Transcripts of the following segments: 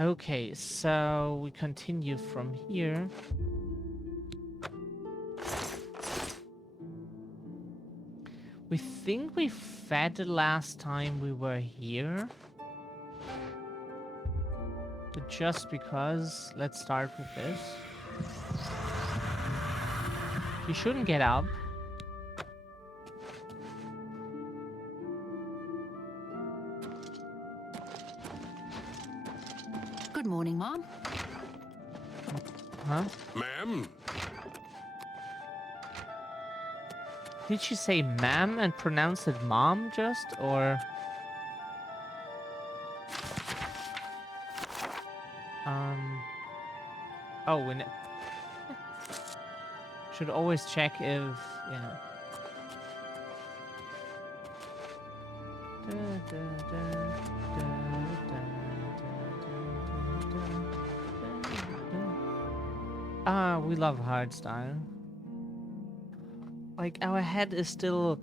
Okay, so we continue from here. We think we fed the last time we were here. But just because, let's start with this. You shouldn't get up. Good morning, Mom. Huh? Ma'am? Did she say ma'am and pronounce it mom just, or? Oh, we should always check if, yeah. Ah, we love hardstyle. Like, our head is still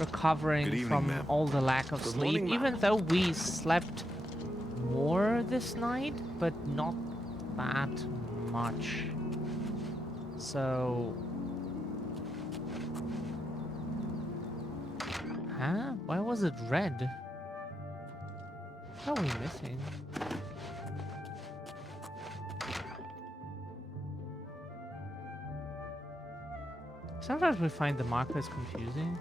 recovering from all the lack of sleep, even though we slept more this night, but not that much. So... Huh? Why was it red? What are we missing? Sometimes we find the markers confusing.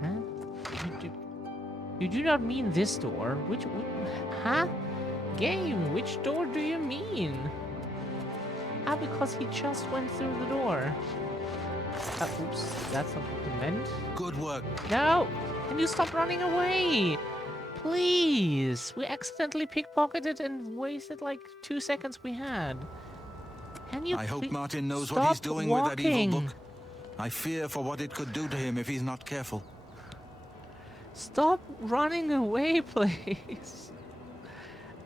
Huh? You do not mean this door. Which huh? Game, which door do you mean? Ah, because he just went through the door. Oops, that's not what I meant. Good work. No! Can you stop running away? Please! We accidentally pickpocketed and wasted like 2 seconds we had. Can you I hope Martin knows stop what he's doing walking? with that evil book. I fear for what it could do to him if he's not careful. Stop running away, please.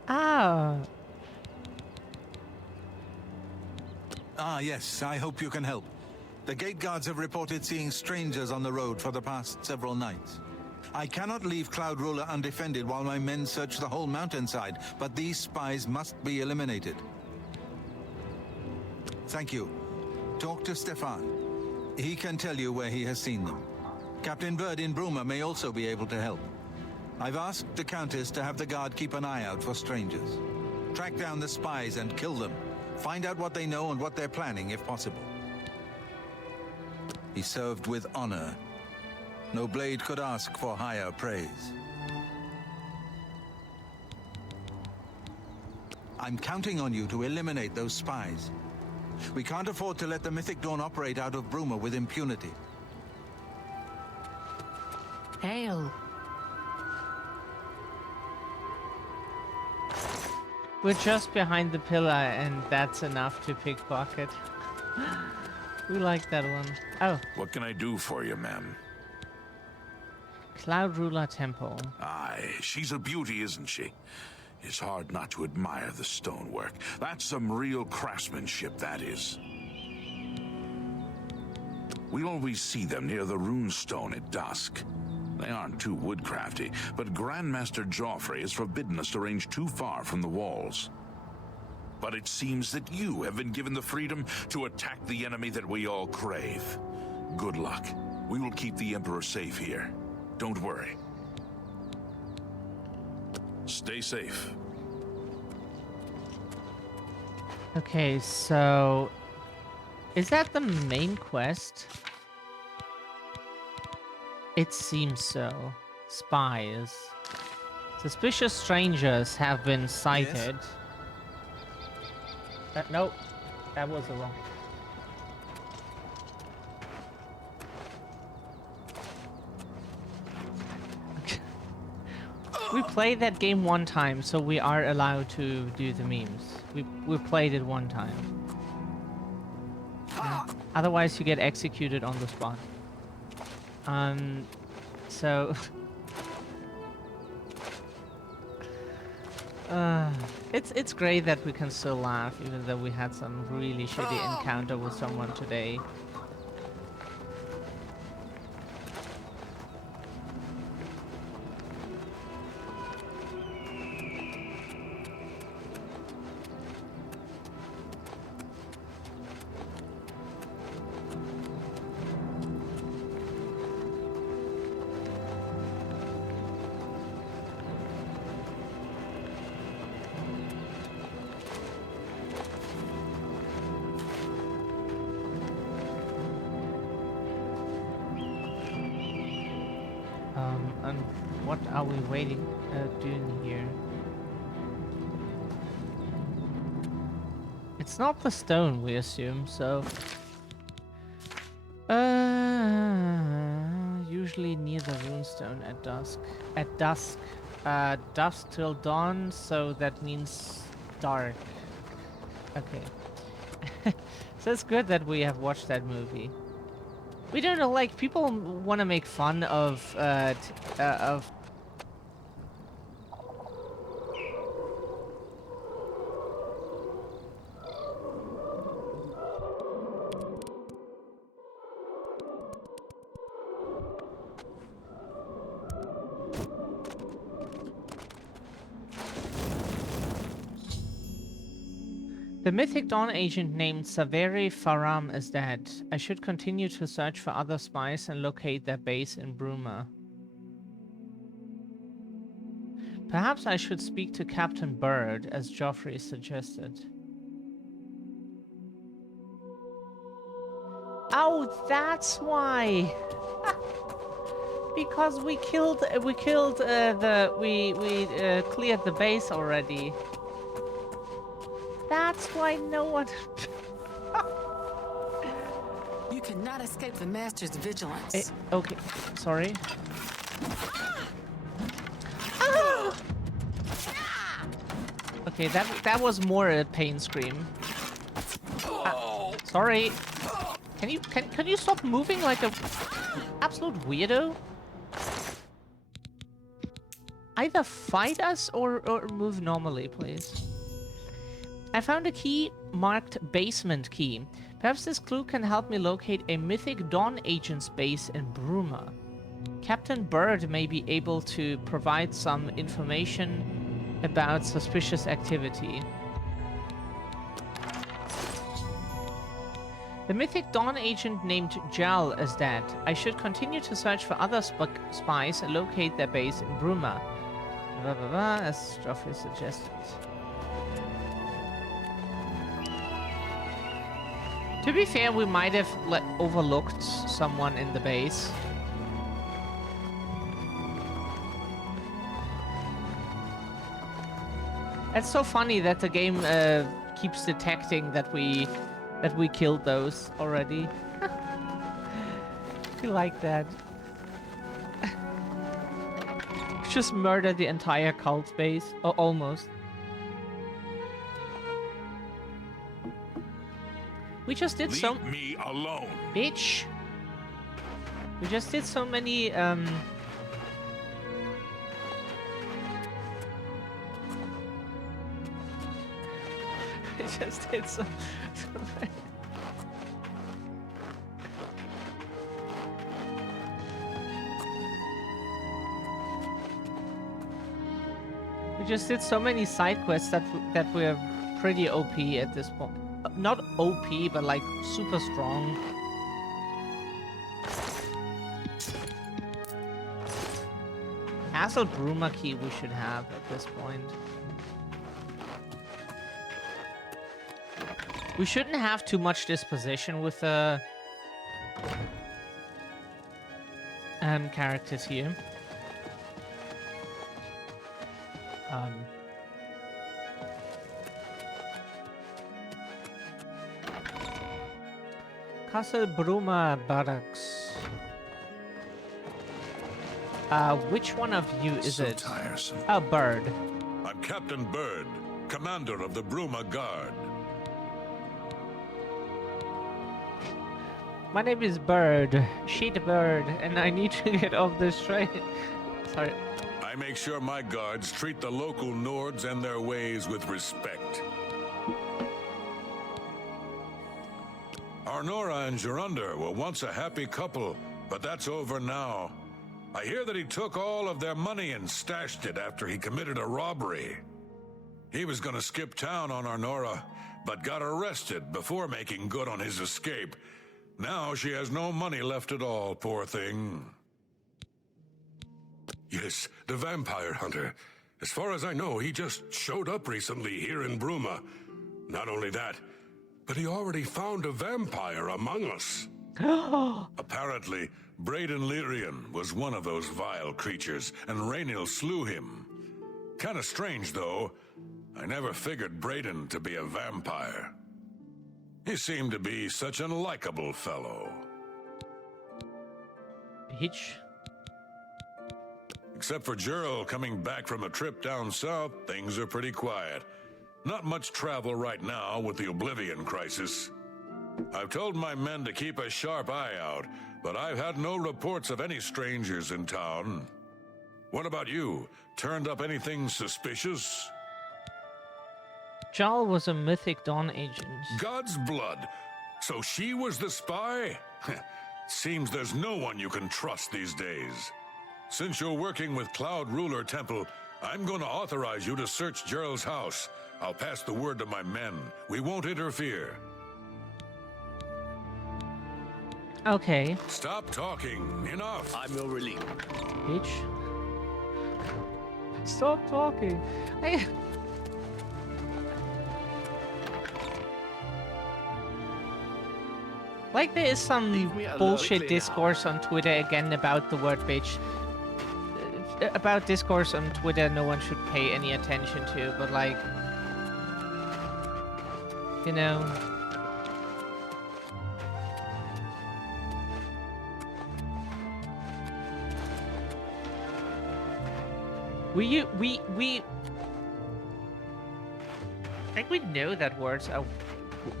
Ah. Ah, yes, I hope you can help. The gate guards have reported seeing strangers on the road for the past several nights. I cannot leave Cloud Ruler undefended while my men search the whole mountainside, but these spies must be eliminated. Thank you. Talk to Stefan. He can tell you where he has seen them. Captain Bird in Bruma may also be able to help. I've asked the Countess to have the guard keep an eye out for strangers. Track down the spies and kill them. Find out what they know and what they're planning, if possible. He served with honor. No blade could ask for higher praise. I'm counting on you to eliminate those spies. We can't afford to let the Mythic Dawn operate out of Bruma with impunity. Hail. We're just behind the pillar and that's enough to pickpocket. We like that one. Oh. What can I do for you, ma'am? Cloud Ruler Temple. Aye, she's a beauty, isn't she? It's hard not to admire the stonework. That's some real craftsmanship, that is. We always see them near the runestone at dusk. They aren't too woodcrafty, but Grandmaster Joffrey has forbidden us to range too far from the walls. But it seems that you have been given the freedom to attack the enemy that we all crave. Good luck. We will keep the Emperor safe here. Don't worry. Stay safe. Okay, so... Is that the main quest? It seems so. Spies. Suspicious strangers have been sighted. Yes. Nope. That was the wrong. We played that game one time, so we are allowed to do the memes. We played it one time. Yeah. Otherwise, you get executed on the spot. So... it's great that we can still laugh, even though we had some really shitty encounter with someone today. on. What are we doing here? It's not the stone, we assume, so... Usually near the runestone at dusk. At dusk. Dusk till dawn, so that means dark. Okay. So it's good that we have watched that movie. We don't know, like, people want to make fun of the mythic Dawn agent named Saveri Faram is dead. I should continue to search for other spies and locate their base in Bruma. Perhaps I should speak to Captain Bird, as Joffrey suggested. Oh, that's why! Because we cleared the base already. That's why no one... You cannot escape the Master's vigilance. Okay, sorry. Ah! Okay, that was more a pain scream. Sorry. Can you stop moving like a absolute weirdo? Either fight us or move normally, please. I found a key marked basement key. Perhaps this clue can help me locate a mythic Dawn agent's base in Bruma. Captain Bird may be able to provide some information about suspicious activity. The mythic Dawn agent named Jal is dead. I should continue to search for other spies and locate their base in Bruma. Blah, blah, blah, as Joffrey suggested. To be fair, we might have overlooked someone in the base. It's so funny that the game keeps detecting that we killed those already. I like that. Just murdered the entire cult base, or almost. We just did Leave me alone. Bitch. We just did so many we just did so many... We just did so many side quests that we're pretty OP at this point. Not OP, but like super strong. Castle Bruma key we should have at this point. We shouldn't have too much disposition with the characters here. Castle Bruma Barracks. Which one of you is it? Tiresome. Oh, Bird. I'm Captain Bird, commander of the Bruma Guard. My name is Bird, Sheet Bird, and I need to get off this train. Sorry. I make sure my guards treat the local Nords and their ways with respect. Arnora and Gerunda were once a happy couple, but that's over now. I hear that he took all of their money and stashed it after he committed a robbery. He was gonna skip town on Arnora, but got arrested before making good on his escape. Now she has no money left at all, poor thing. Yes, the vampire hunter. As far as I know, he just showed up recently here in Bruma. Not only that, but he already found a vampire among us. Apparently, Braden Lyrian was one of those vile creatures, and Rainil slew him. Kinda strange, though. I never figured Braden to be a vampire. He seemed to be such a likable fellow. Bitch. Except for Gerald coming back from a trip down south, things are pretty quiet. Not much travel right now with the Oblivion crisis. I've told my men to keep a sharp eye out, but I've had no reports of any strangers in town. What about you? Turned up anything suspicious? Jarl was a Mythic Dawn agent. God's blood. So she was the spy? Seems there's no one you can trust these days. Since you're working with Cloud Ruler Temple, I'm going to authorize you to search Gerald's house. I'll pass the word to my men. We won't interfere. Okay. Stop talking. Enough. I'm your relief. Bitch. Stop talking. Like there is some me alone, bullshit clear discourse on Twitter again about the word bitch. About discourse on Twitter no one should pay any attention to, but like... You know... We like we know that words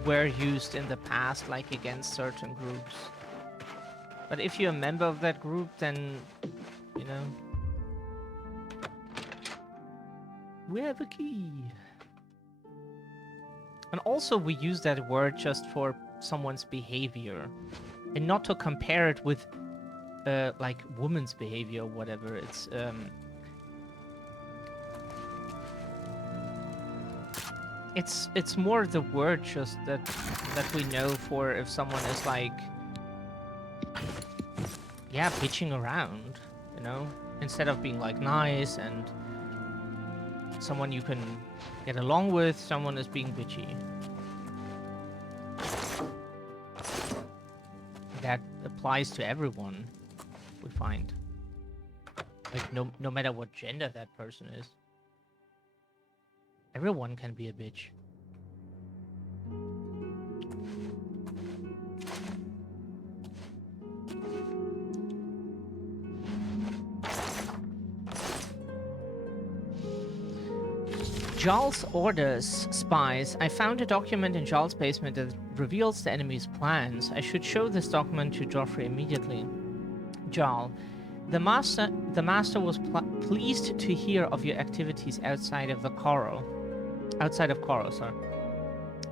were used in the past, like against certain groups. But if you're a member of that group, then you know we have a key. And also, we use that word just for someone's behavior, and not to compare it with like woman's behavior or whatever. It's more the word just that we know for if someone is like, yeah, bitching around, you know, instead of being like nice and someone you can get along with, someone is being bitchy. That applies to everyone, we find. Like no matter what gender that person is. Everyone can be a bitch. Jarl's orders, spies. I found a document in Jarl's basement that reveals the enemy's plans. I should show this document to Joffrey immediately. Jarl, the master was pleased to hear of your activities outside of Corro, sorry.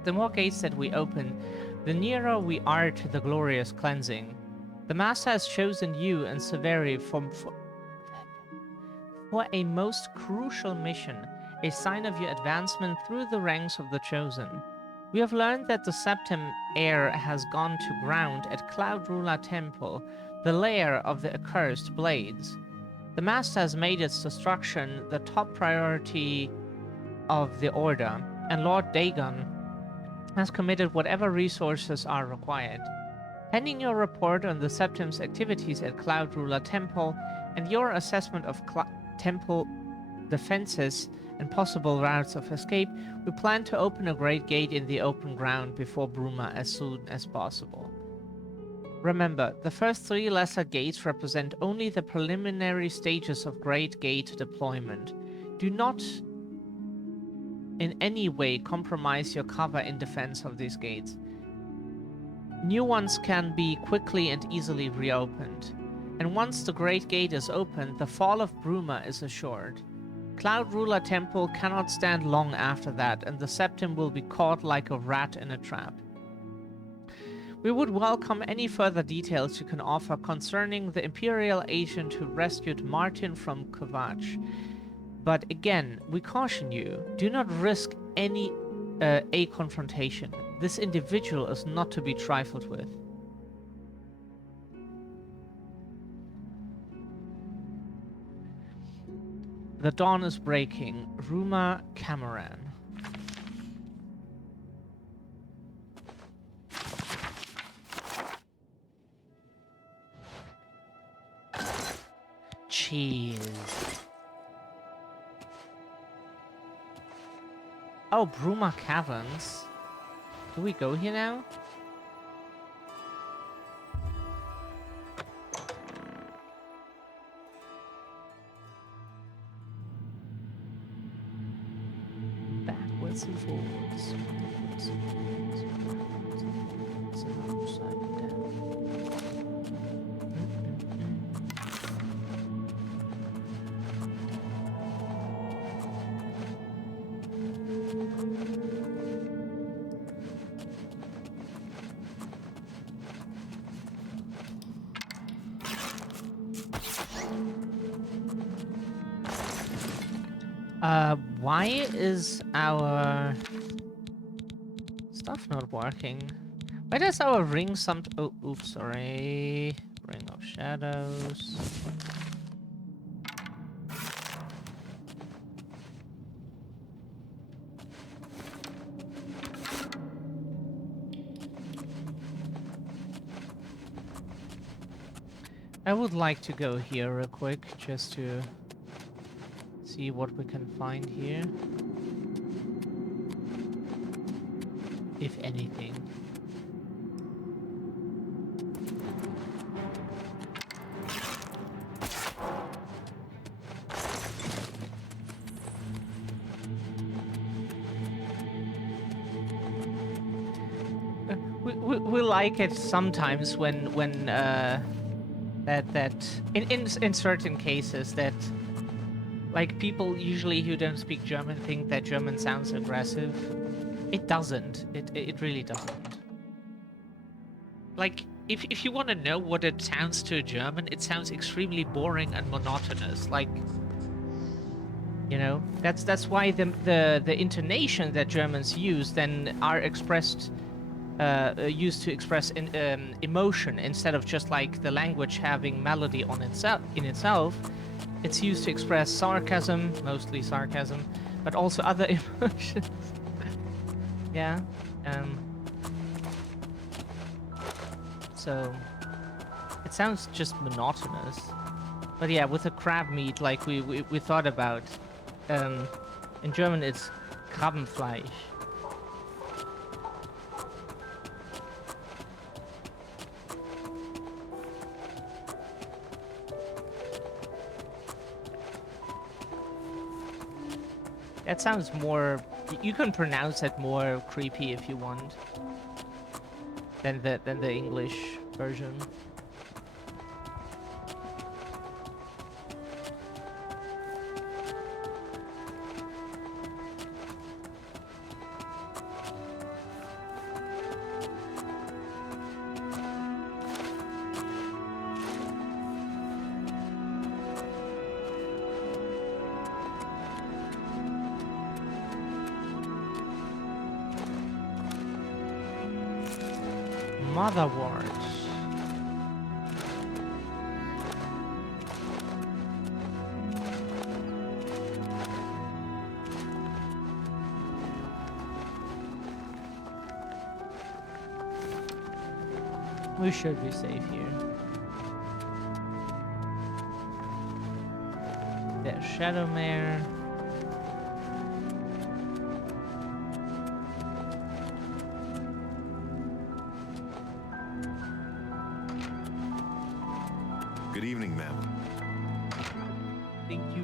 The more gates that we open, the nearer we are to the glorious cleansing. The Master has chosen you and Severi for a most crucial mission, a sign of your advancement through the ranks of the Chosen. We have learned that the Septim heir has gone to ground at Cloud Ruler Temple, the lair of the accursed blades. The Master has made its destruction the top priority of the Order, and Lord Dagon has committed whatever resources are required. Pending your report on the Septim's activities at Cloud Ruler Temple and your assessment of Temple defenses and possible routes of escape, we plan to open a great gate in the open ground before Bruma as soon as possible. Remember, the first 3 lesser gates represent only the preliminary stages of Great Gate deployment. Do not in any way compromise your cover in defense of these gates. New ones can be quickly and easily reopened. And once the Great Gate is opened, the fall of Bruma is assured. Cloud Ruler Temple cannot stand long after that, and the Septim will be caught like a rat in a trap. We would welcome any further details you can offer concerning the Imperial agent who rescued Martin from Kvatch. But again, we caution you, do not risk a confrontation. This individual is not to be trifled with. The dawn is breaking. Ruma Cameron. Jeez. Oh, Bruma Caverns. Do we go here now? Backwards and forwards. Backwards and forwards. Backwards and forwards. And upside down. Why is our stuff not working? Why does our ring oh, oops, sorry. Ring of Shadows. I would like to go here real quick, just to see what we can find here. If anything. We like it sometimes when that in certain cases that like people usually who don't speak German think that German sounds aggressive. It doesn't. It really doesn't. Like if you want to know what it sounds to a German, it sounds extremely boring and monotonous. Like, you know, that's why the intonation that Germans use then are expressed used to express emotion instead of just like the language having melody on itself. It's used to express sarcasm, mostly sarcasm, but also other emotions. Yeah. So it sounds just monotonous. But yeah, with the crab meat, like we thought about, in German it's Krabbenfleisch. That sounds more... You can pronounce it more creepy if you want than the English version. Motherwort. We should be safe here. There's Shadowmare. Good evening, ma'am. Thank you.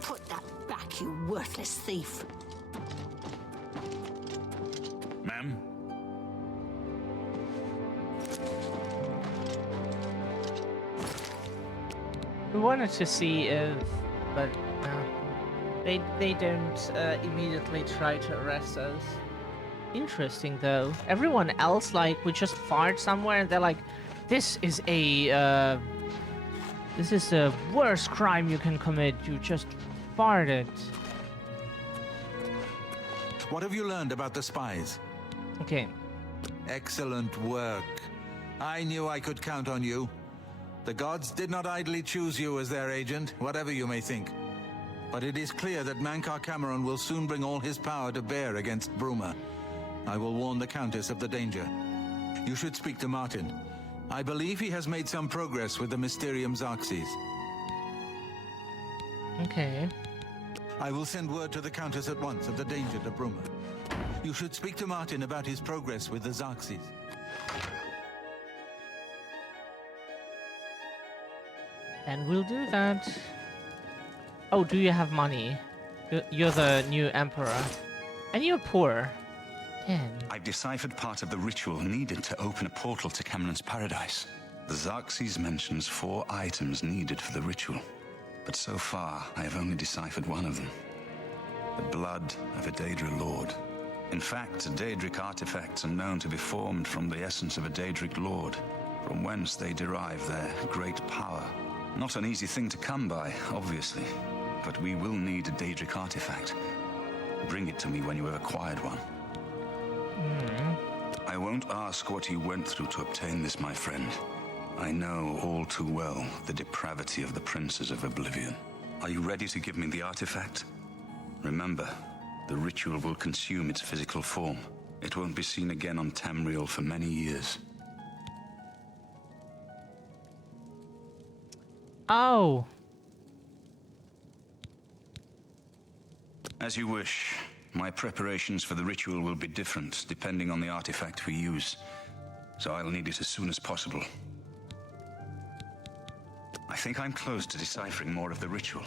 Put that back, you worthless thief. Ma'am? We wanted to see if, but they don't immediately try to arrest us. Interesting though. Everyone else, like, we just fart somewhere and they're like, this is the worst crime you can commit. You just farted. What have you learned about the spies? Okay. Excellent work. I knew I could count on you. The gods did not idly choose you as their agent, whatever you may think. but it is clear that Mankar Cameron will soon bring all his power to bear against Bruma. I will warn the Countess of the danger. You should speak to Martin. I believe he has made some progress with the Mysterium Xarxes. Okay. I will send word to the Countess at once of the danger to Bruma. You should speak to Martin about his progress with the Xarxes. And we'll do that. Oh, do you have money? You're the new emperor. And you're poor. 10. I've deciphered part of the ritual needed to open a portal to Cameron's paradise. The Xarxes mentions 4 items needed for the ritual. But so far, I have only deciphered one of them. The blood of a Daedra Lord. In fact, Daedric artifacts are known to be formed from the essence of a Daedric Lord, from whence they derive their great power. Not an easy thing to come by, obviously, but we will need a Daedric artifact. Bring it to me when you have acquired one. I won't ask what you went through to obtain this, my friend. I know all too well the depravity of the princes of Oblivion. Are you ready to give me the artifact? Remember, the ritual will consume its physical form. It won't be seen again on Tamriel for many years. Oh. As you wish. My preparations for the ritual will be different depending on the artifact we use, so I'll need it as soon as possible. I think I'm close to deciphering more of the ritual.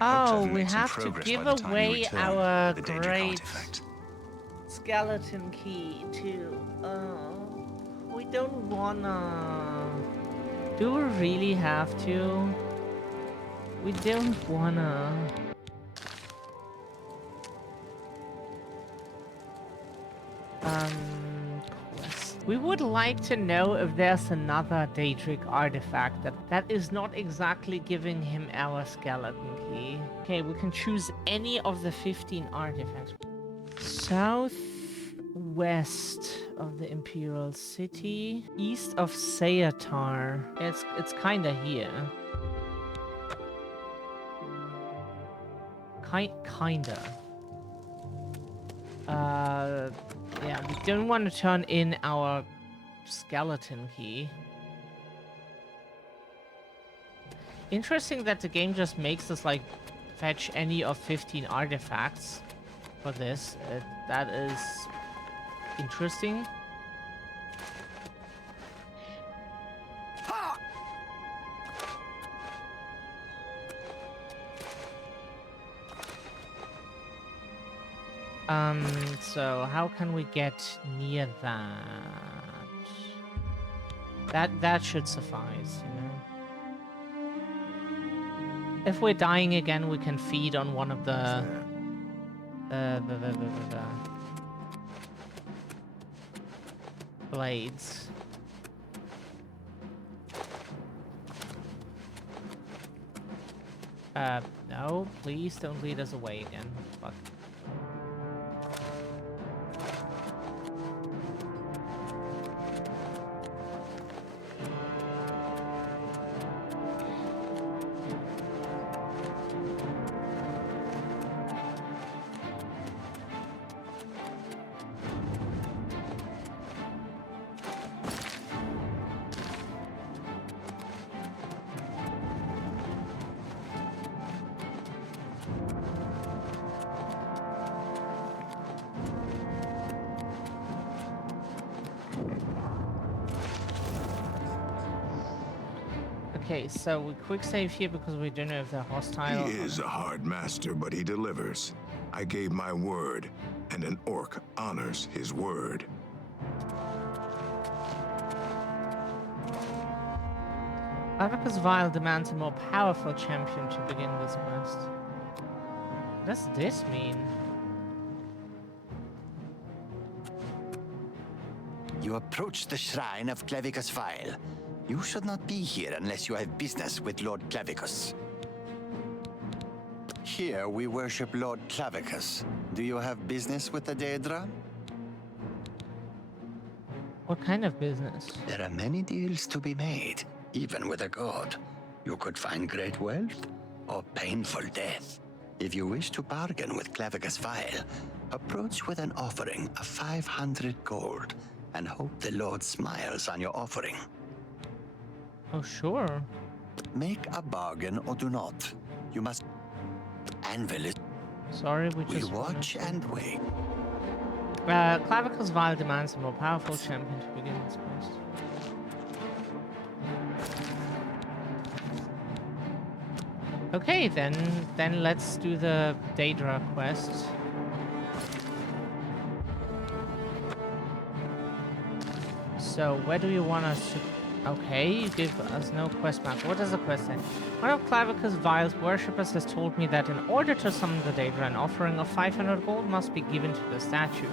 Oh, we have to give away our great skeleton key too. We don't wanna. Do we really have to? We don't wanna. Quest. We would like to know if there's another Daedric artifact that is not exactly giving him our skeleton key. Okay, we can choose any of the 15 artifacts. Southwest of the Imperial City, east of Sayatar. It's kinda here. Kinda. Yeah, we don't want to turn in our skeleton key. Interesting that the game just makes us like fetch any of 15 artifacts for this. That is interesting. So how can we get near that? That should suffice, you know. If we're dying again, we can feed on one of the blades. No, please don't lead us away again. Fuck. Okay, so we quick save here because we don't know if they're hostile. He is a hard master, but he delivers. I gave my word, and an orc honors his word. Avacus Vile demands a more powerful champion to begin this quest. What does this mean? You approach the shrine of Clavicus Vile. You should not be here unless you have business with Lord Clavicus. Here we worship Lord Clavicus. Do you have business with the Daedra? What kind of business? There are many deals to be made, even with a god. You could find great wealth or painful death. If you wish to bargain with Clavicus Vile, approach with an offering of 500 gold and hope the Lord smiles on your offering. Oh, sure. Make a bargain or do not. You must. Anvil is. Sorry, we We just watch and wait. Clavicus Vile demands a more powerful champion to begin this quest. Okay, then let's do the Daedra quest. So, where do you want us to... Okay, you give us no quest map. What does the quest say? One of Clavicus Vile's worshippers has told me that in order to summon the Daedra, an offering of 500 gold must be given to the statue.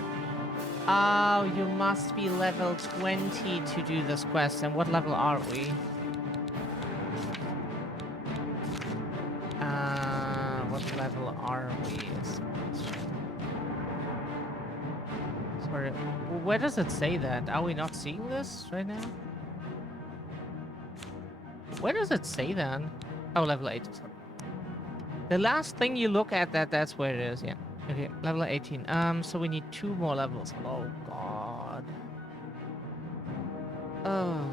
Oh, you must be level 20 to do this quest. And what level are we? What level are we? Is the question. Sorry, where does it say that? Are we not seeing this right now? Where does it say that? Oh, level 8. Sorry. The last thing you look at, that's where it is, yeah. Okay, level 18. So we need 2 more levels. Oh, God. Oh.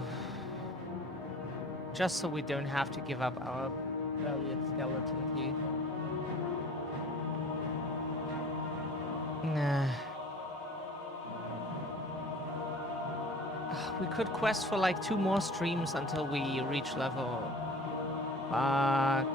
Just so we don't have to give up our valued skeleton key. Nah. We could quest for like 2 more streams until we reach level. Fuck.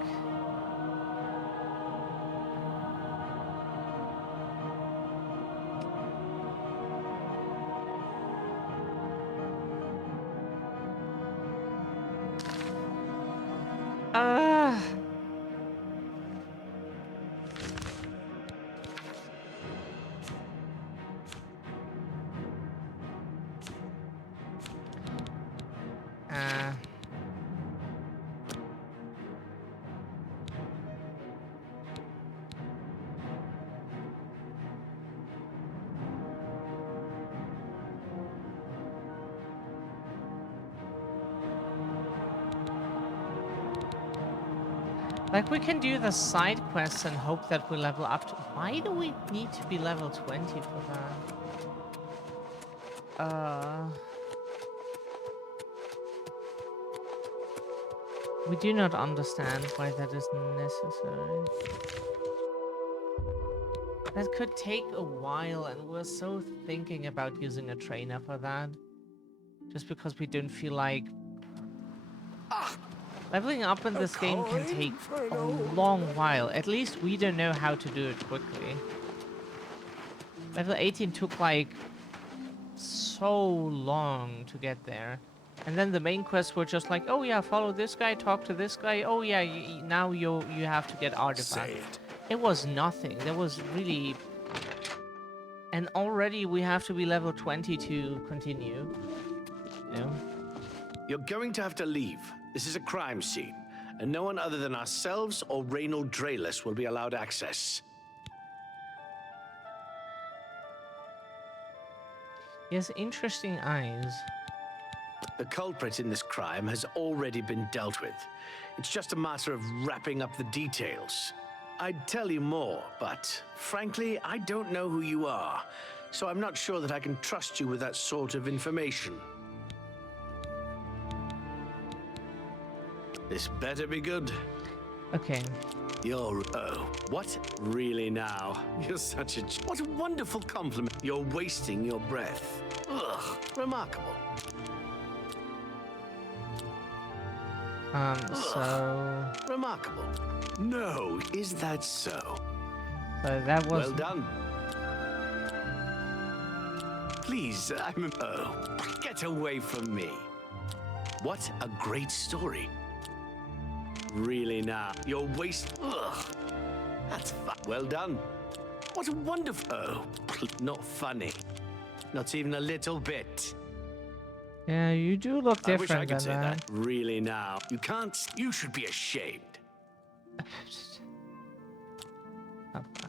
Like, we can do the side quests and hope that we level up to... Why do we need to be level 20 for that? We do not understand why that is necessary. That could take a while, and we're so thinking about using a trainer for that. Just because we don't feel like... Leveling up in this game can take a long while. At least we don't know how to do it quickly. Level 18 took like so long to get there. And then the main quests were just like, oh yeah, follow this guy, talk to this guy. Oh yeah, now you have to get artifacts. It was nothing. There was really... And already we have to be level 20 to continue. You know? You're going to have to leave. This is a crime scene, and no one other than ourselves or Reynold Drayless will be allowed access. He has interesting eyes. The culprit in this crime has already been dealt with. It's just a matter of wrapping up the details. I'd tell you more, but frankly, I don't know who you are, so I'm not sure that I can trust you with that sort of information. This better be good. Okay. You're... Oh, what? Really now? You're such a... What a wonderful compliment. You're wasting your breath. Ugh, remarkable. So... Remarkable. No, is that so? So that was... Well done. Please, I'm... Oh, get away from me. What a great story. Really now? You're Ugh. That's well done. What a wonderful... Oh, not funny. Not even a little bit. Yeah, you do look different I wish I could than say that. Really now? You can't... You should be ashamed.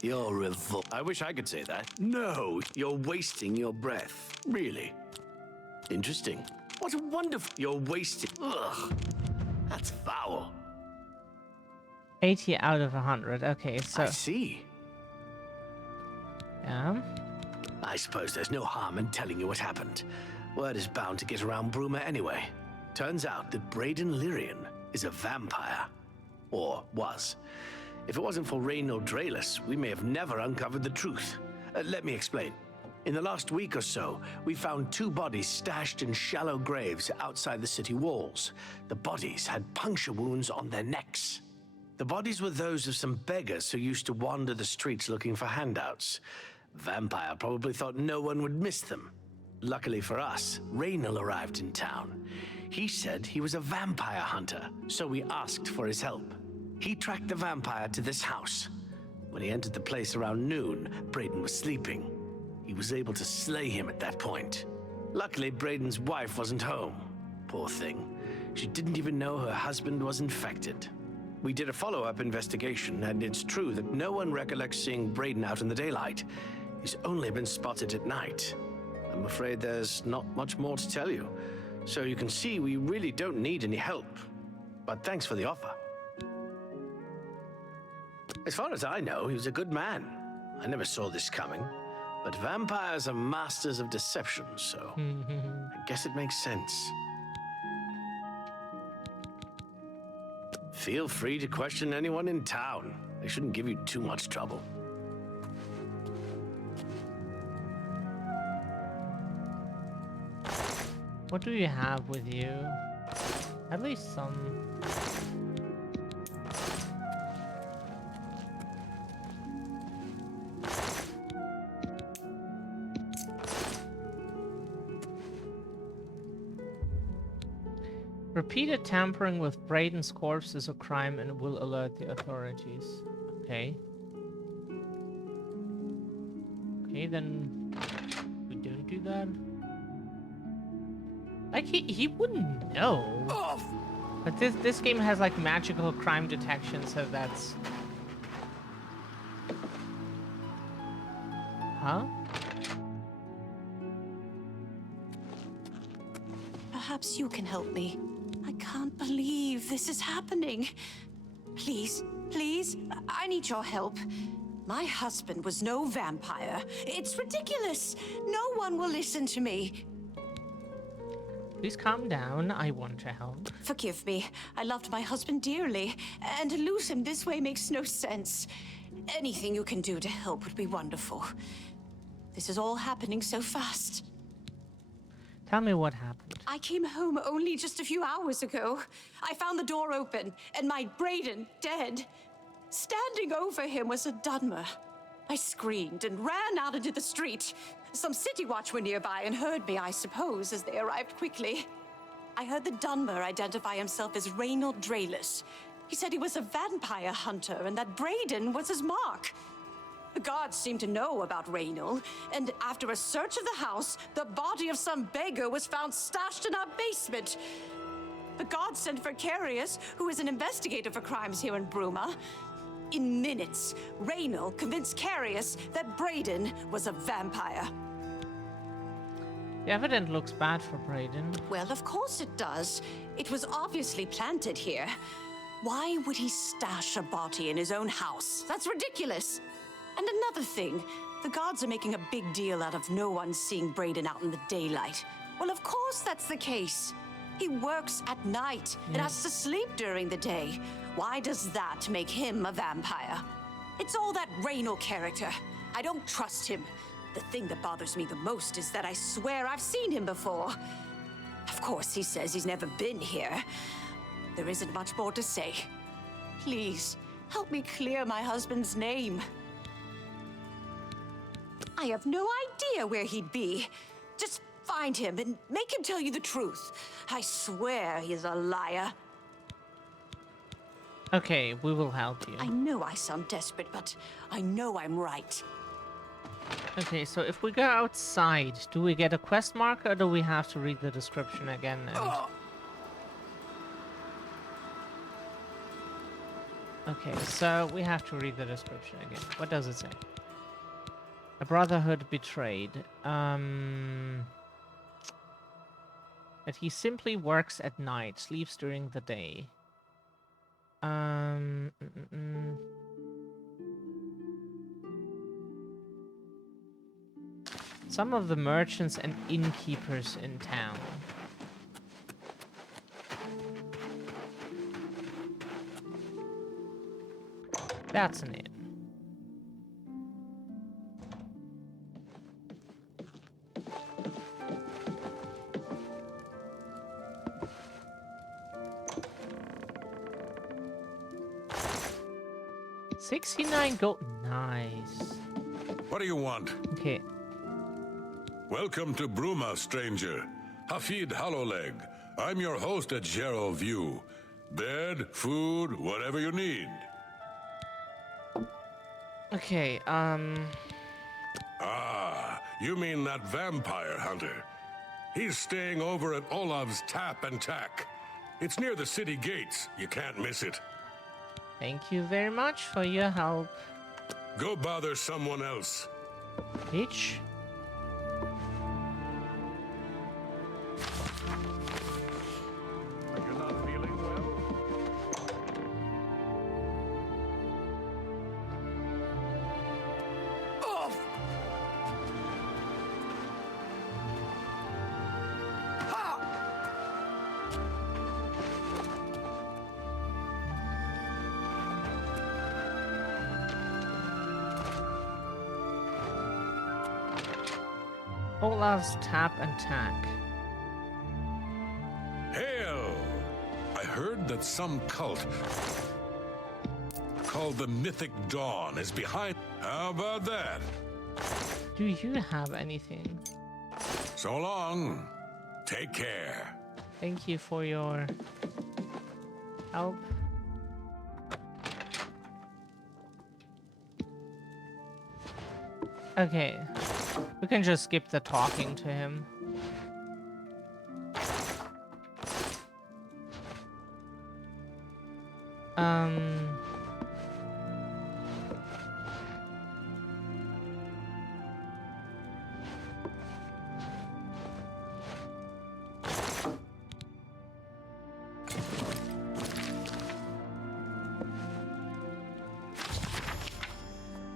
You're revolt. I wish I could say that. No, you're wasting your breath. Really. Interesting. What a wonderful... You're wasting... Ugh. That's foul. 80 out of 100. Okay, so I see. yeah. I suppose there's no harm in telling you what happened. Word is bound to get around Bruma anyway. Turns out that Braden Lyrian is a vampire. Or was. If it wasn't for Reynold Draelus, we may have never uncovered the truth. Let me explain. In the last week or so, we found 2 bodies stashed in shallow graves outside the city walls. The bodies had puncture wounds on their necks. The bodies were those of some beggars who used to wander the streets looking for handouts. Vampire probably thought no one would miss them. Luckily for us, Raynal arrived in town. He said he was a vampire hunter, so we asked for his help. He tracked the vampire to this house. When he entered the place around noon, Braden was sleeping. He was able to slay him at that point. Luckily, Braden's wife wasn't home. Poor thing. She didn't even know her husband was infected. We did a follow-up investigation, and it's true that no one recollects seeing Braden out in the daylight. He's only been spotted at night. I'm afraid there's not much more to tell you. So you can see we really don't need any help. But thanks for the offer. As far as I know, he was a good man. I never saw this coming. But vampires are masters of deception, so I guess it makes sense. Feel free to question anyone in town. They shouldn't give you too much trouble. What do you have with you? At least some. Repeated tampering with Braden's corpse is a crime and will alert the authorities. Okay. Okay, then we don't do that. Like he wouldn't know. But this game has like magical crime detection, so that's. Huh? Perhaps you can help me. I can't believe this is happening. Please, please, I need your help. My husband was no vampire. It's ridiculous. No one will listen to me. Please calm down. I want to help. Forgive me. I loved my husband dearly, and to lose him this way makes no sense. Anything you can do to help would be wonderful. This is all happening so fast. Tell me what happened. I came home only just a few hours ago. I found the door open, and my Braden dead. Standing over him was a Dunmer. I screamed and ran out into the street. Some city watch were nearby and heard me, I suppose, as they arrived quickly. I heard the Dunmer identify himself as Reynold Draelus. He said he was a vampire hunter and that Braden was his mark. The guards seemed to know about Reynold, and after a search of the house, the body of some beggar was found stashed in our basement. The guards sent for Carius, who is an investigator for crimes here in Bruma. In minutes, Reynold convinced Carius that Braden was a vampire. The evidence looks bad for Braden. Well, of course it does. It was obviously planted here. Why would he stash a body in his own house? That's ridiculous. And another thing, the guards are making a big deal out of no one seeing Braden out in the daylight. Well, of course that's the case. He works at night and has to sleep during the day. Why does that make him a vampire? It's all that Reynold character. I don't trust him. The thing that bothers me the most is that I swear I've seen him before. Of course, he says he's never been here. There isn't much more to say. Please, help me clear my husband's name. I have no idea where he'd be. Just find him and make him tell you the truth. I swear he's a liar. Okay, we will help you. I know I sound desperate, but I know I'm right. Okay, so if we go outside, do we get a quest marker or do we have to read the description again? Okay, so we have to read the description again. What does it say? A brotherhood betrayed. That he simply works at night, sleeps during the day. Some of the merchants and innkeepers in town. That's an inn. $69 gold. Nice. What do you want? Okay. Welcome to Bruma, stranger. Hafid Hollowleg. I'm your host at Gero View. Bed, food, whatever you need. Okay, Ah, you mean that vampire hunter. He's staying over at Olav's Tap and Tack. It's near the city gates. You can't miss it. Thank you very much for your help. Go bother someone else. Bitch. Are you not feeling well? Olav's Tap and Tack. Hail! I heard that some cult called the Mythic Dawn is behind. How about that? Do you have anything? So long. Take care. Thank you for your help. Okay. We can just skip the talking to him.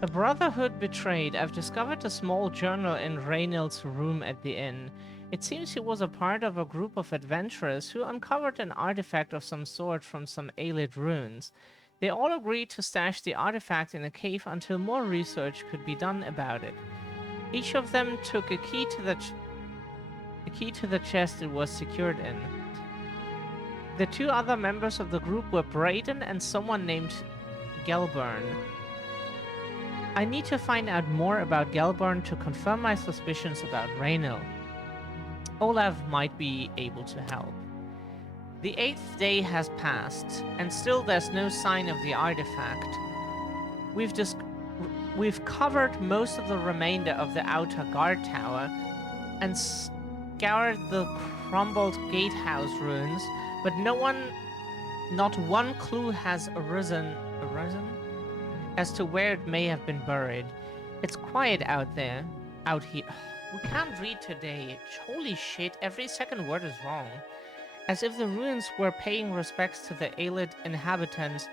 The Brotherhood betrayed. I've discovered a small journal in Raynell's room at the inn. It seems he was a part of a group of adventurers who uncovered an artifact of some sort from some Aelid ruins. They all agreed to stash the artifact in a cave until more research could be done about it. Each of them took a key to the chest it was secured in. The two other members of the group were Braden and someone named Gelburn. I need to find out more about Gelburn to confirm my suspicions about Raynell. Olav might be able to help. The 8th day has passed, and still there's no sign of the artifact. We've covered most of the remainder of the outer guard tower and scoured the crumbled gatehouse ruins, but not one clue has arisen as to where it may have been buried. It's quiet out here. We can't read today. Holy shit, every second word is wrong. As if the ruins were paying respects to the Aelid inhabitants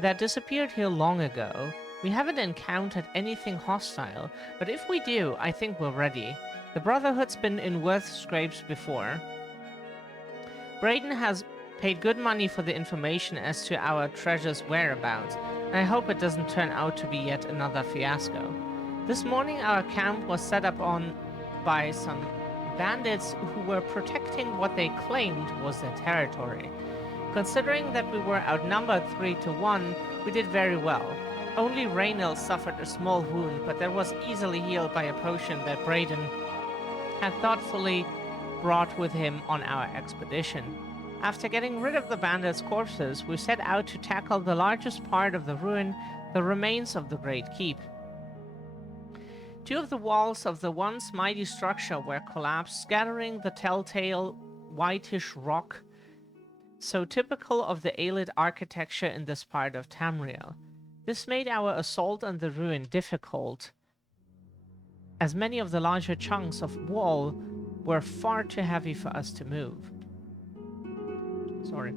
that disappeared here long ago. We haven't encountered anything hostile, but if we do, I think we're ready. The Brotherhood's been in worse scrapes before. Braden has paid good money for the information as to our treasure's whereabouts, and I hope it doesn't turn out to be yet another fiasco. This morning our camp was set up on by some bandits who were protecting what they claimed was their territory. Considering that we were outnumbered 3-1, we did very well. Only Raynell suffered a small wound, but that was easily healed by a potion that Braden had thoughtfully brought with him on our expedition. After getting rid of the bandits' corpses, we set out to tackle the largest part of the ruin, the remains of the Great Keep. Two of the walls of the once mighty structure were collapsed, scattering the telltale whitish rock, so typical of the Aelid architecture in this part of Tamriel. This made our assault on the ruin difficult, as many of the larger chunks of wall were far too heavy for us to move. Sorry.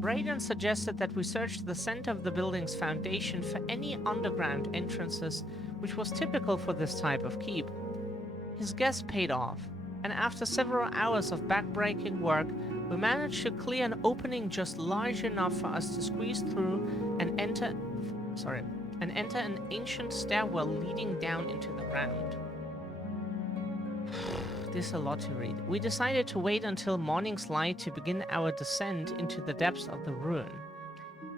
Brayden suggested that we search the center of the building's foundation for any underground entrances, which was typical for this type of keep. His guess paid off, and after several hours of backbreaking work, we managed to clear an opening just large enough for us to squeeze through and enter an ancient stairwell leading down into the ground. This is a lot to read. We decided to wait until morning's light to begin our descent into the depths of the ruin.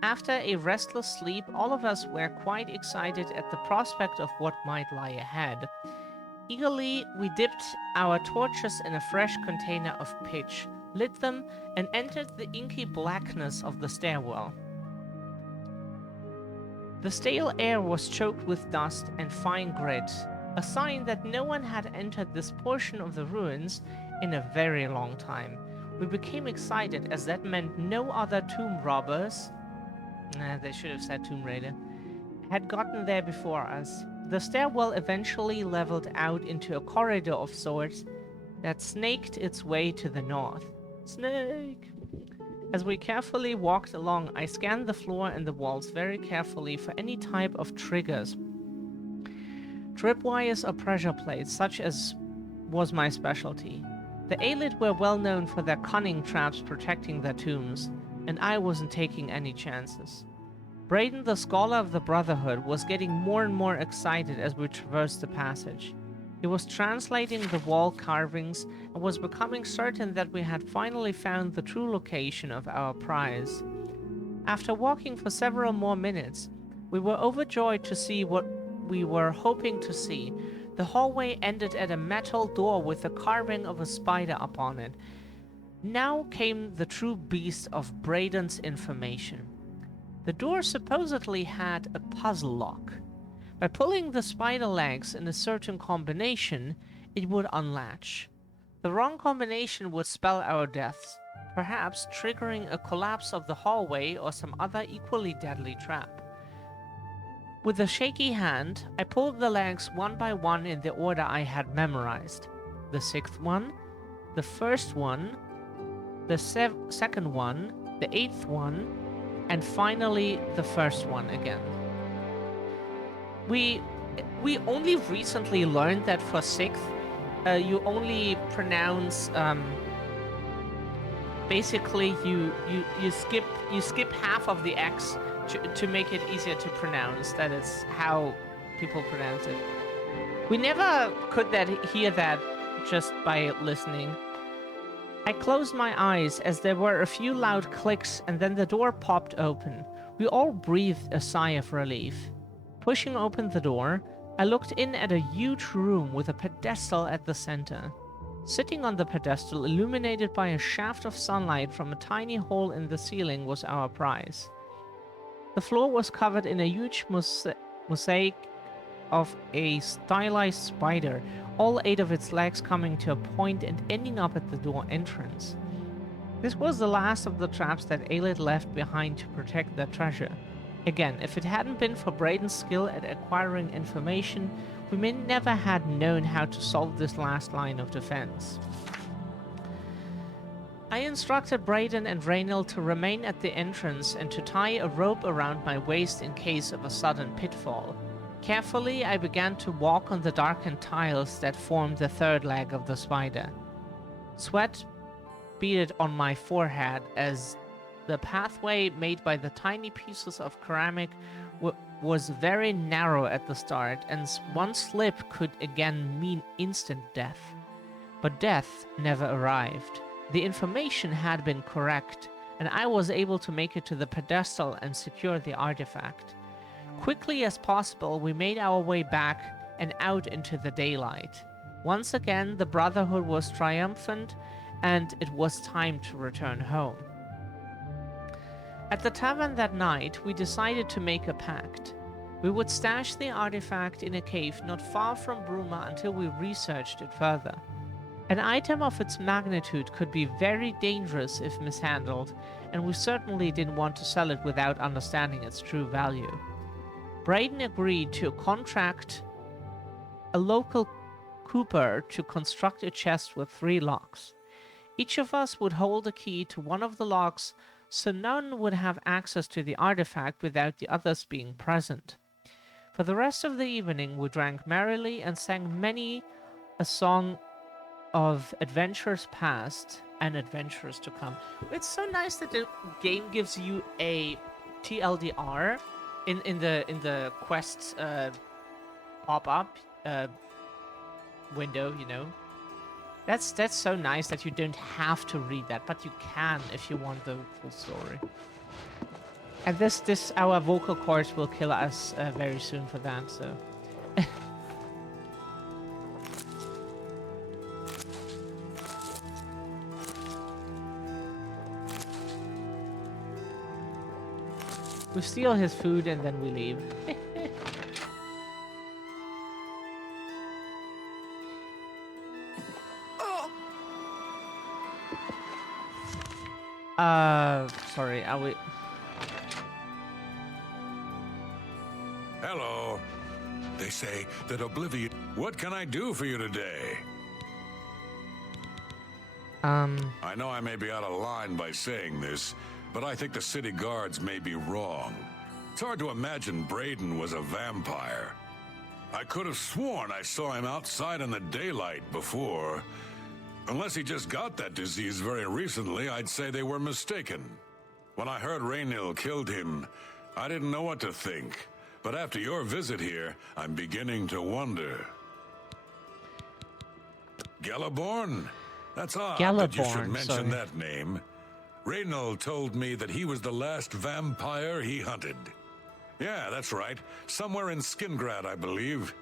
After a restless sleep, all of us were quite excited at the prospect of what might lie ahead. Eagerly, we dipped our torches in a fresh container of pitch, lit them, and entered the inky blackness of the stairwell. The stale air was choked with dust and fine grit, a sign that no one had entered this portion of the ruins in a very long time. We became excited as that meant no other tomb robbers, they should have said Tomb Raider, had gotten there before us. The stairwell eventually leveled out into a corridor of sorts that snaked its way to the north. Snake! As we carefully walked along, I scanned the floor and the walls very carefully for any type of triggers. Tripwires or pressure plates, such as was my specialty. The Aelid were well known for their cunning traps protecting their tombs, and I wasn't taking any chances. Brayden, the scholar of the Brotherhood, was getting more and more excited as we traversed the passage. He was translating the wall carvings and was becoming certain that we had finally found the true location of our prize. After walking for several more minutes, we were overjoyed to see what we were hoping to see. The hallway ended at a metal door with the carving of a spider upon it. Now came the true beast of Brayden's information. The door supposedly had a puzzle lock. By pulling the spider legs in a certain combination, it would unlatch. The wrong combination would spell our deaths, perhaps triggering a collapse of the hallway or some other equally deadly trap. With a shaky hand, I pulled the legs one by one in the order I had memorized. The sixth one, the first one, the second one, the eighth one, and finally the first one again. We only recently learned that for sixth, you only pronounce basically you skip half of the X to make it easier to pronounce. That is how people pronounce it. We never could hear that just by listening. I closed my eyes as there were a few loud clicks and then the door popped open. We all breathed a sigh of relief. Pushing open the door, I looked in at a huge room with a pedestal at the center. Sitting on the pedestal, illuminated by a shaft of sunlight from a tiny hole in the ceiling, was our prize. The floor was covered in a huge mosaic of a stylized spider, all 8 of its legs coming to a point and ending up at the door entrance. This was the last of the traps that Aelid left behind to protect their treasure. Again, if it hadn't been for Brayden's skill at acquiring information, we may never had known how to solve this last line of defense. I instructed Brayden and Raynald to remain at the entrance and to tie a rope around my waist in case of a sudden pitfall. Carefully, I began to walk on the darkened tiles that formed the third leg of the spider. Sweat beaded on my forehead as the pathway made by the tiny pieces of ceramic was very narrow at the start, and one slip could again mean instant death. But death never arrived. The information had been correct, and I was able to make it to the pedestal and secure the artifact. Quickly as possible, we made our way back and out into the daylight. Once again, the Brotherhood was triumphant, and it was time to return home. At the tavern that night, we decided to make a pact. We would stash the artifact in a cave not far from Bruma until we researched it further. An item of its magnitude could be very dangerous if mishandled, and we certainly didn't want to sell it without understanding its true value. Brayden agreed to contract a local cooper to construct a chest with 3 locks. Each of us would hold a key to one of the locks, so none would have access to the artifact without the others being present. For the rest of the evening, we drank merrily and sang many a song of adventures past and adventures to come. It's so nice that the game gives you a TLDR in the quests pop-up window, you know. That's so nice that you don't have to read that, but you can if you want the full story. And this our vocal cords will kill us very soon for that, so. We steal his food and then we leave. Sorry, are we... Hello. They say that Oblivion... What can I do for you today? I know I may be out of line by saying this, but I think the city guards may be wrong. It's hard to imagine Braden was a vampire. I could have sworn I saw him outside in the daylight before. Unless he just got that disease very recently, I'd say they were mistaken. When I heard Raynil killed him, I didn't know what to think. But after your visit here, I'm beginning to wonder. Galaborn? That's odd that you should mention that name. Raynil told me that he was the last vampire he hunted. Yeah, that's right. Somewhere in Skingrad, I believe.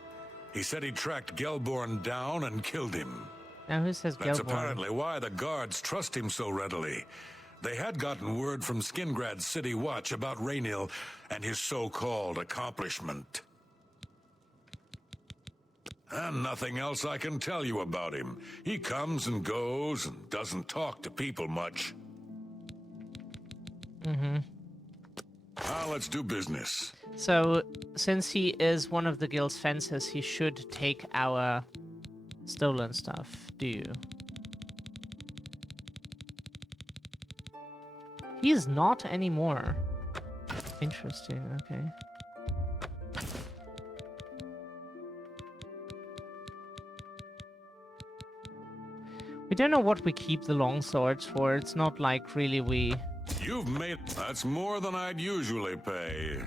He said he tracked Gelborn down and killed him. Now who says Gelborn? That's apparently why the guards trust him so readily. They had gotten word from Skingrad's City Watch about Raynil and his so-called accomplishment. And nothing else I can tell you about him. He comes and goes and doesn't talk to people much. Now let's do business. So, since he is one of the guild's fences, he should take our stolen stuff, do you? He is not anymore. Interesting, okay. We don't know what we keep the long swords for. It's not like really we... You've made... That's more than I'd usually pay.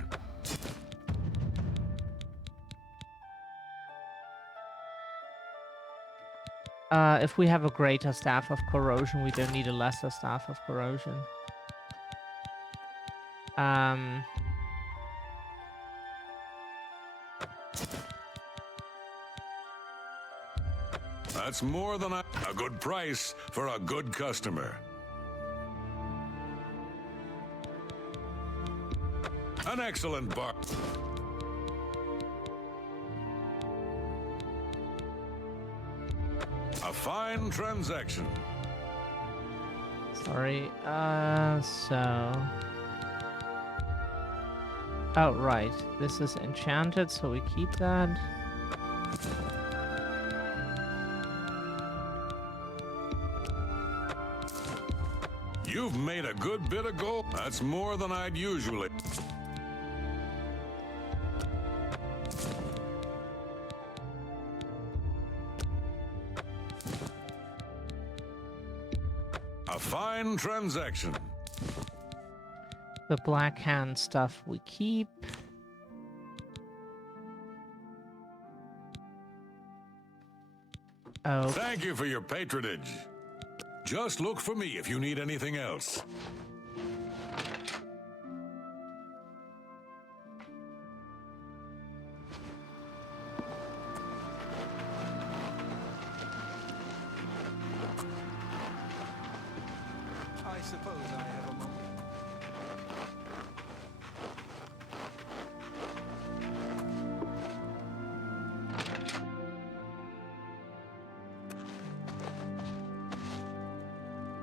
If we have a greater staff of corrosion, we don't need a lesser staff of corrosion. That's more than a good price for a good customer. An excellent bar. A fine transaction. Sorry, so... Oh, right. This is enchanted, so we keep that. You've made a good bit of gold. That's more than I'd usually... A fine transaction. The Black Hand stuff we keep. Oh. Thank you for your patronage. Just look for me if you need anything else. I suppose I have a moment.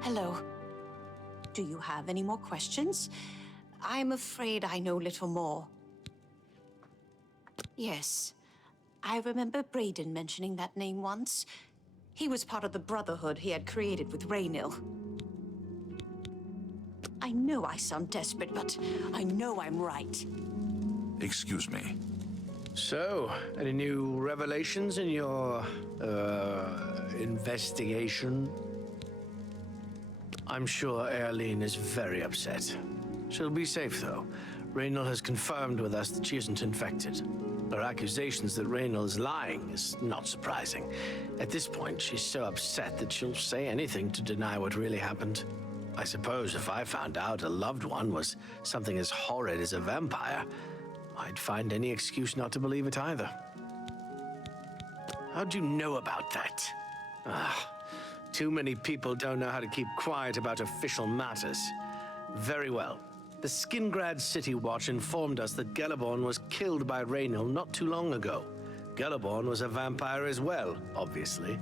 Hello. Do you have any more questions? I'm afraid I know little more. Yes. I remember Braden mentioning that name once. He was part of the brotherhood he had created with Raynil. I know I sound desperate, but I know I'm right. Excuse me. So, any new revelations in your, investigation? I'm sure Erlene is very upset. She'll be safe, though. Raynil has confirmed with us that she isn't infected. Her accusations that Raynil is lying is not surprising. At this point, she's so upset that she'll say anything to deny what really happened. I suppose if I found out a loved one was something as horrid as a vampire, I'd find any excuse not to believe it either. How'd you know about that? Too many people don't know how to keep quiet about official matters. Very well. The Skingrad City Watch informed us that Gellerborn was killed by Raynil not too long ago. Gellerborn was a vampire as well, obviously.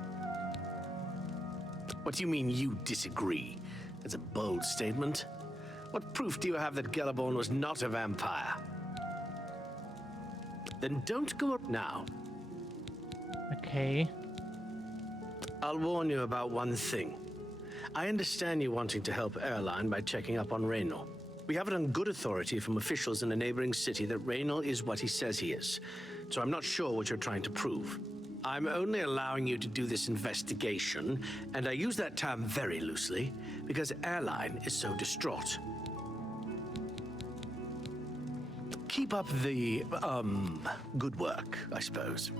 What do you mean you disagree? That's a bold statement. What proof do you have that Gellerborn was not a vampire? Then don't go up now. Okay. I'll warn you about one thing. I understand you wanting to help Erline by checking up on Raynil. We have it on good authority from officials in a neighboring city that Raynil is what he says he is. So I'm not sure what you're trying to prove. I'm only allowing you to do this investigation, and I use that term very loosely, because Erline is so distraught. Keep up the, good work, I suppose.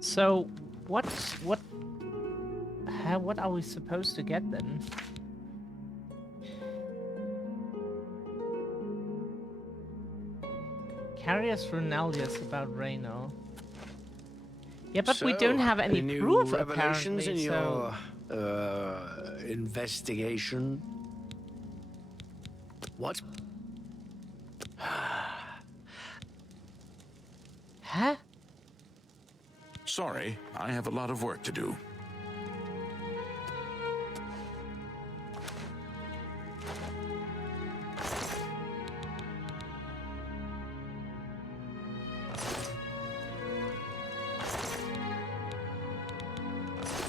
So, what are we supposed to get then? Carius Runelius about Raynil. Yeah, but we don't have any proof, revelations apparently, in so... your investigation? What? Huh? Sorry, I have a lot of work to do.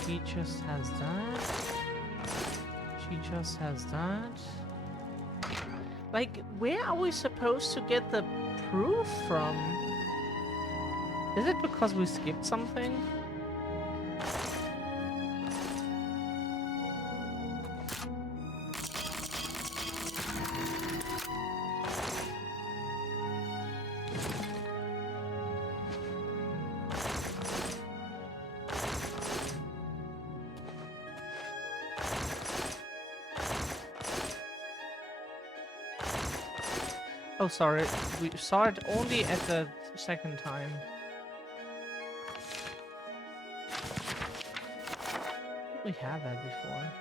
She just has that. She just has that. Like, where are we supposed to get the proof from? Is it because we skipped something? Oh, sorry. We saw it only at the second time. We have that before.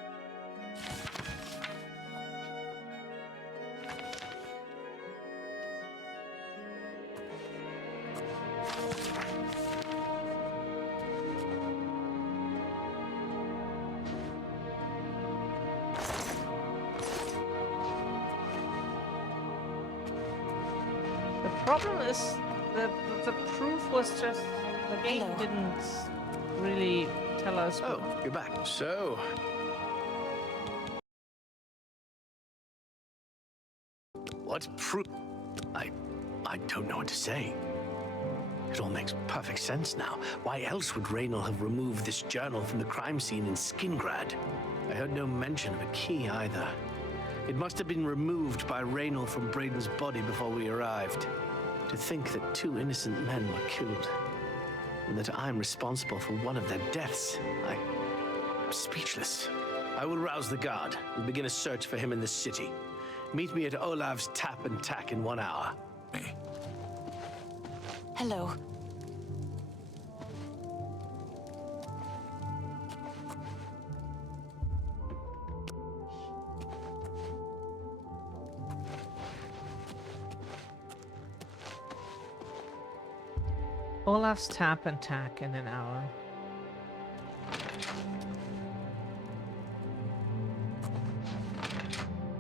The problem is that the proof was just the game didn't really tell us. Oh, you're back. So, what proof? I don't know what to say. It all makes perfect sense now. Why else would Raynil have removed this journal from the crime scene in Skingrad? I heard no mention of a key either. It must have been removed by Raynil from Braden's body before we arrived. To think that 2 innocent men were killed, and that I'm responsible for one of their deaths, I'm speechless. I will rouse the guard and begin a search for him in the city. Meet me at Olav's Tap and Tack in 1 hour. Hello. Olaf's Tap and Tack in an hour.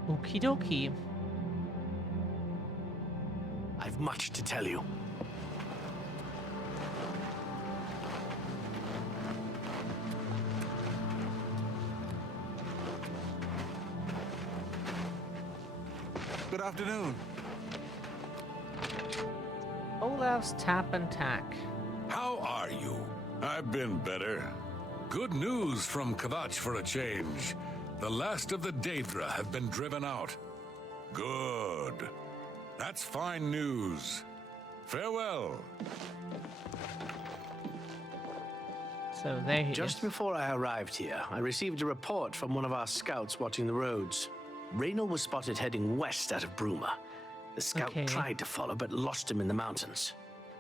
Okie dokie. I've much to tell you. Good afternoon. Olaf's Tap and Tack. How are you? I've been better. Good news from Kvatch for a change. The last of the Daedra have been driven out. Good. That's fine news. Farewell. So there he Just is. before I arrived here, I received a report from one of our scouts watching the roads. Raynor was spotted heading west out of Bruma. The scout tried to follow, but lost him in the mountains.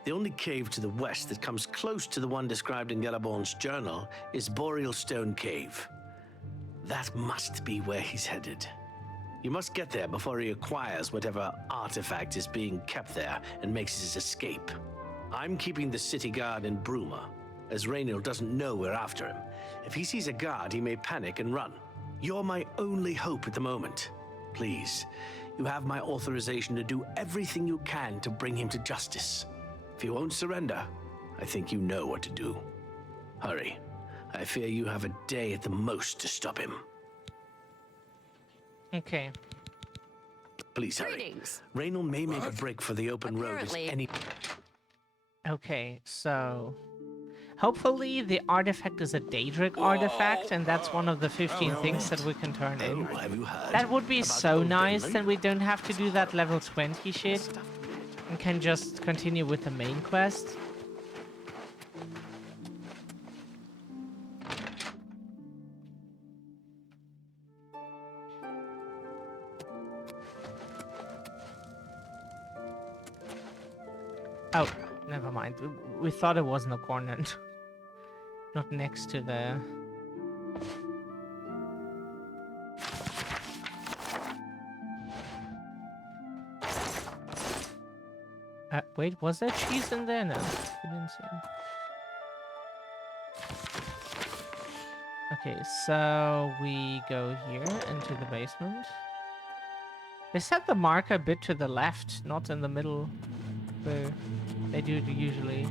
The only cave to the west that comes close to the one described in Galaborn's journal is Boreal Stone Cave. That must be where he's headed. You must get there before he acquires whatever artifact is being kept there and makes his escape. I'm keeping the city guard in Bruma, as Raynor doesn't know we're after him. If he sees a guard, he may panic and run. You're my only hope at the moment. Please, you have my authorization to do everything you can to bring him to justice. If he won't surrender, I think you know what to do. Hurry. I fear you have a day at the most to stop him. Okay. Please hurry. Raynor may make a break for the open road as any... Okay, so... Hopefully the artifact is a Daedric artifact, and that's one of the 15 things that we can turn in. That would be so nice, then we don't have to do that level 20 shit, and can just continue with the main quest. Oh, never mind. We thought it was in the corner. Not next to the... wait, was there cheese in there? No, I didn't see it. Okay, so we go here into the basement. They set the marker a bit to the left, not in the middle, where they do usually.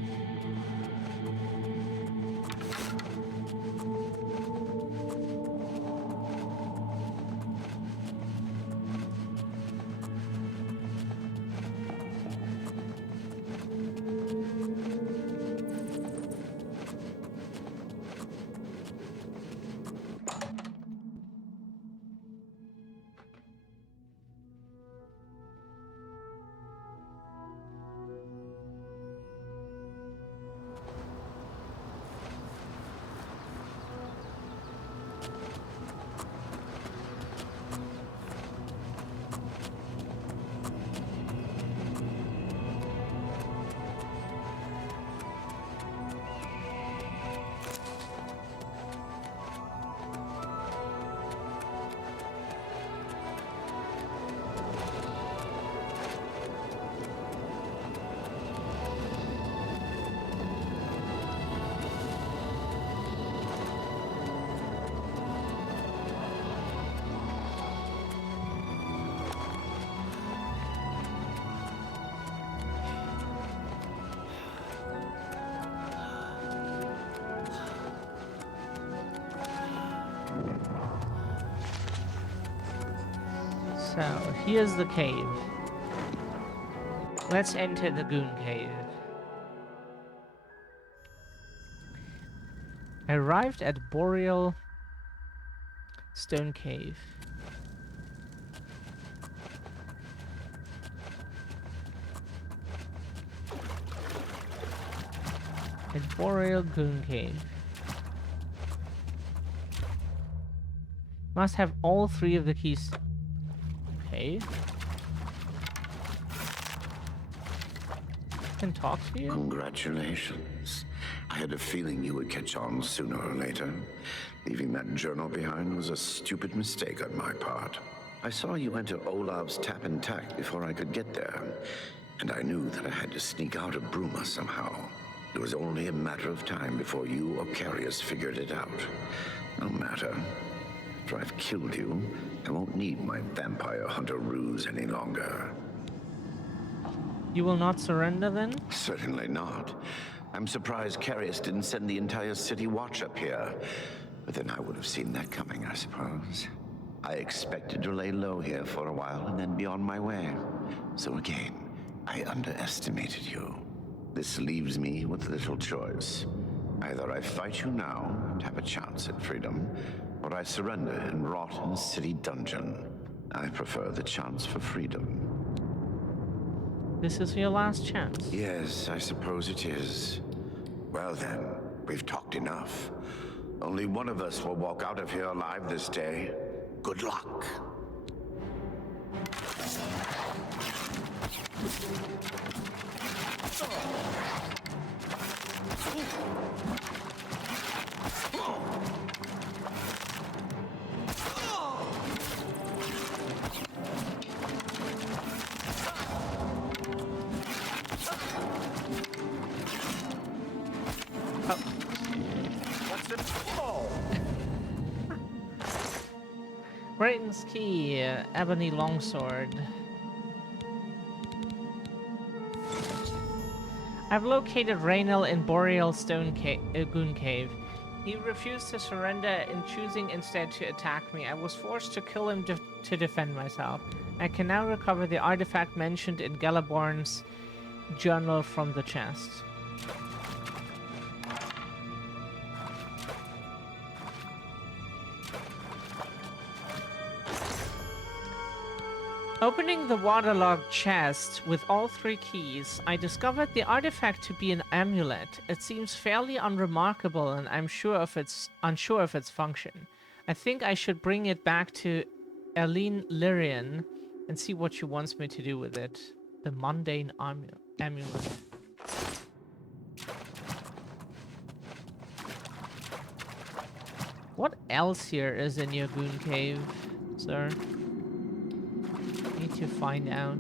So, here's the cave. Let's enter the Goon Cave. Arrived at Boreal Stone Cave. At Boreal Goon Cave. Must have all 3 of the keys. Okay. Can talk to you? Congratulations. I had a feeling you would catch on sooner or later. Leaving that journal behind was a stupid mistake on my part. I saw you enter Olaf's Tap and Tack before I could get there, and I knew that I had to sneak out of Bruma somehow. It was only a matter of time before you or Carius figured it out. No matter. After I've killed you, I won't need my vampire hunter ruse any longer. You will not surrender then? Certainly not. I'm surprised Carius didn't send the entire city watch up here. But then I would have seen that coming, I suppose. I expected to lay low here for a while and then be on my way. So again, I underestimated you. This leaves me with little choice. Either I fight you now and have a chance at freedom, or I surrender and rot in a city dungeon. I prefer the chance for freedom. This is your last chance. Yes, I suppose it is. Well then, we've talked enough. Only one of us will walk out of here alive this day. Good luck. Brayton's Key, Ebony Longsword. I've located Raynel in Boreal Stone Goon Cave. He refused to surrender in choosing instead to attack me. I was forced to kill him to defend myself. I can now recover the artifact mentioned in Galaborn's journal from the chest. Opening the waterlogged chest with all 3 keys, I discovered the artifact to be an amulet. It seems fairly unremarkable, and I'm unsure of its function. I think I should bring it back to Eileen Lyrian and see what she wants me to do with it. The mundane amulet. What else here is in your goon cave, sir? Need to find out.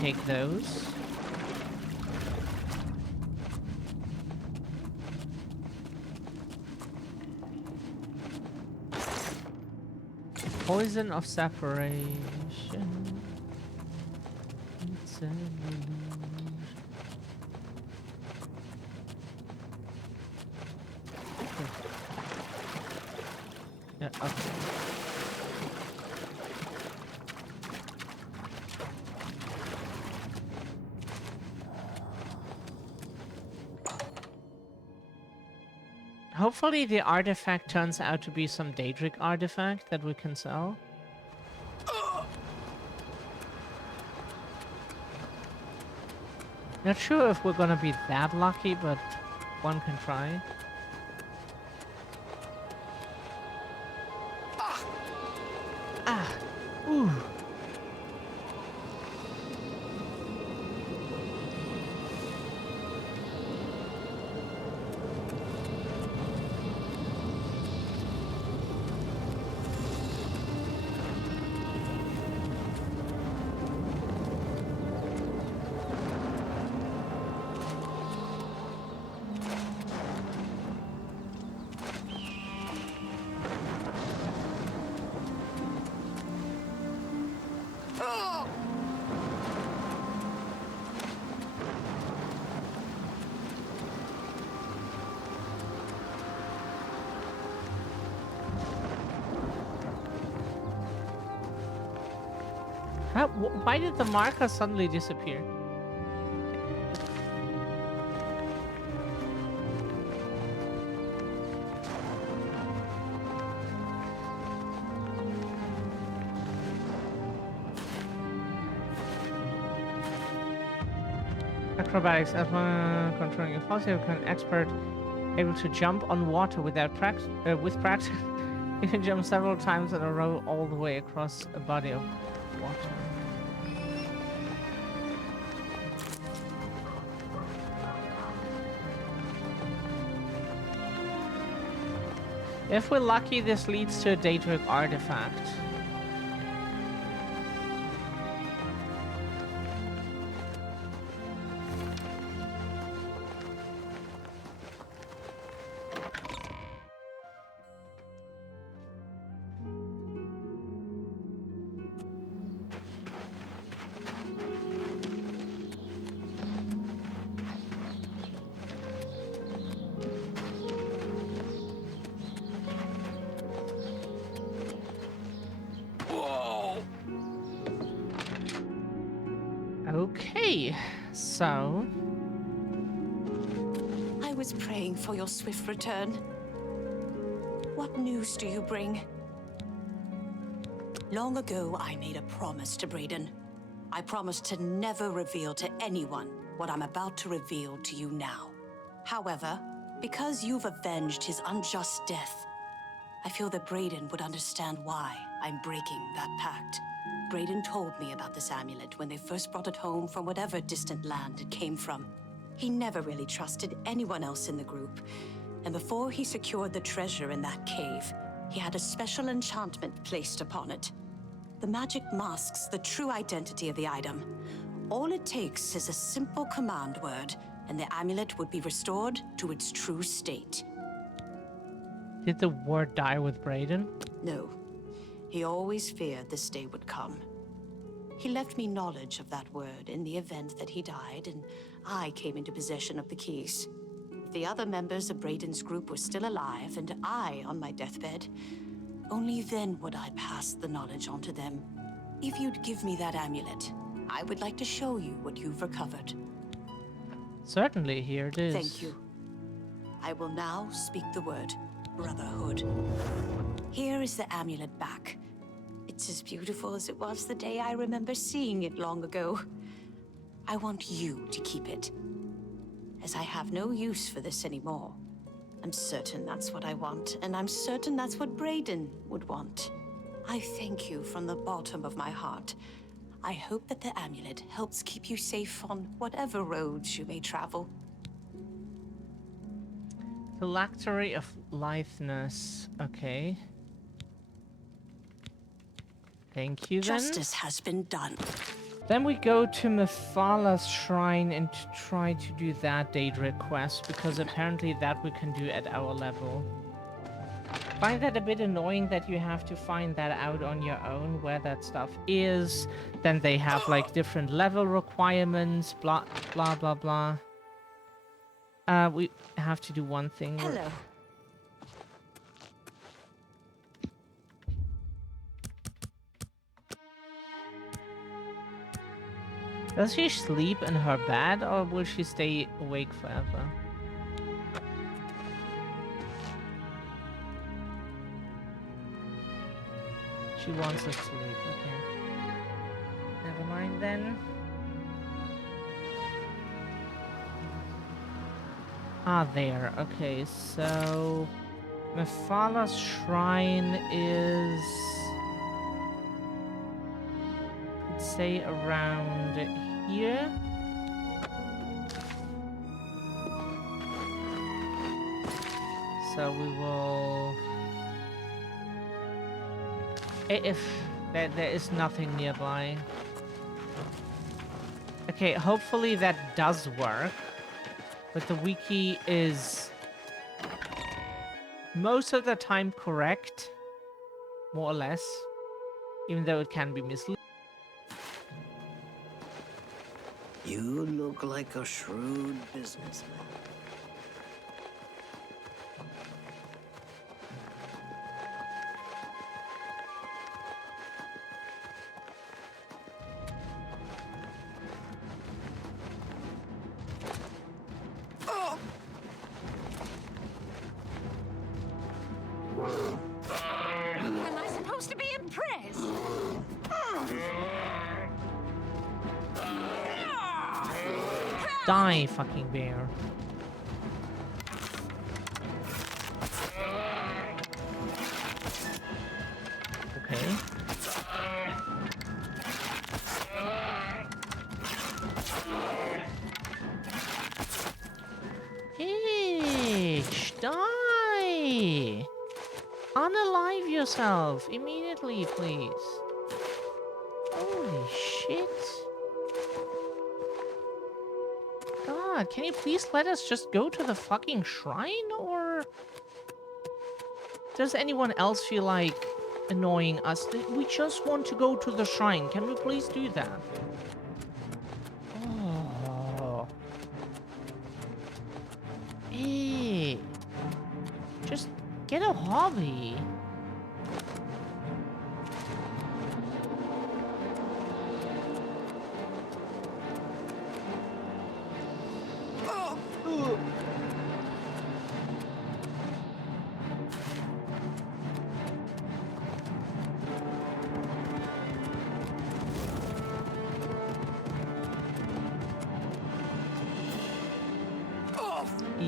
Take those. Poison of separation. It's an illusion. Yeah, okay. Hopefully the artifact turns out to be some Daedric artifact that we can sell. Not sure if we're gonna be that lucky, but one can try. Ah! Ooh! Why did the marker suddenly disappear? Acrobatics, controlling a fossil, an expert able to jump on water without with practice. You can jump several times in a row all the way across a body of water. If we're lucky, this leads to a Daedric artifact. So? I was praying for your swift return. What news do you bring? Long ago, I made a promise to Brayden. I promised to never reveal to anyone what I'm about to reveal to you now. However, because you've avenged his unjust death, I feel that Brayden would understand why I'm breaking that pact. Brayden told me about this amulet when they first brought it home from whatever distant land it came from. He never really trusted anyone else in the group, and before he secured the treasure in that cave, he had a special enchantment placed upon it. The magic masks the true identity of the item. All it takes is a simple command word, and the amulet would be restored to its true state. Did the word die with Brayden? No. He always feared this day would come. He left me knowledge of that word in the event that he died, and I came into possession of the keys. If the other members of Brayden's group were still alive, and I on my deathbed, only then would I pass the knowledge on to them. If you'd give me that amulet, I would like to show you what you've recovered. Certainly, here it is. Thank you. I will now speak the word Brotherhood. Here is the amulet back. It's as beautiful as it was the day I remember seeing it long ago. I want you to keep it, as I have no use for this anymore. I'm certain that's what I want, and I'm certain that's what Brayden would want. I thank you from the bottom of my heart. I hope that the amulet helps keep you safe on whatever roads you may travel. Phylactery of litheness. Okay. Thank you, then. Justice has been done. Then we go to Mephalah's shrine and try to do that Daedric quest, because apparently that we can do at our level. Find that a bit annoying that you have to find that out on your own, where that stuff is. Then they have like different level requirements, blah, blah, blah, blah. We have to do one thing. Hello. Does she sleep in her bed, or will she stay awake forever? She wants us to sleep, okay. Never mind then. Ah, there. Okay, so Mephalah's shrine is, I'd say, around here. So we will, if there is nothing nearby. Okay, hopefully that does work. But the wiki is most of the time correct, more or less, even though it can be misleading. You look like a shrewd businessman. Am I supposed to be impressed? Die, fucking bear. Okay. Bitch, die! Unalive yourself immediately, please. Holy shit. God, can you please let us just go to the fucking shrine, or does anyone else feel like annoying us? We just want to go to the shrine. Can we please do that? Oh. Hey. Just get a hobby.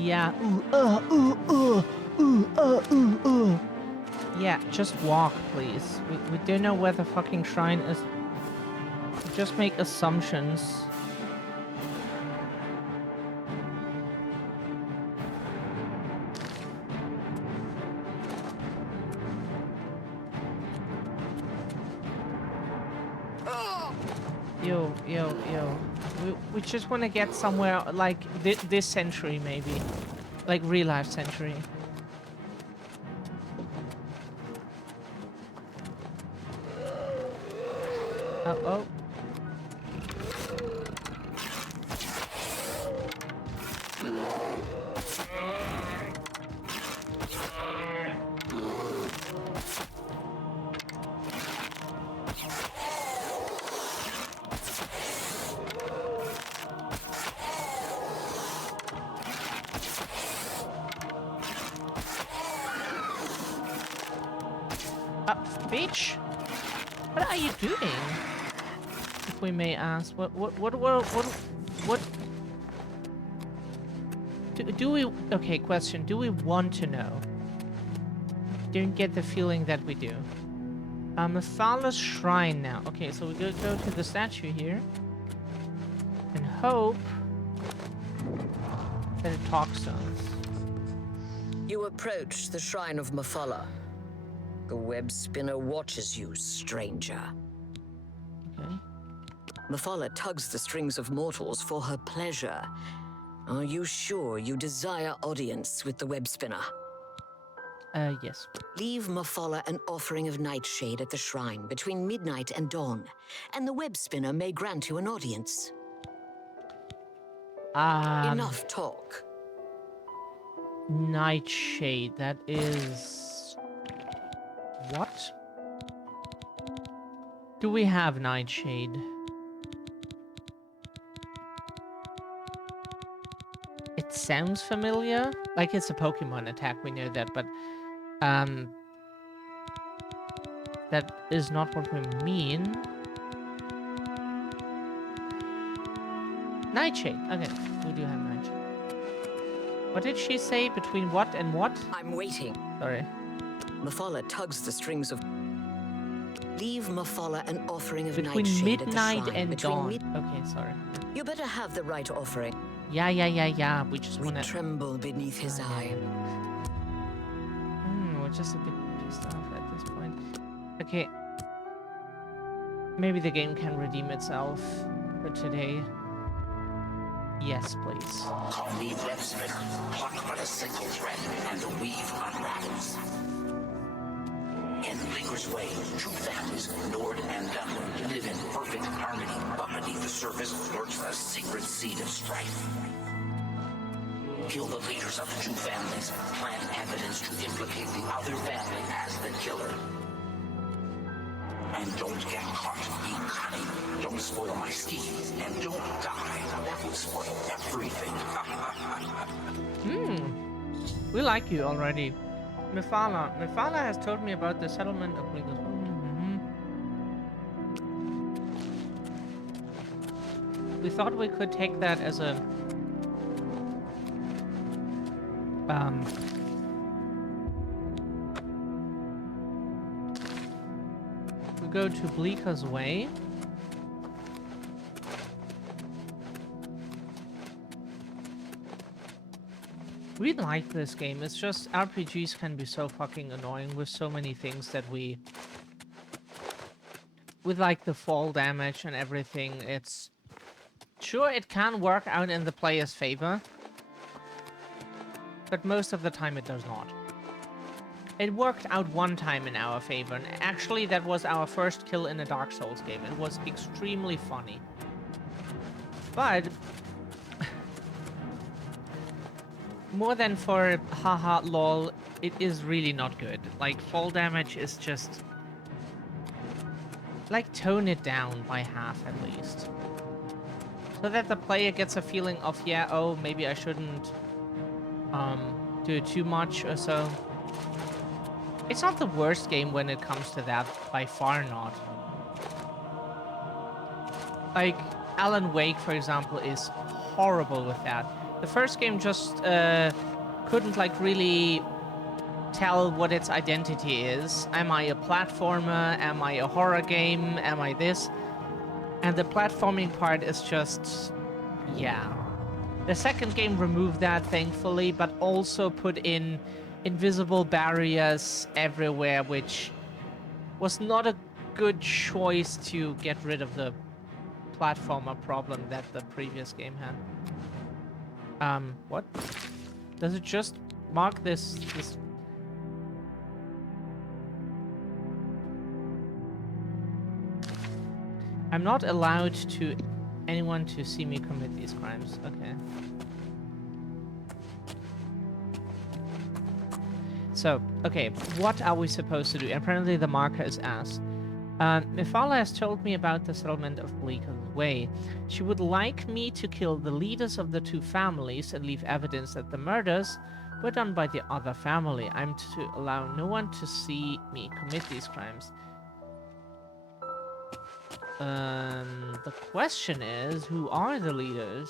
Yeah. Yeah, just walk, please. We don't know where the fucking shrine is. Just make assumptions. Yo. We just want to get somewhere like this century, maybe. Like real life century. Oh. Bitch, what are you doing? If we may ask, what? Do we? Okay, question. Do we want to know? Don't get the feeling that we do. Mathala's shrine now. Okay, so we go to the statue here and hope that it talks to us. You approach the shrine of Mafala. The web spinner watches you, stranger. Okay. Mafala tugs the strings of mortals for her pleasure. Are you sure you desire audience with the web spinner? Yes. Leave Mafala an offering of nightshade at the shrine between midnight and dawn, and the web spinner may grant you an audience. Enough talk. Nightshade, that is... What? Do we have Nightshade? It sounds familiar. Like it's a Pokemon attack, we know that, but that is not what we mean. Nightshade. Okay, we do have Nightshade. What did she say? Between what and what? I'm waiting. Sorry. Mafala tugs the strings of... Leave Mafala an offering of between nightshade midnight at the shrine. And dawn. Okay, sorry. You better have the right offering. Yeah. We just wanna... We tremble beneath his eye. We're just a bit pissed off at this point. Okay. Maybe the game can redeem itself for today. Yes, please. Call me web spinner. Pluck but a single thread, and the weave unravels. In Bleaker's Way, two families, Nord and Dunlin, live in perfect harmony, but beneath the surface lurks the secret seed of strife. Kill the leaders of the two families, plant evidence to implicate the other family as the killer. And don't get caught, be cunning. Don't spoil my scheme, and don't die. That will spoil everything. We like you already. Mafala has told me about the settlement of Bleaker's Way. We thought we could take that as a... we go to Bleaker's Way. We like this game. It's just RPGs can be so fucking annoying with so many things that we... With like the fall damage and everything, it's... Sure, it can work out in the player's favor. But most of the time it does not. It worked out one time in our favor, and actually that was our first kill in a Dark Souls game. It was extremely funny. But... more than for haha lol, it is really not good. Like, fall damage is just... like, tone it down by half at least. So that the player gets a feeling of, yeah, oh, maybe I shouldn't do it too much or so. It's not the worst game when it comes to that, by far not. Like, Alan Wake, for example, is horrible with that. The first game just couldn't like really tell what its identity is. Am I a platformer? Am I a horror game? Am I this? And the platforming part is just, yeah. The second game removed that, thankfully, but also put in invisible barriers everywhere, which was not a good choice to get rid of the platformer problem that the previous game had. What? Does it just mark this? I'm not allowed to anyone to see me commit these crimes. Okay. So, okay, what are we supposed to do? Apparently the marker is asked. Mifala has told me about the settlement of Bleaker's Way. She would like me to kill the leaders of the two families and leave evidence that the murders were done by the other family. I'm to allow no one to see me commit these crimes. The question is, who are the leaders?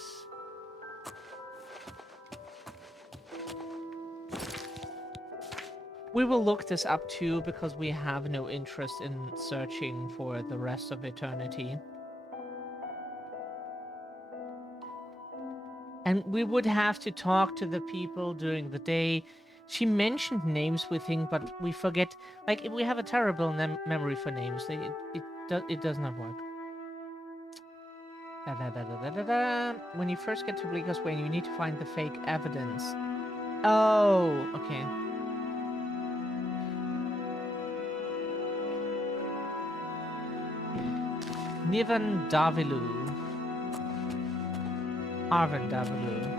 We will look this up too, because we have no interest in searching for the rest of eternity. And we would have to talk to the people during the day. She mentioned names, we think, but we forget. Like, if we have a terrible memory for names, it does not work. When you first get to Bleaker's Way, you need to find the fake evidence. Oh, okay. Niven Davilu. Arvin Davilu.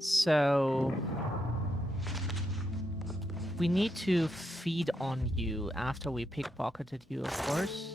So we need to feed on you after we pickpocketed you, of course.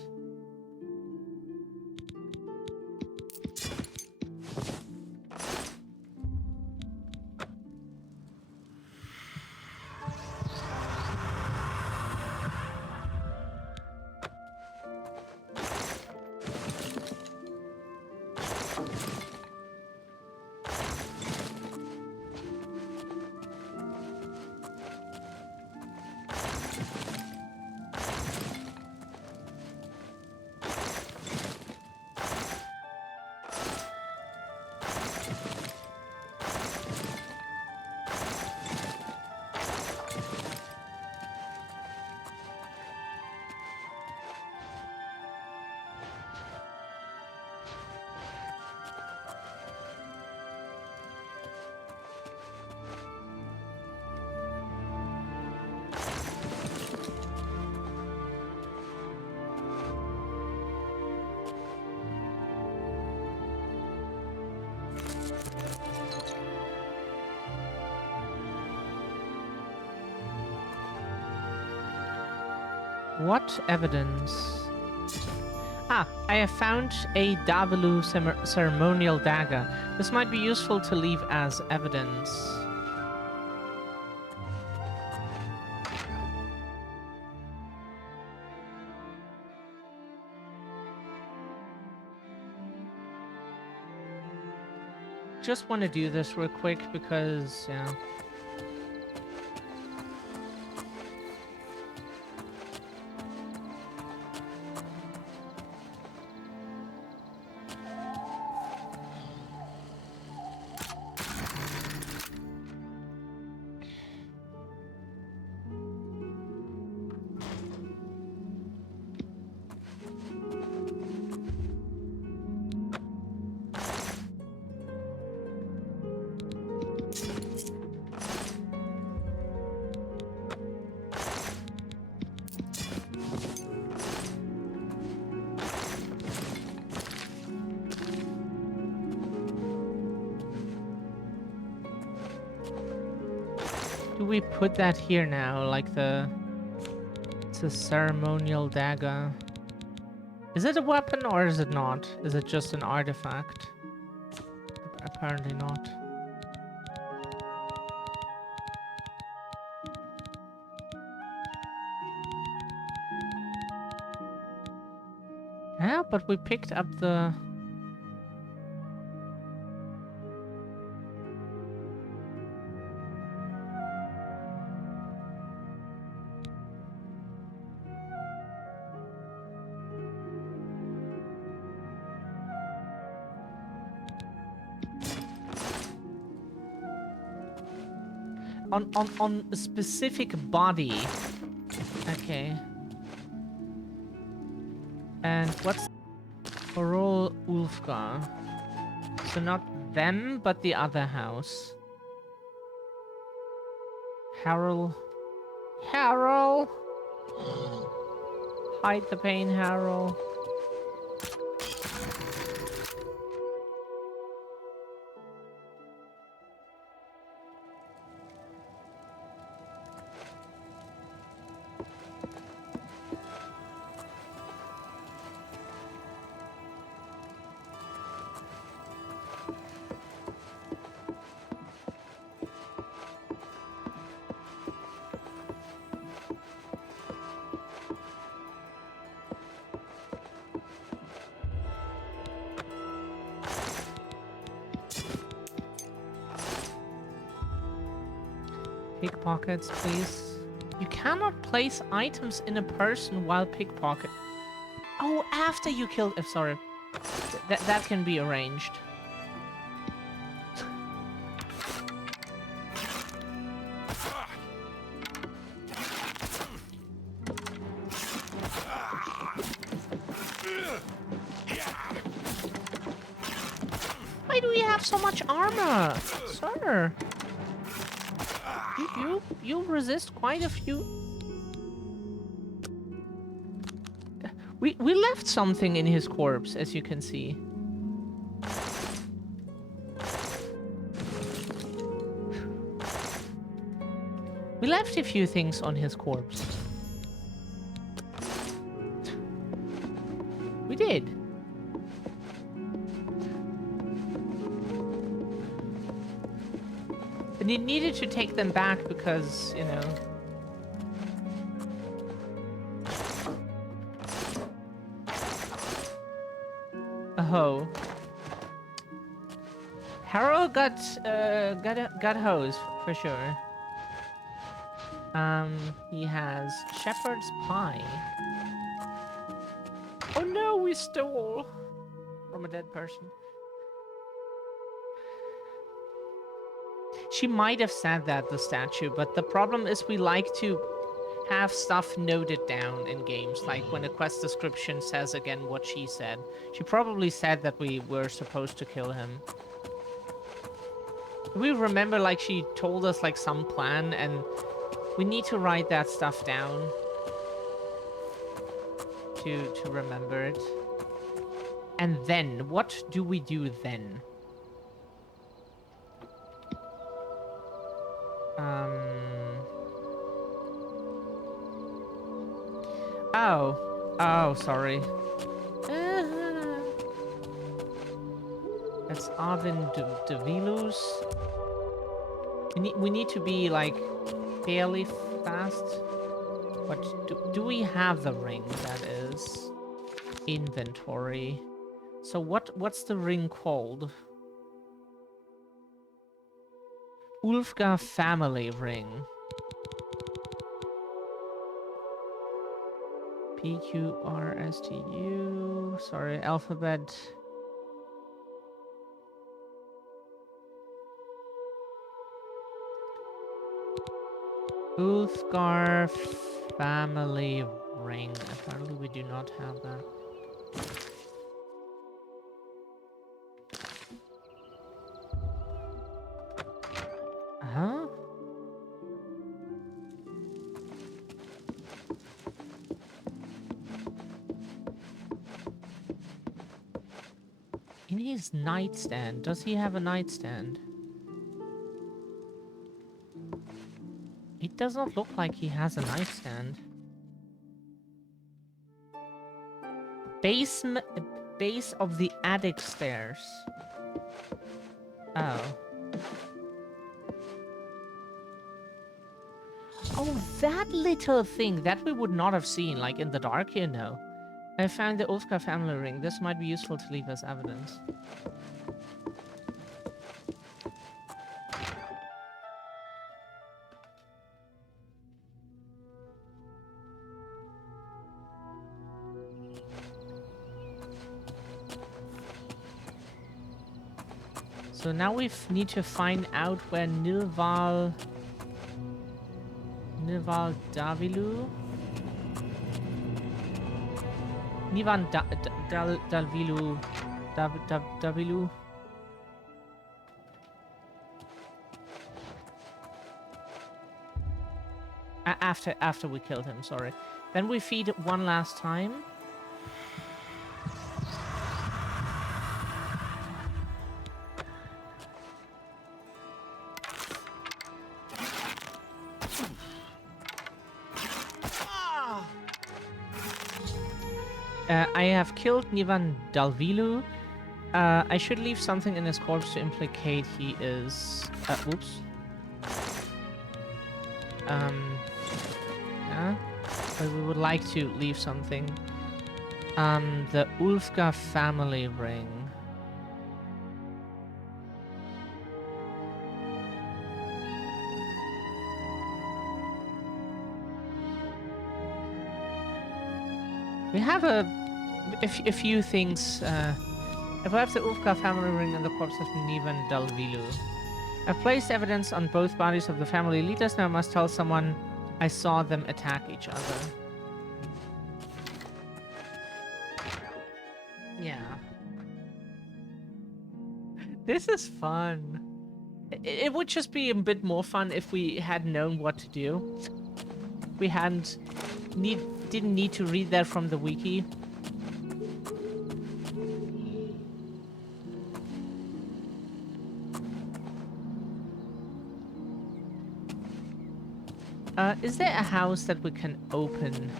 What evidence? Ah, I have found a Davilu ceremonial dagger. This might be useful to leave as evidence. Just want to do this real quick because, yeah. Do we put that here now, like it's a ceremonial dagger? Is it a weapon or is it not? Is it just an artifact? Apparently not. Yeah, but we picked up the... On a specific body. Okay. And what's Parole Ulfgar? So not them, but the other house. Harold. Harold! Hide the pain, Harold. Pickpockets, please. You cannot place items in a person while pickpocket. Oh, after you kill... sorry. That can be arranged. Why do we have so much armor? Sir. You resist quite a few. We left something in his corpse, as you can see. We left a few things on his corpse. We did. And he needed to take them back because, you know... Oh. Harold got hose, for sure. He has shepherd's pie. Oh no, we stole from a dead person. She might have said that, the statue, but the problem is we like to have stuff noted down in games, like when a quest description says again what she said. She probably said that we were supposed to kill him. We remember, like, she told us, like, some plan, and we need to write that stuff down to remember it. And then, what do we do then? Oh, sorry. That's Arvin de Vilus. We need to be, like, fairly fast. But do we have the ring? That is inventory. So what's the ring called? Ulfgar family ring. PQRSTU. Sorry, alphabet. Ulfgar family ring. Apparently we do not have that. Huh? In his nightstand. Does he have a nightstand? It does not look like he has a nightstand. Base of the attic stairs. Oh. Oh, that little thing that we would not have seen, like in the dark, you know. I found the Ulfgar family ring. This might be useful to leave as evidence. So now we need to find out where Nilval Davilu? Nivan Dalvilu Davilu? After we killed him, sorry. Then we feed it one last time. I have killed Nivan Dalvilu. I should leave something in his corpse to implicate he is... whoops. Yeah. But we would like to leave something. The Ulfgar family ring. We have a few things. If I have the Ulfgar family ring and the corpse of Nivan Dalvilu. I've placed evidence on both bodies of the family leaders. Now I must tell someone I saw them attack each other. Yeah. This is fun. It would just be a bit more fun if we had known what to do. We didn't need to read that from the wiki. Is there a house that we can open?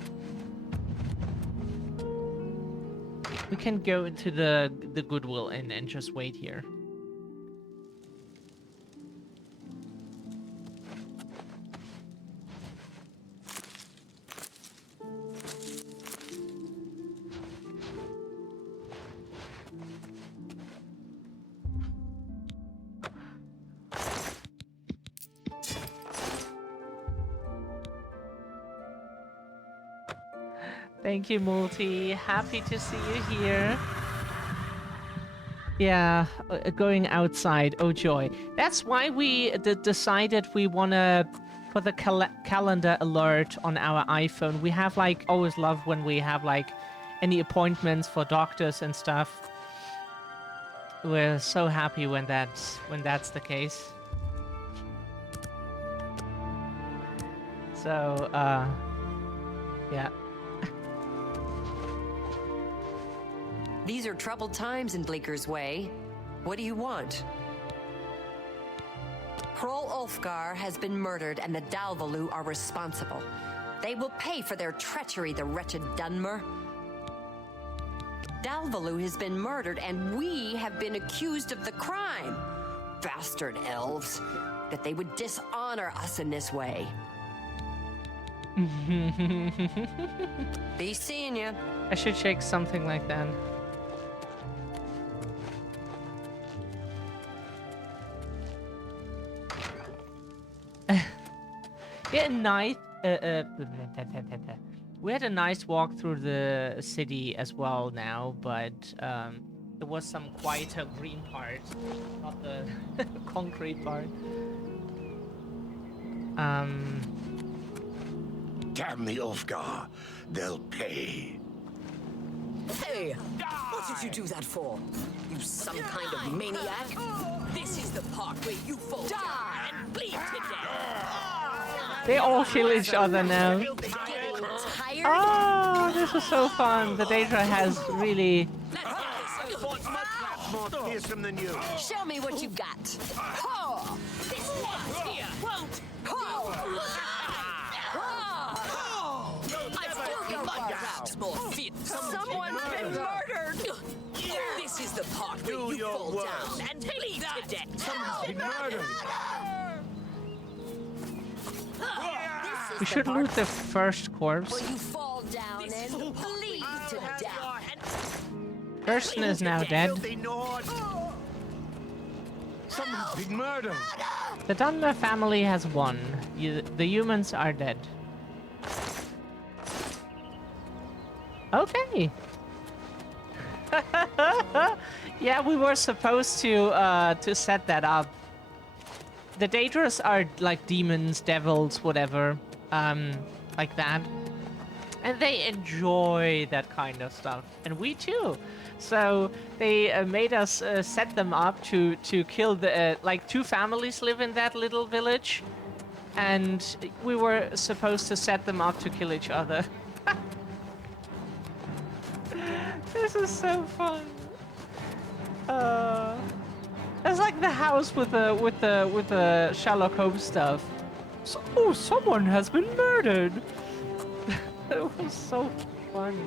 We can go into the Goodwill Inn and just wait here. Thank you, Multi. Happy to see you here. Yeah, going outside. Oh, joy. That's why we decided we want to put the calendar alert on our iPhone. We have, like, always love when we have, like, any appointments for doctors and stuff. We're so happy when that's the case. So, yeah. These are troubled times in Bleeker's Way. What do you want? Hrol Ulfgar has been murdered and the Dalvalu are responsible. They will pay for their treachery, the wretched Dunmer. Dalvalu has been murdered and we have been accused of the crime. Bastard elves. That they would dishonor us in this way. Be seeing ya. I should shake something like that. Yeah, nice. We had a nice walk through the city as well now, but there was some quieter green part, not the concrete part. Damn the Ulfgar. They'll pay. Hey! What did you do that for? You some kind of maniac? This is the part where you fall down and bleed to death! They all kill each other now. Oh, this is so fun. The Daedra has really... More fearsome than you. Show me what you got. Oh, this one here won't. Someone's been murdered. This is the part where you fall down and bleed to death. Someone's been murdered. We should loot the first corpse. Will you fall down and bleed to death? Person is now dead. Someone's been murdered. The Dunmer family has won. The humans are dead. Okay. Yeah, we were supposed to set that up. The Daedras are like demons, devils, whatever, like that, and they enjoy that kind of stuff, and we too. So they made us set them up to kill the like 2 families live in that little village, and we were supposed to set them up to kill each other. This is so fun. It's like the house with the Sherlock Holmes stuff. So, oh, someone has been murdered. It was so fun.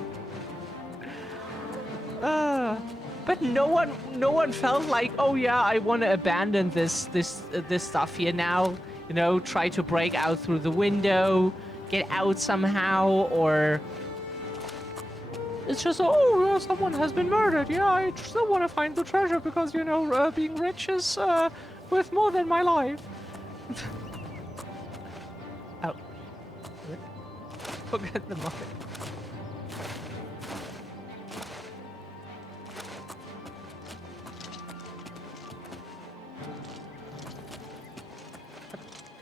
But no one felt like, oh yeah, I want to abandon this stuff here now. You know, try to break out through the window, get out somehow, or it's just, oh yeah, someone has been murdered. Yeah, I still want to find the treasure because, you know, being rich is worth more than my life. Oh. Forget the muppet.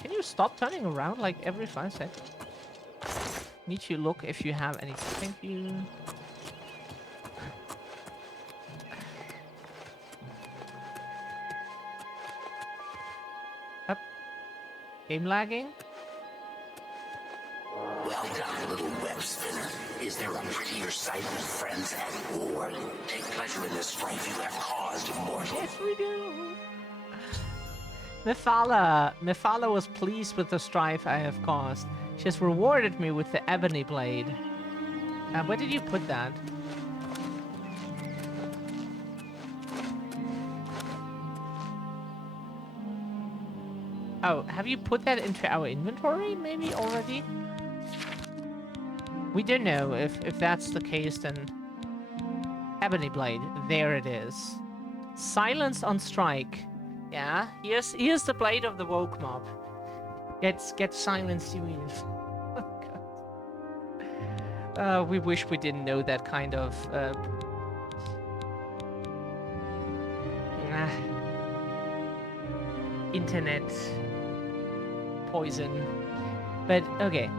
Can you stop turning around like every 5 seconds? Need to look if you have anything. Thank you. Up. Game lagging? Well done, little web spinner. Is there a prettier sight than friends at war? Take pleasure in the strife you have caused, immortal. Yes, we do. Mephala was pleased with the strife I have caused. She has rewarded me with the ebony blade. Where did you put that? Oh, have you put that into our inventory maybe already? We don't know. If that's the case, then ebony blade. There it is. Silence on strike. Yeah, here's the blade of the woke mob. Get silenced, you mean. We wish we didn't know that kind of internet poison. But okay.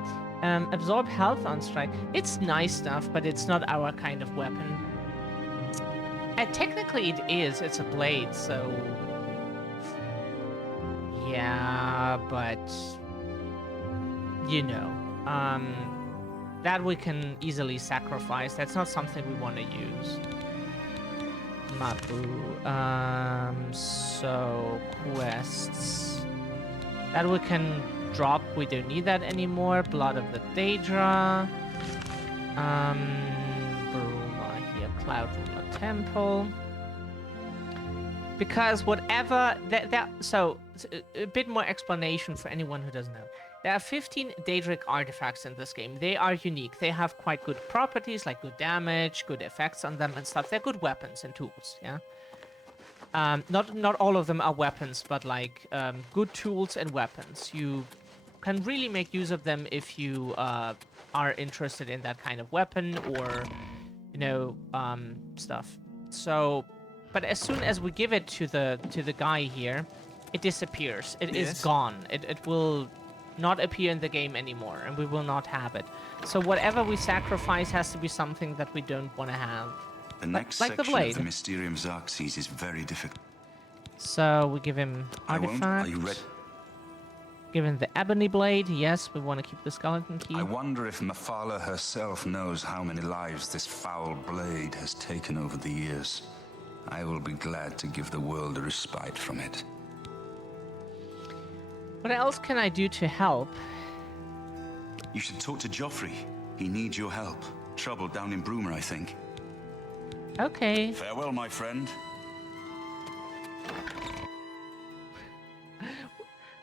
Absorb health on strike. It's nice stuff, but it's not our kind of weapon. Technically it is. It's a blade, so yeah, but you know, that we can easily sacrifice. That's not something we want to use. Mabu. So quests that we can drop. We don't need that anymore. Blood of the Daedra. Bruma here. Cloud Ruler Temple. Because whatever so a bit more explanation for anyone who doesn't know. There are 15 Daedric artifacts in this game. They are unique. They have quite good properties, like good damage, good effects on them and stuff. They're good weapons and tools, yeah? Not all of them are weapons, but like good tools and weapons. You can really make use of them if you are interested in that kind of weapon or, you know, stuff. So, but as soon as we give it to the guy here, it disappears. It is gone. It will not appear in the game anymore, and we will not have it. So whatever we sacrifice has to be something that we don't want to have. The next like the section blade. of the Mysterium Xerxes is very difficult. So we give him artifact. Are you ready? Give him the ebony blade. Yes, we want to keep the skeleton key. I wonder if Mephala herself knows how many lives this foul blade has taken over the years. I will be glad to give the world a respite from it. What else can I do to help? You should talk to Joffrey. He needs your help. Trouble down in Bruma, I think. Okay. Farewell, my friend.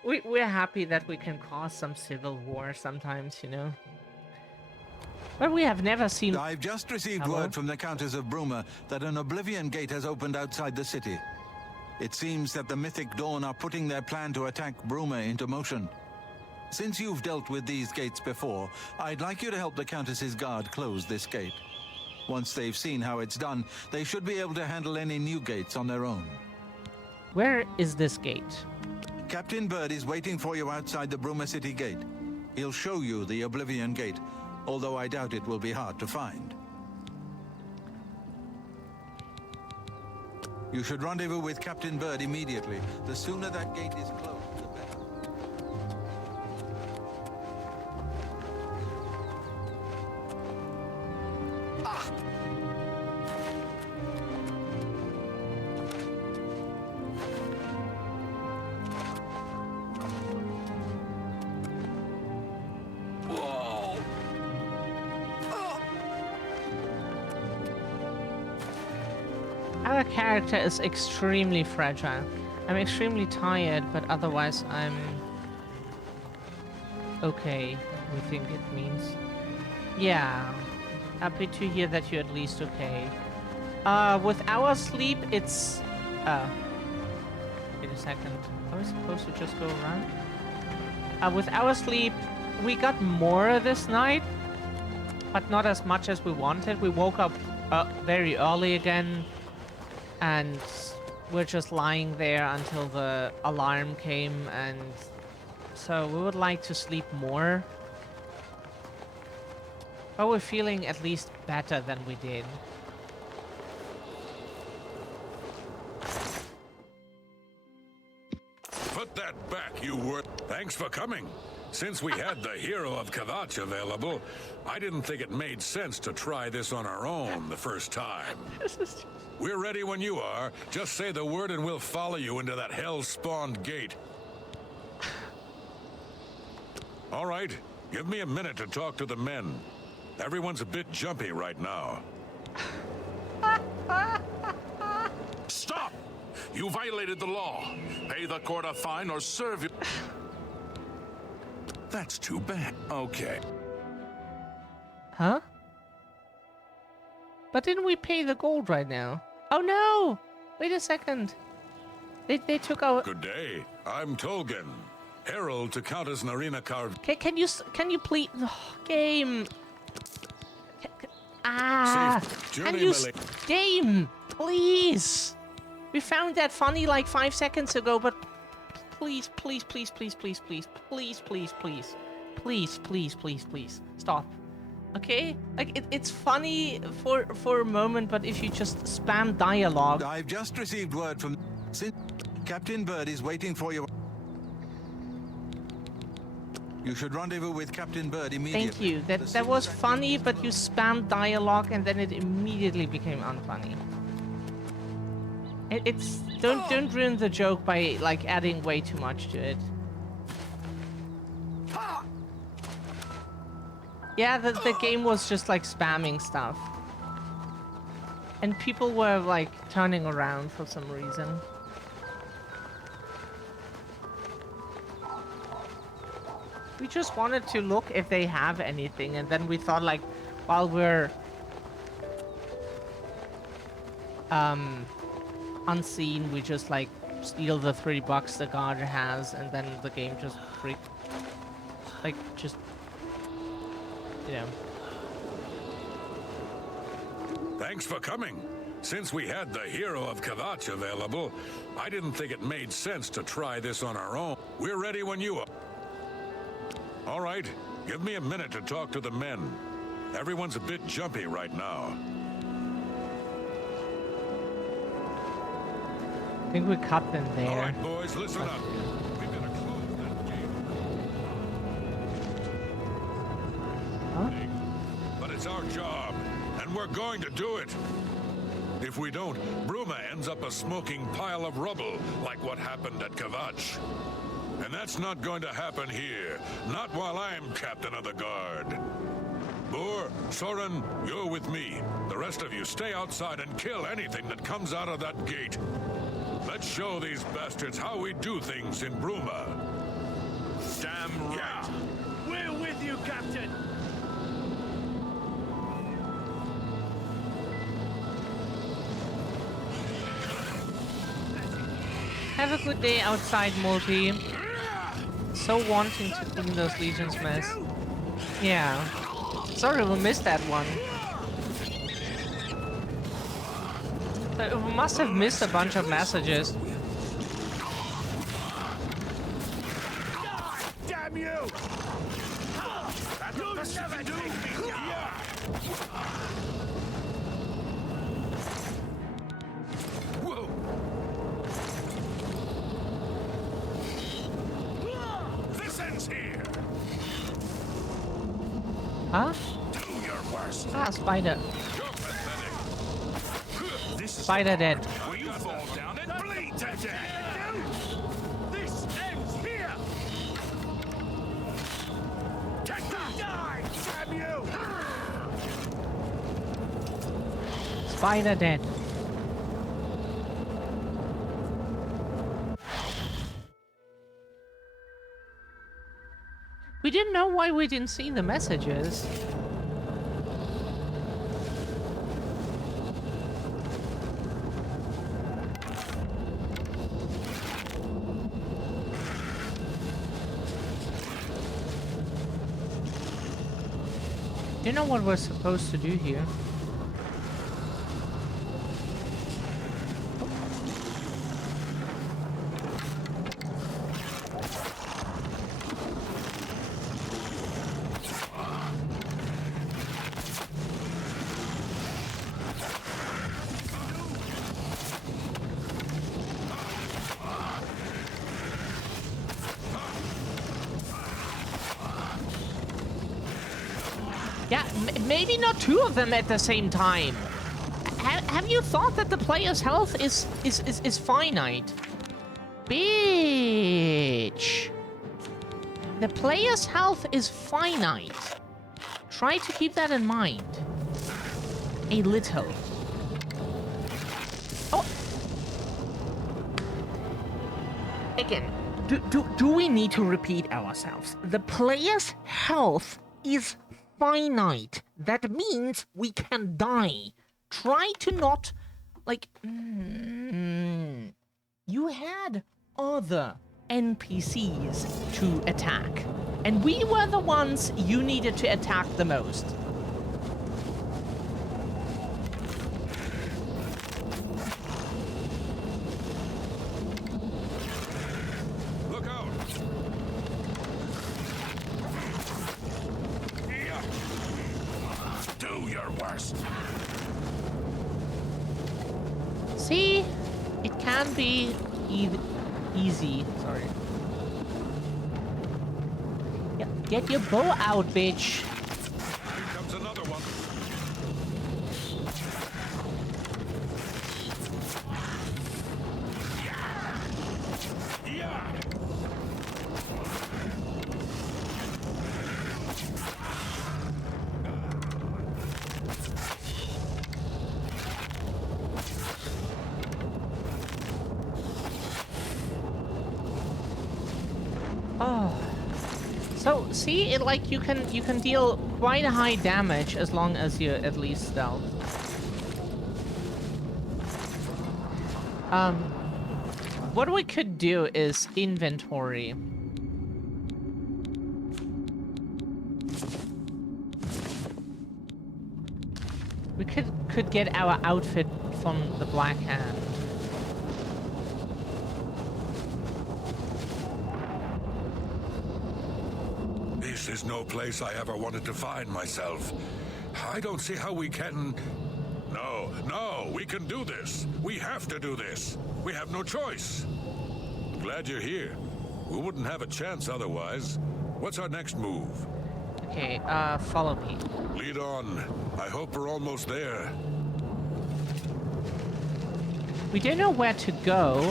we're happy that we can cause some civil war sometimes, you know. But we have never seen... I've just received word from the Countess of Bruma that an Oblivion gate has opened outside the city. It seems that the Mythic Dawn are putting their plan to attack Bruma into motion. Since you've dealt with these gates before, I'd like you to help the Countess's guard close this gate. Once they've seen how it's done, they should be able to handle any new gates on their own. Where is this gate? Captain Bird is waiting for you outside the Bruma City gate. He'll show you the Oblivion gate, although I doubt it will be hard to find. You should rendezvous with Captain Bird immediately. The sooner that gate is closed, the better. Our character is extremely fragile. I'm extremely tired, but otherwise I'm okay, we think it means. Yeah, happy to hear that you're at least okay. With our sleep, it's... wait a second. Are we supposed to just go around? With our sleep, we got more this night, but not as much as we wanted. We woke up very early again, and we're just lying there until the alarm came, and so we would like to sleep more. But we're feeling at least better than we did. Put that back, you were. Thanks for coming. Since we had the hero of Kavach available, I didn't think it made sense to try this on our own the first time. We're ready when you are. Just say the word and we'll follow you into that hell-spawned gate. All right, give me a minute to talk to the men. Everyone's a bit jumpy right now. Stop! You violated the law. Pay the court a fine or serve you. That's too bad. Okay. Huh? But didn't we pay the gold right now? Oh no! Wait a second. They took our... Good day. I'm Tolgan, herald to Countess Narina Carv. Can you please... Oh, game... Can you... Game! Please! We found that funny like 5 seconds ago, but... Please, please, please, please, please, please, please, please, please. Please, please, please, please. Stop. Okay? Like, it's funny for a moment, but if you just spam dialogue... I've just received word from... Captain Bird is waiting for you. You should rendezvous with Captain Bird immediately. Thank you. That was funny, but you spammed dialogue and then it immediately became unfunny. It's... Don't ruin the joke by, like, adding way too much to it. Yeah, the game was just like spamming stuff. And people were like turning around for some reason. We just wanted to look if they have anything, and then we thought like, while we're unseen, we just like steal the $3 the guard has, and then the game just you know. Thanks for coming. Since we had the hero of Kavach available, I didn't think it made sense to try this on our own. We're ready when you are. All right, give me a minute to talk to the men. Everyone's a bit jumpy right now. I think we cut them there. All right, boys, listen up. We better close that gate. Huh? But it's our job, and we're going to do it. If we don't, Bruma ends up a smoking pile of rubble, like what happened at Kavach. And that's not going to happen here. Not while I'm captain of the guard. Boor, Soren, you're with me. The rest of you stay outside and kill anything that comes out of that gate. Let's show these bastards how we do things in Bruma. Yeah, we're with you, Captain. Have a good day outside, Multi. So wanting to clean those Legion's mess. Yeah. Sorry we missed that one. We must have missed a bunch of messages. Damn you! You'll never do me! Whoa! This ends here! Huh? Do your worst! Ah, spider. You're pathetic! Spider dead. Will you fall down and bleed to death? This ends here! Take that! Die! Damn you! Spider dead. We didn't know why we didn't see the messages. Do you know what we're supposed to do here? Yeah, maybe not two of them at the same time. Have you thought that the player's health is finite? Bitch. The player's health is finite. Try to keep that in mind. A little. Oh. Again, do we need to repeat ourselves? The player's health is finite. That means we can die. Try to not, like, you had other NPCs to attack, and we were the ones you needed to attack the most. Look out! Do your worst. See? It can be easy. Sorry. Yeah, get your bow out, bitch. Here comes another one. Yeah! Oh. So see, it like you can deal quite a high damage as long as you're at least stealth. What we could do is inventory. We could get our outfit from the Black Hand. This is no place I ever wanted to find myself. I don't see how we can... No, we can do this. We have to do this. We have no choice. Glad you're here. We wouldn't have a chance otherwise. What's our next move? Okay, follow me. Lead on. I hope we're almost there. We don't know where to go.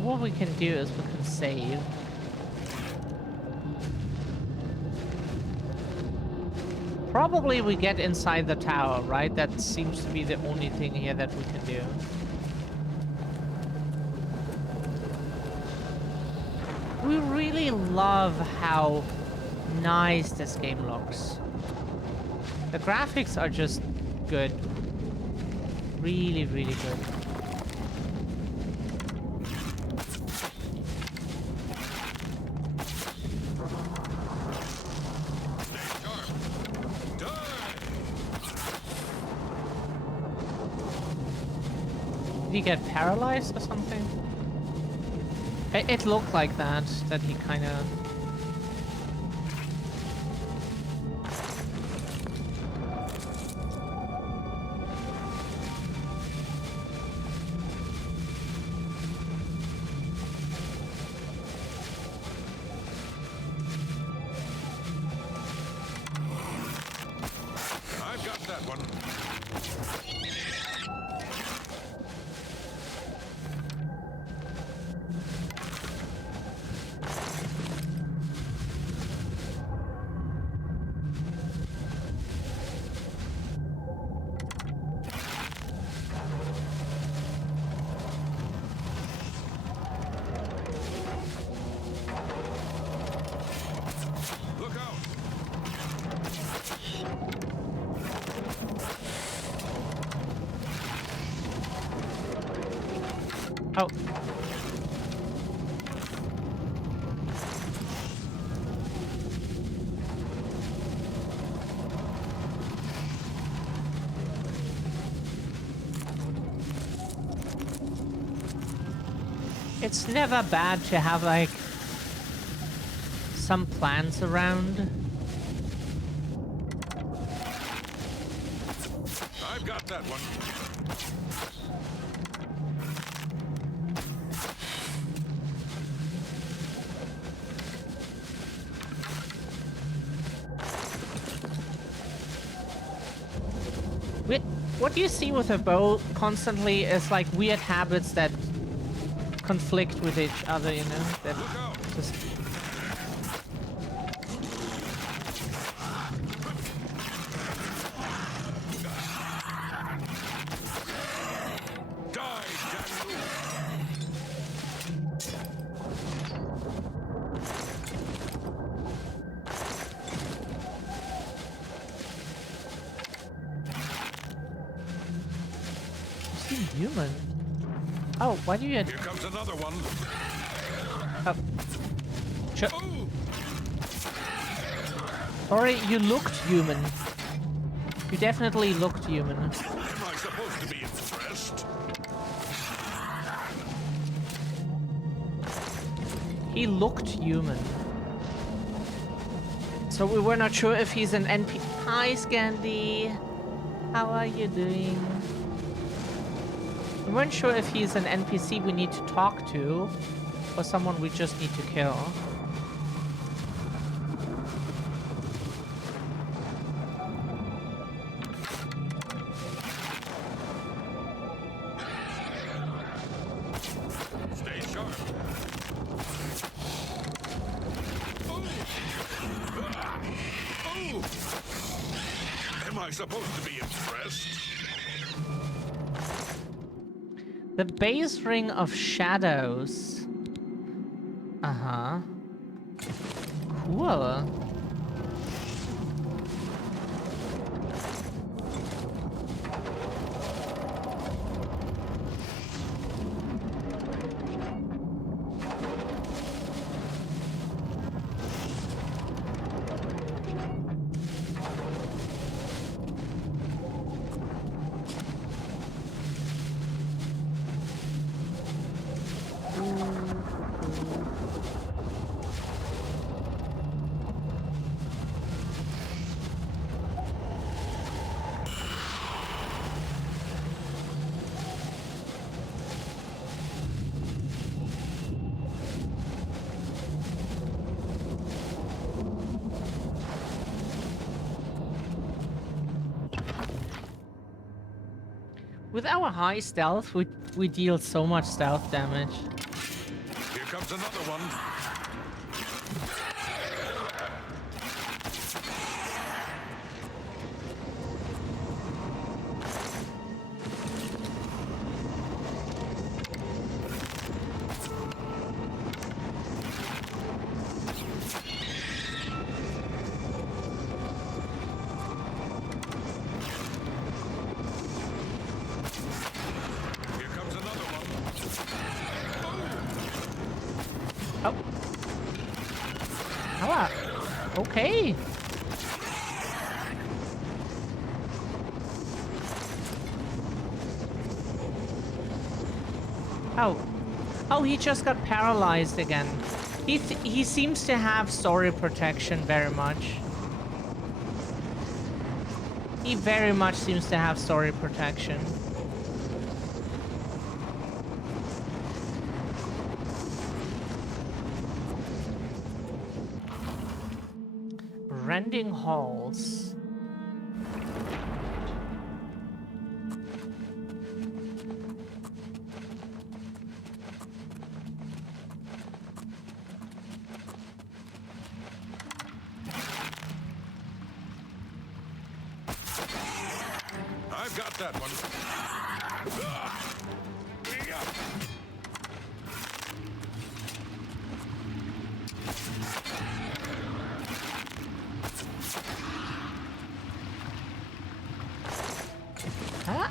What we can do is we can save. Probably we get inside the tower, right? That seems to be the only thing here that we can do. we really love how nice this game looks. The graphics are just good. Really, really good. Did he get paralyzed or something? It looked like that he kind of... I've got that one. Oh. It's never bad to have, like, some plants around. I've got that one. What you see with a bow constantly is like weird habits that conflict with each other, you know? That just... Human. Oh, why do you... Here comes another one. Oh. Sure. Sorry, you looked human. You definitely looked human. Am I supposed to be impressed? He looked human. So we were not sure if he's an NPC. Hi, Scandi. How are you doing? We weren't sure if he's an NPC we need to talk to, or someone we just need to kill. Stay sharp. Oh! Am I supposed to be impressed? The base ring of shadows. Uh-huh. Cool. With our high stealth, we deal so much stealth damage. Here comes another one. Ah, okay. Oh. Oh, he just got paralyzed again. He seems to have story protection very much. He very much seems to have story protection. Rending halls. I've got that one.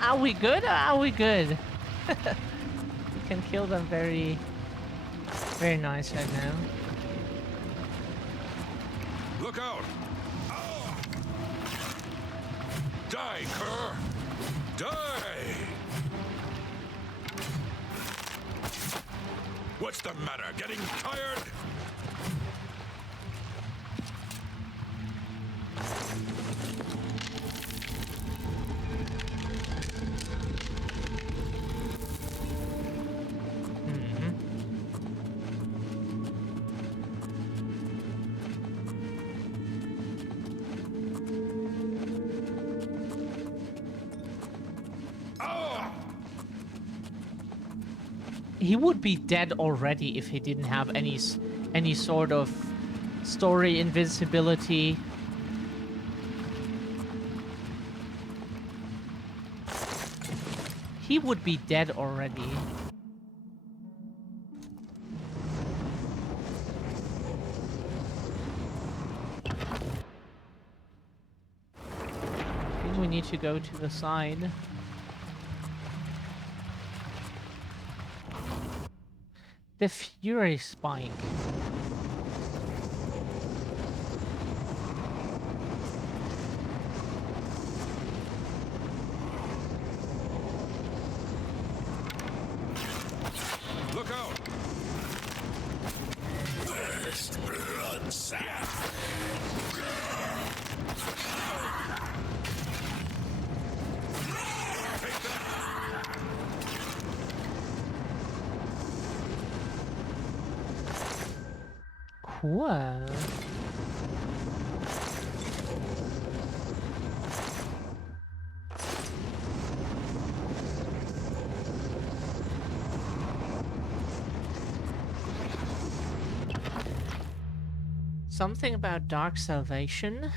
Are we good or are we good? We can kill them very nice right now. Look out! Oh. Die, cur! Die! What's the matter? Getting tired? He would be dead already if he didn't have any sort of story invincibility. He would be dead already. I think we need to go to the side. The Fury Spike. Look out! First blood sack. Cool. Something about Dark Salvation.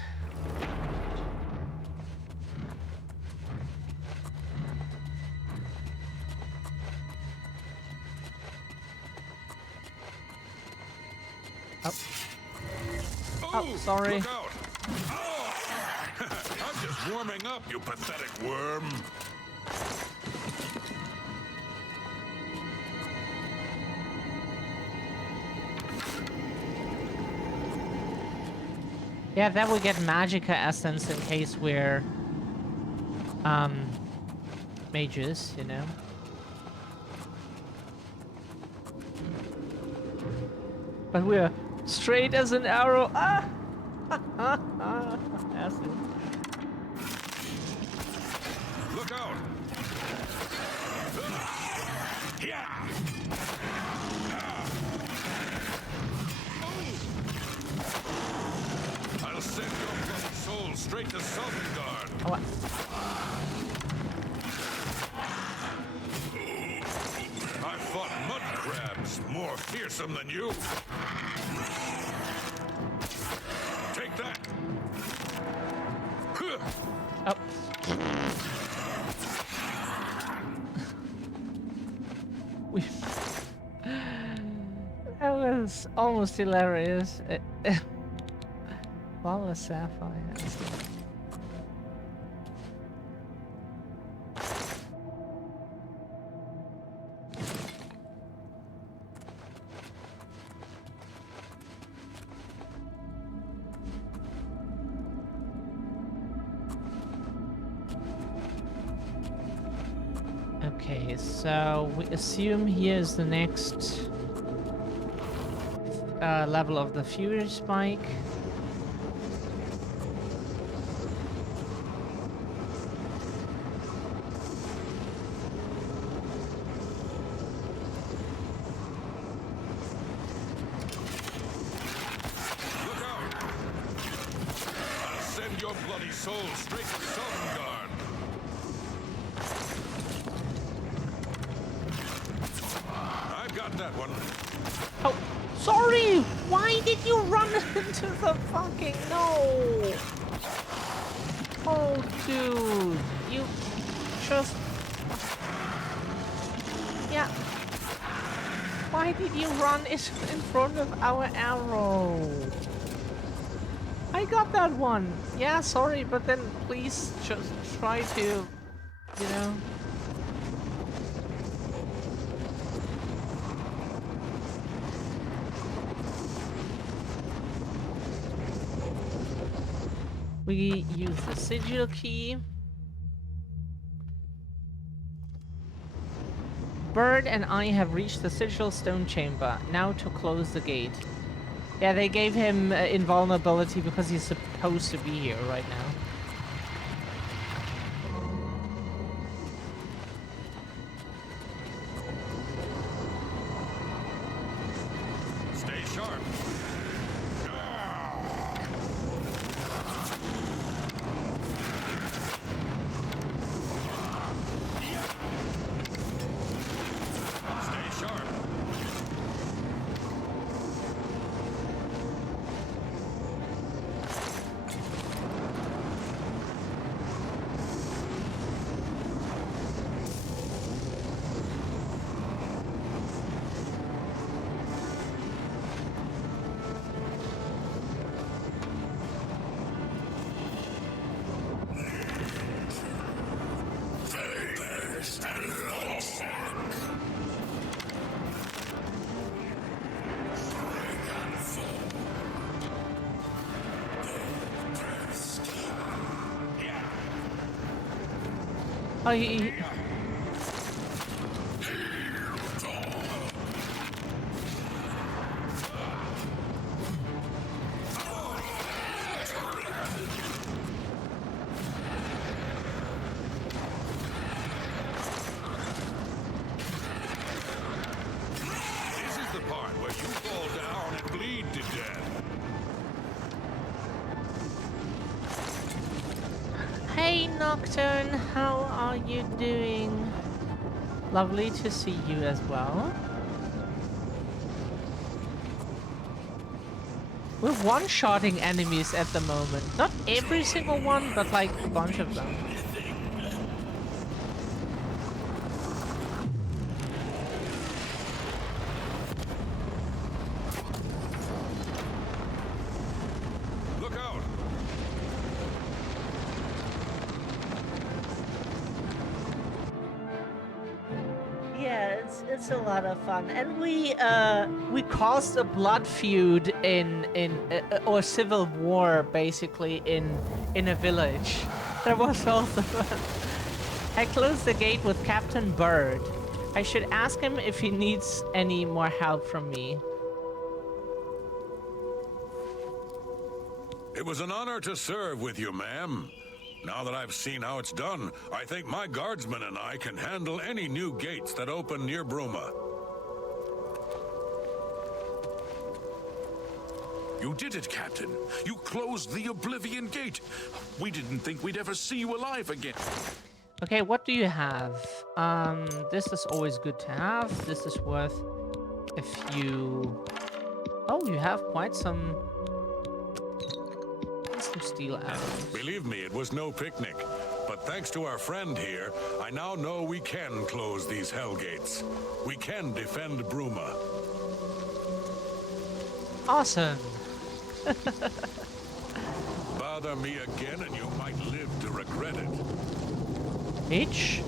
Oh, sorry. Look out! Oh. I'm just warming up, you pathetic worm. Yeah, that we get Magicka Essence in case we're mages, you know. But we're straight as an arrow. Ah! Acid. Look out! Yeah! I'll send your bloody soul straight to Sovngarde. Oh, I fought mud crabs more fearsome than you. Take that. Oh. That was almost hilarious. Flawless Sapphire. Okay, so we assume here is the next level of the Fury Spike. Send your bloody soul straight to Sovngarde. I've got that one. Oh, sorry! Why did you run into the fucking... No! Oh, dude. You just... Yeah. Why did you run in front of our arrow? I got that one. Yeah, sorry, but then please just try to, you know... We use the sigil key. Bird and I have reached the sigil stone chamber. Now to close the gate. Yeah, they gave him invulnerability because he's supposed to be here right now. Stay sharp. Stay sharp. Oh, he... This is the part where you fall down and bleed to death. Hey Nocturne, how are you doing? Lovely to see you as well. We're one-shotting enemies at the moment. Not every single one, but like a bunch of them. Look out! Yeah, it's a lot of fun, and we caused a blood feud in or civil war basically in a village. That was also fun. I closed the gate with Captain Bird. I should ask him if he needs any more help from me. It was an honor to serve with you, ma'am. Now that I've seen how it's done, I think my guardsmen and I can handle any new gates that open near Bruma. You did it, Captain. You closed the Oblivion gate. We didn't think we'd ever see you alive again. Okay, what do you have? This is always good to have. This is worth a few... Oh, you have quite some steel arrows. Believe me, it was no picnic. But thanks to our friend here, I now know we can close these hell gates. We can defend Bruma. Awesome. Bother me again and you might live to regret it. Bitch.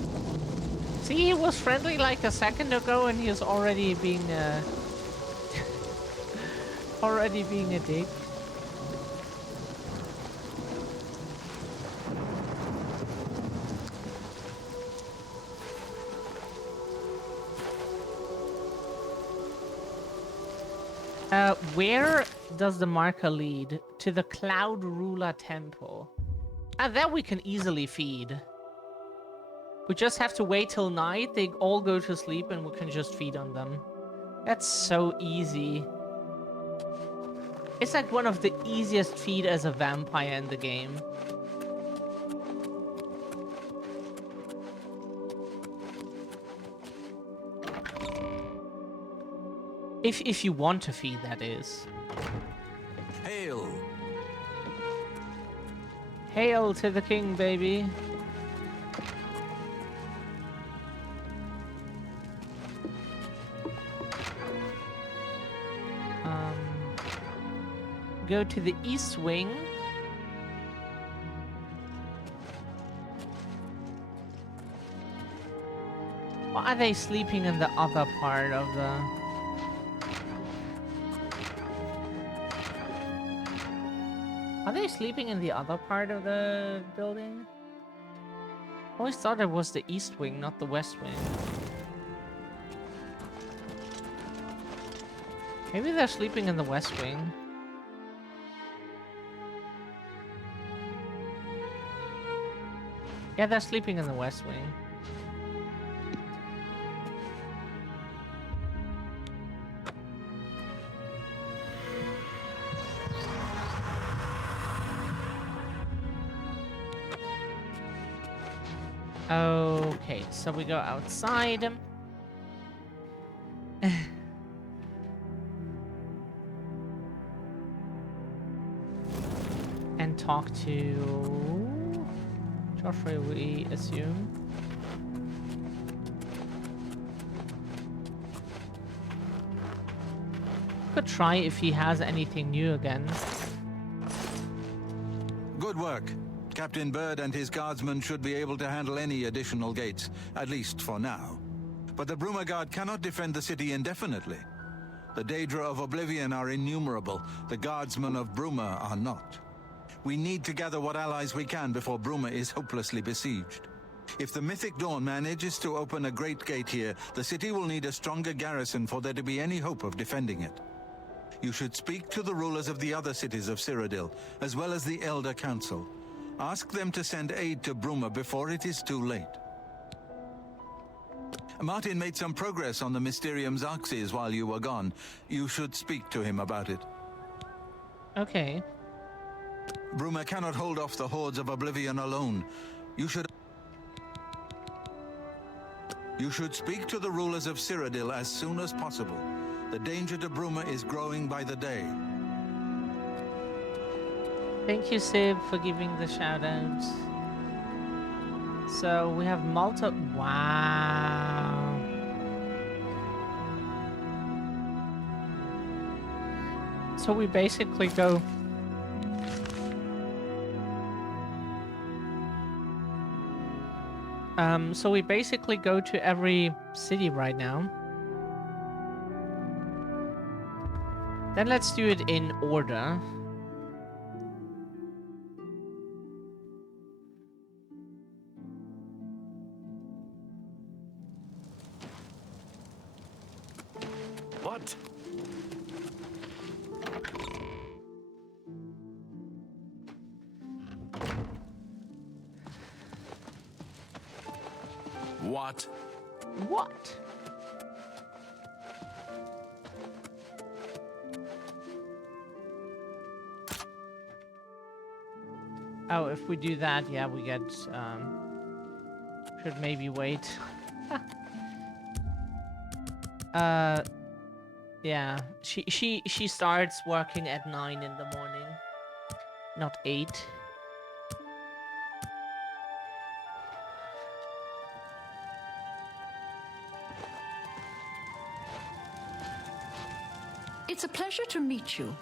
See, he was friendly like a second ago and he is already being already being a dick. Where does the marker lead? To the Cloud Ruler Temple. That we can easily feed. We just have to wait till night, they all go to sleep, and we can just feed on them. That's so easy. It's like one of the easiest feed as a vampire in the game. If you want to feed, that is. Hail! Hail to the king, baby. Go to the east wing. Or are they sleeping in the other part of the... Are they sleeping in the other part of the building? I always thought it was the east wing, not the west wing. Maybe they're sleeping in the west wing. Yeah, they're sleeping in the west wing. Okay, so we go outside. And talk to Joffrey, we assume. Could try if he has anything new again. Good work. Captain Bird and his guardsmen should be able to handle any additional gates, at least for now. But the Bruma Guard cannot defend the city indefinitely. The Daedra of Oblivion are innumerable. The guardsmen of Bruma are not. We need to gather what allies we can before Bruma is hopelessly besieged. If the Mythic Dawn manages to open a great gate here, the city will need a stronger garrison for there to be any hope of defending it. You should speak to the rulers of the other cities of Cyrodiil, as well as the Elder Council. Ask them to send aid to Bruma before it is too late. Martin made some progress on the Mysterium Xerxes while you were gone. You should speak to him about it. Okay. Bruma cannot hold off the hordes of Oblivion alone. You should speak to the rulers of Cyrodiil as soon as possible. The danger to Bruma is growing by the day. Thank you, Sib, for giving the shoutouts. So we have wow. So we basically go... so we basically go to every city right now. Then let's do it in order. What? What? What? Oh, if we do that, yeah, we get, should maybe wait. Yeah, she starts working at 9 in the morning, not 8. It's a pleasure to meet you.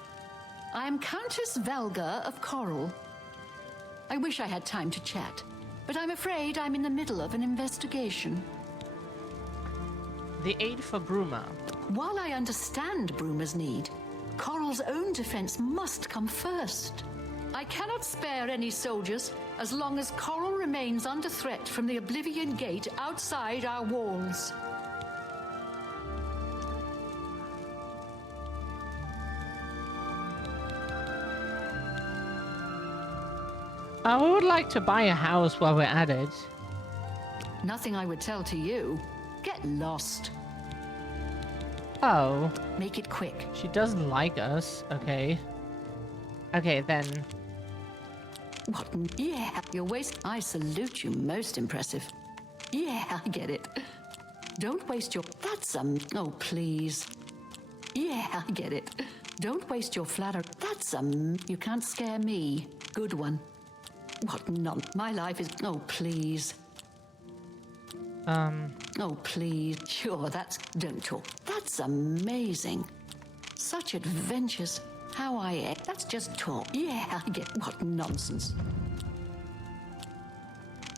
I'm Countess Velga of Coral. I wish I had time to chat, but I'm afraid I'm in the middle of an investigation. The aid for Bruma. While I understand Bruma's need, Coral's own defense must come first. I cannot spare any soldiers as long as Coral remains under threat from the Oblivion Gate outside our walls. We would like to buy a house while we're at it. Nothing I would tell to you. Get lost. Oh. Make it quick. She doesn't like us. Okay. Okay, then. What? Yeah, your waste. I salute you. Most impressive. Yeah, I get it. Don't waste your. That's Oh, please. Yeah, I get it. Don't waste your flatter. That's You can't scare me. Good one. What none? My life is. Oh, please. Oh, please. Sure, that's. Don't talk. That's amazing. Such adventures. How I. That's just talk. Yeah, I get. What nonsense.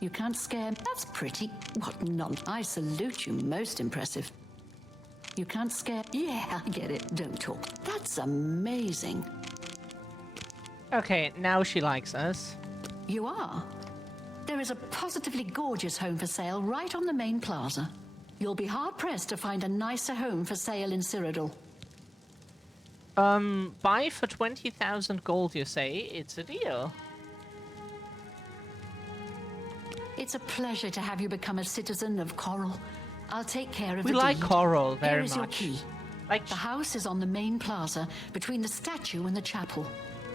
You can't scare. That's pretty. What none? I salute you. Most impressive. You can't scare. Yeah, I get it. Don't talk. That's amazing. Okay, now she likes us. You are. There is a positively gorgeous home for sale right on the main plaza. You'll be hard-pressed to find a nicer home for sale in Cyrodiil. Buy for 20,000 gold, you say? It's a deal. It's a pleasure to have you become a citizen of Coral. I'll take care of We the like deed. Coral very Here is your much. key. Like the house is on the main plaza between the statue and the chapel.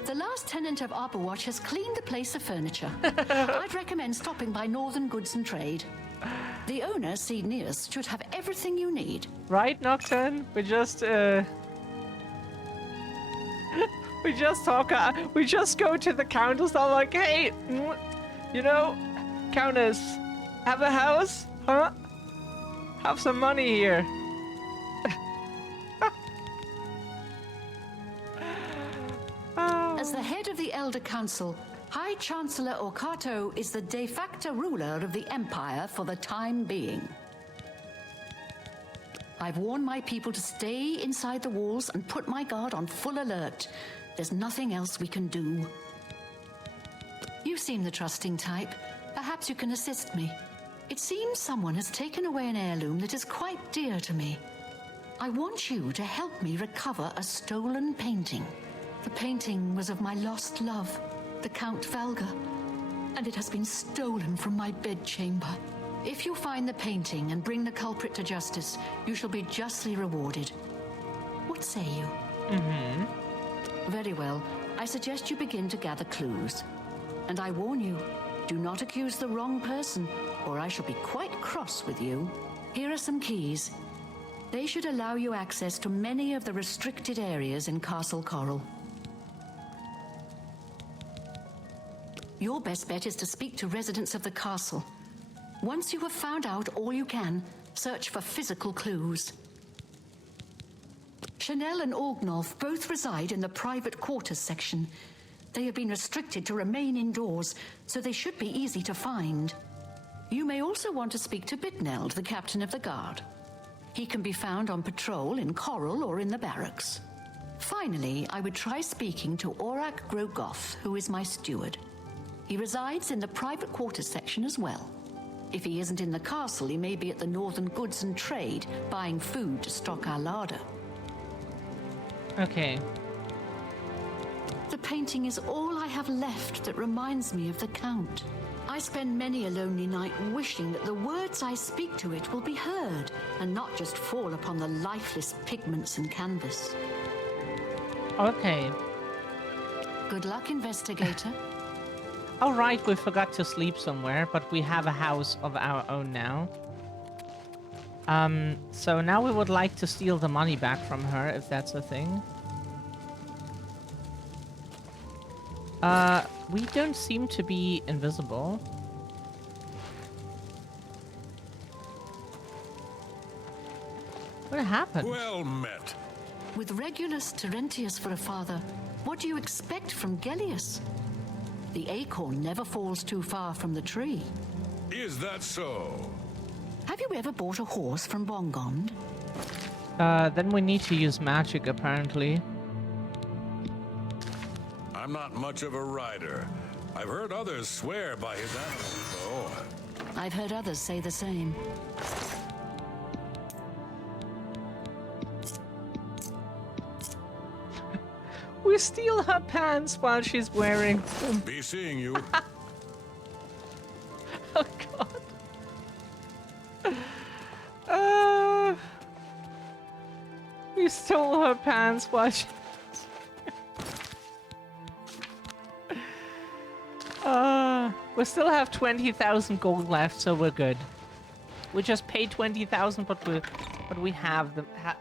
The last tenant of Arborwatch has cleaned the place of furniture. I'd recommend stopping by Northern Goods and Trade. The owner, Cednius, should have everything you need. Right, Nocturne? We just we just talk. We just go to the counters. I'm like, hey, you know, counters, have a house, huh? Have some money here. As the head of the Elder Council, High Chancellor Orkato is the de facto ruler of the Empire for the time being. I've warned my people to stay inside the walls and put my guard on full alert. There's nothing else we can do. You seem the trusting type. Perhaps you can assist me. It seems someone has taken away an heirloom that is quite dear to me. I want you to help me recover a stolen painting. The painting was of my lost love, the Count Valga, and it has been stolen from my bedchamber. If you find the painting and bring the culprit to justice, you shall be justly rewarded. What say you? Very well. I suggest you begin to gather clues. And I warn you, do not accuse the wrong person, or I shall be quite cross with you. Here are some keys. They should allow you access to many of the restricted areas in Castle Coral. Your best bet is to speak to residents of the castle. Once you have found out all you can, search for physical clues. Chanel and Orgnolf both reside in the private quarters section. They have been restricted to remain indoors, so they should be easy to find. You may also want to speak to Bitneld, the captain of the guard. He can be found on patrol in Coral or in the barracks. Finally, I would try speaking to Orak Grogoth, who is my steward. He resides in the private quarters section as well. If he isn't in the castle, he may be at the Northern Goods and Trade, buying food to stock our larder. Okay. The painting is all I have left that reminds me of the Count. I spend many a lonely night wishing that the words I speak to it will be heard, and not just fall upon the lifeless pigments and canvas. Okay. Good luck, investigator. All right, we forgot to sleep somewhere, but we have a house of our own now. So now we would like to steal the money back from her, if that's a thing. We don't seem to be invisible. What happened? Well met. With Regulus Terentius for a father, what do you expect from Gellius? The acorn never falls too far from the tree. Is that so? Have you ever bought a horse from Bongond? Then we need to use magic, apparently. I'm not much of a rider. I've heard others swear by his animals, though. I've heard others say the same. We steal her pants while she's wearing them. Be seeing you. We stole her pants while she... we still have 20,000 gold left, so we're good. We just paid 20,000, but we have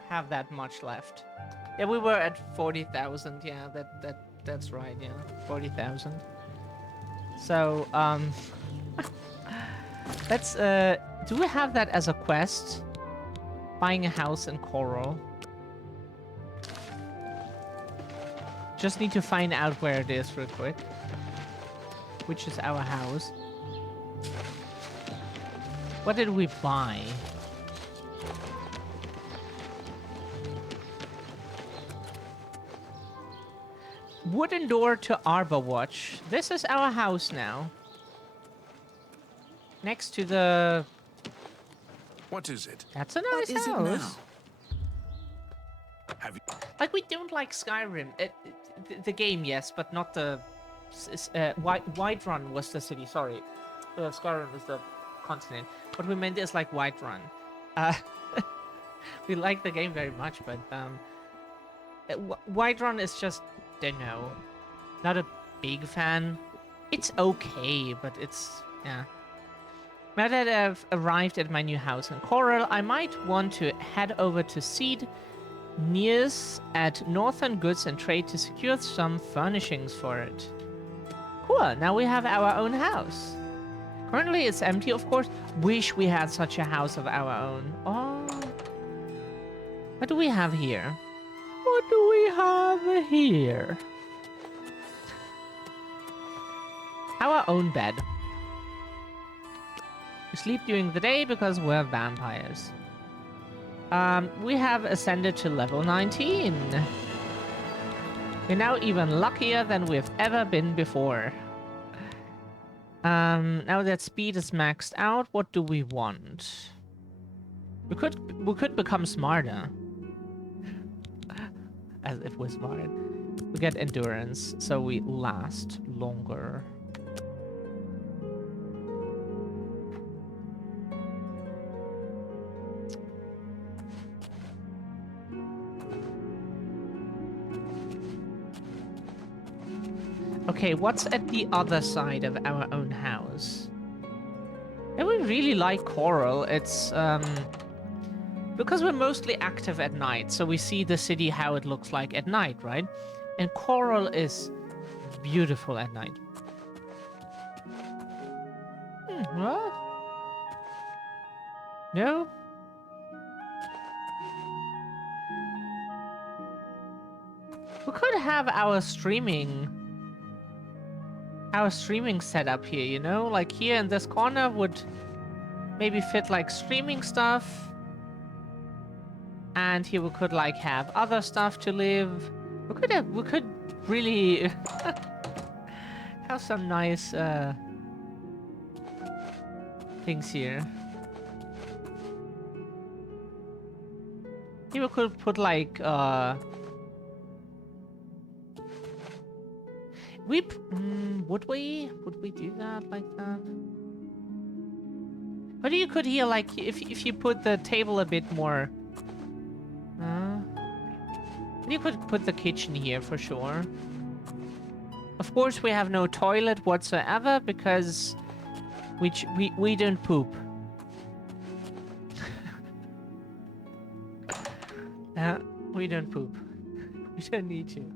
have that much left. Yeah, we were at 40,000. Yeah, that's right. Yeah, 40,000. So let's do we have that as a quest? Buying a house in Coral. Just need to find out where it is real quick. Which is our house. What did we buy? Wooden door to Arbor Watch. This is our house now. Next to the... What is it? That's a nice What is house. it now? Have you... Like, we don't like Skyrim. The game, yes, but not the... Whiterun was the city, sorry. Skyrim is the continent. What we meant is like Whiterun. We like the game very much, but Whiterun is just, don't know, not a big fan. It's okay, but it's, yeah. Now that I've arrived at my new house in Coral, I might want to head over to Seed Nears at Northern Goods and Trade to secure some furnishings for it. Cool, now we have our own house. Currently it's empty, of course. Wish we had such a house of our own. Oh. What do we have here? What do we have here? Our own bed. We sleep during the day because we're vampires. We have ascended to level 19. We're now even luckier than we've ever been before. Now that speed is maxed out, what do we want? We could become smarter. As if we're smart. We get endurance, so we last longer. Okay, what's at the other side of our own house? And we really like Coral. It's, because we're mostly active at night, so we see the city how it looks like at night, right? And Coral is beautiful at night. What? No? We could have our streaming setup here, you know? Like here in this corner would maybe fit like streaming stuff. And here we could like have other stuff to live. We could really have some nice things here. Here we could put like would we do that like that? But you could here like if you put the table a bit more. You could put the kitchen here for sure. Of course, we have no toilet whatsoever because we don't poop. We don't poop. We don't need to.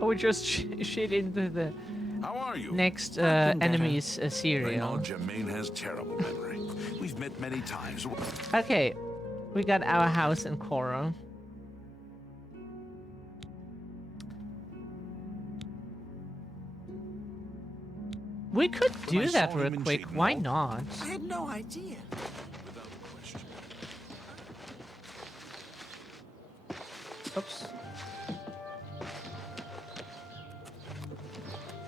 Or we just shit into the How are you? next enemy's I cereal. know Jermaine has terrible memory. We've met many times. Okay, we got our house in Coral. We could do that real quick. Why not? I had no idea. Oops.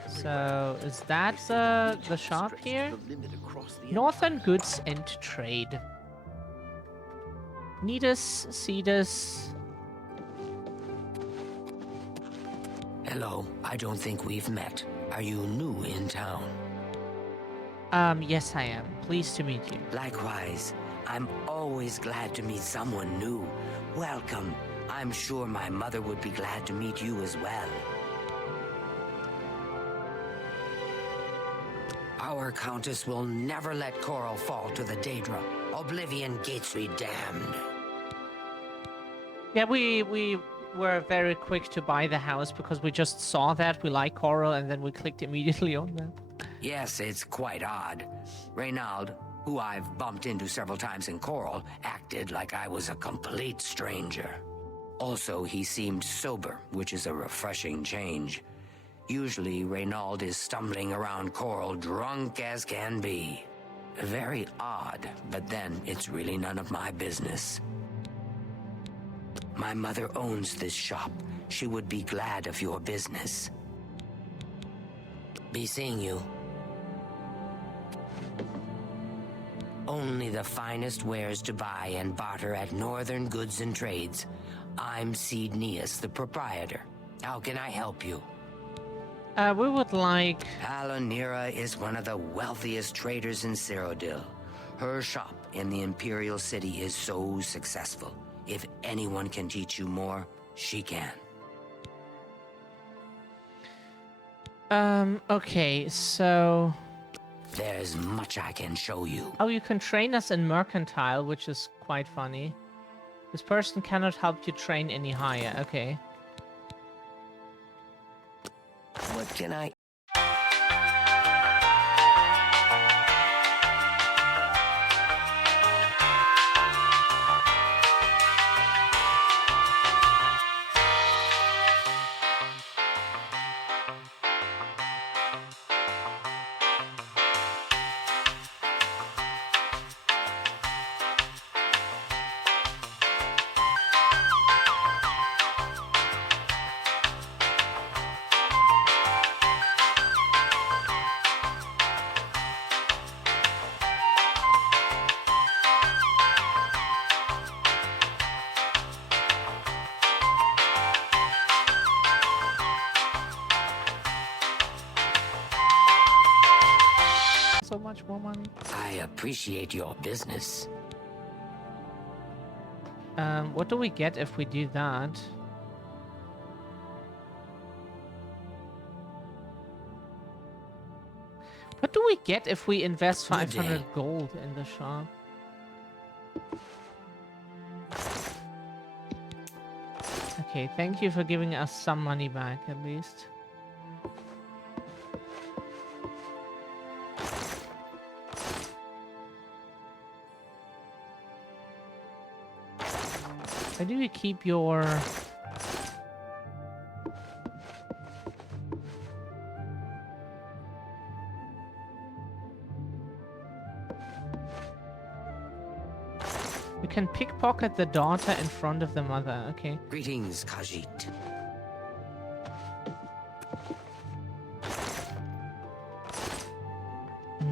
So, is that the shop here? Northern Goods and Trade. Needus, Cetus. Hello, I don't think we've met. Are you new in town? Yes, I am. Pleased to meet you. Likewise, I'm always glad to meet someone new. Welcome. I'm sure my mother would be glad to meet you as well. Our Countess will never let Coral fall to the Daedra. Oblivion gates be damned. Yeah, we were very quick to buy the house because we just saw that we like Coral and then we clicked immediately on that. Yes, it's quite odd. Reynald, who I've bumped into several times in Coral, acted like I was a complete stranger. Also, he seemed sober, which is a refreshing change. Usually, Reynald is stumbling around Coral drunk as can be. Very odd, but then it's really none of my business. My mother owns this shop. She would be glad of your business. Be seeing you. Only the finest wares to buy and barter at Northern Goods and Trades. I'm Cydneus, the proprietor. How can I help you? We would like... Palonira is one of the wealthiest traders in Cyrodiil. Her shop in the Imperial City is so successful. If anyone can teach you more, she can. Okay, so... There's much I can show you. Oh, you can train us in Mercantile, which is quite funny. This person cannot help you train any higher. Okay. What can I... So much more money. I appreciate your business. What do we get if we do that? What do we get if we invest 500 gold in the shop? Okay, thank you for giving us some money back at least. Why do you keep your... You can pickpocket the daughter in front of the mother, okay. Greetings, Khajiit.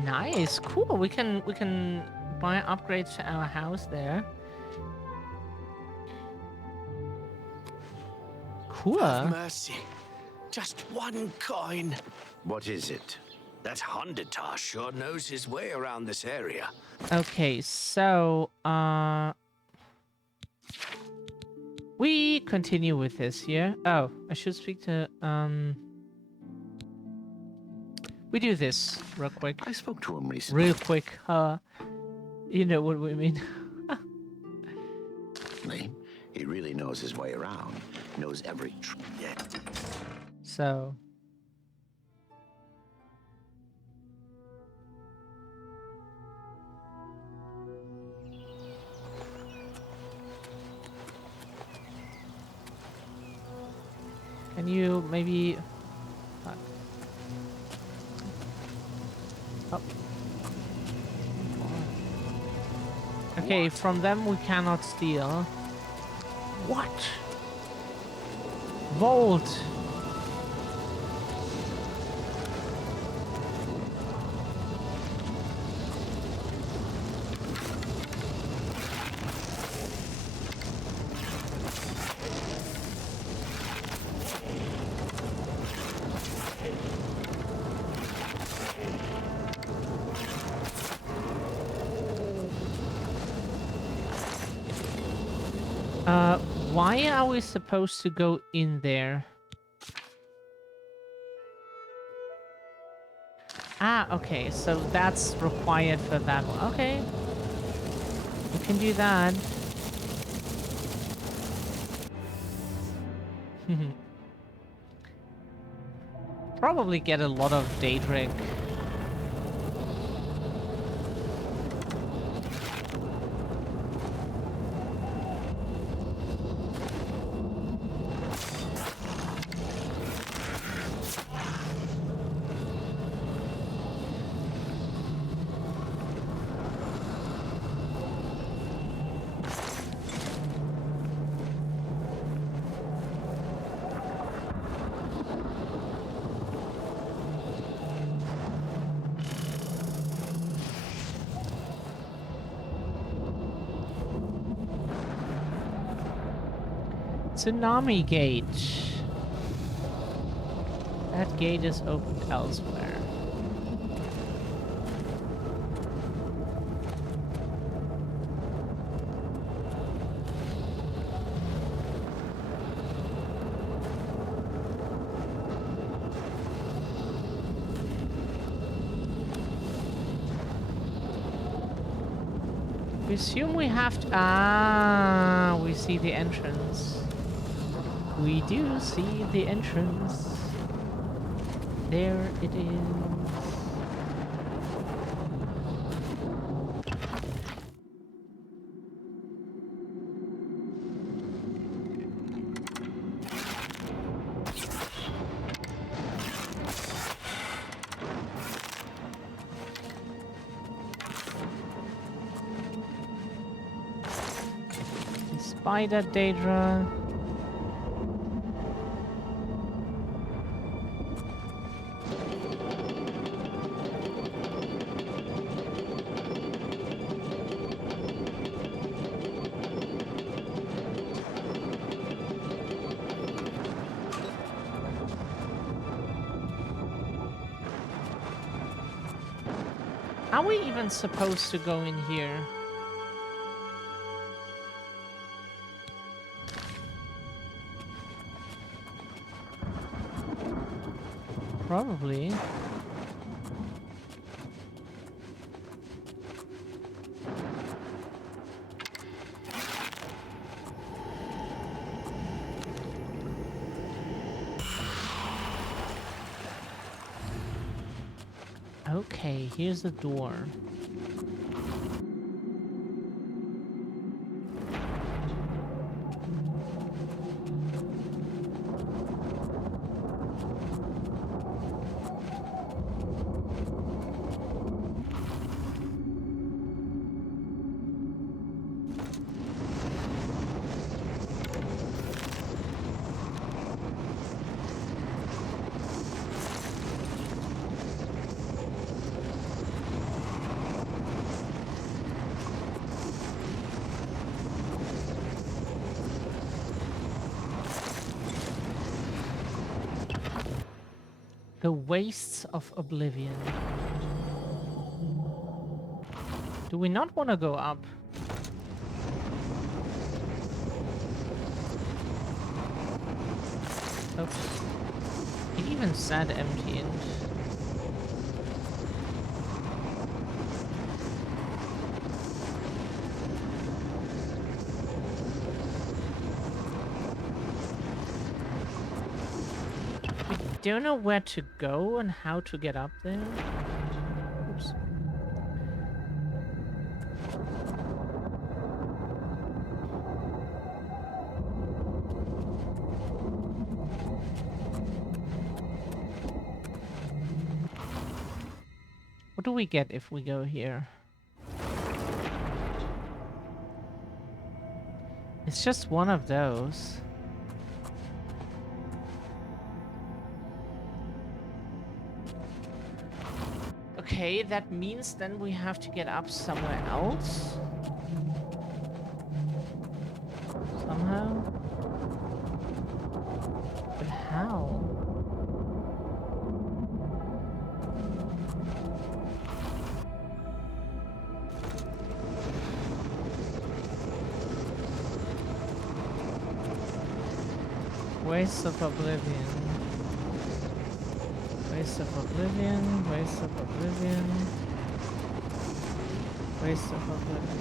Nice, cool. We can buy upgrades to our house there. Cool. Have mercy. Just one coin. What is it? That Honditar sure knows his way around this area. Okay, so we continue with this here. Oh, I should speak to we do this real quick. I spoke to him recently. Real quick. You know what we mean. He really knows his way around. Knows every yeah. So can you maybe oh. Okay, from them we cannot steal. What? Vault. Why are we supposed to go in there? Ah, okay, so that's required for that one. Okay. We can do that. Probably get a lot of Daedric. Tsunami Gate. That gate is opened elsewhere. We assume we have to... Ah, we see the entrance. We do see the entrance. There it is. Spider Daedra. Are we even supposed to go in here? Probably. Okay, here's the door. The Wastes of Oblivion. Do we not want to go up? Oops. It even said empty. Don't know where to go and how to get up there. Oops. What do we get if we go here? It's just one of those. Okay, that means then we have to get up somewhere else. Somehow. But how? Waste of Oblivion. Waste of Oblivion. Waste of Oblivion. Waste of Oblivion.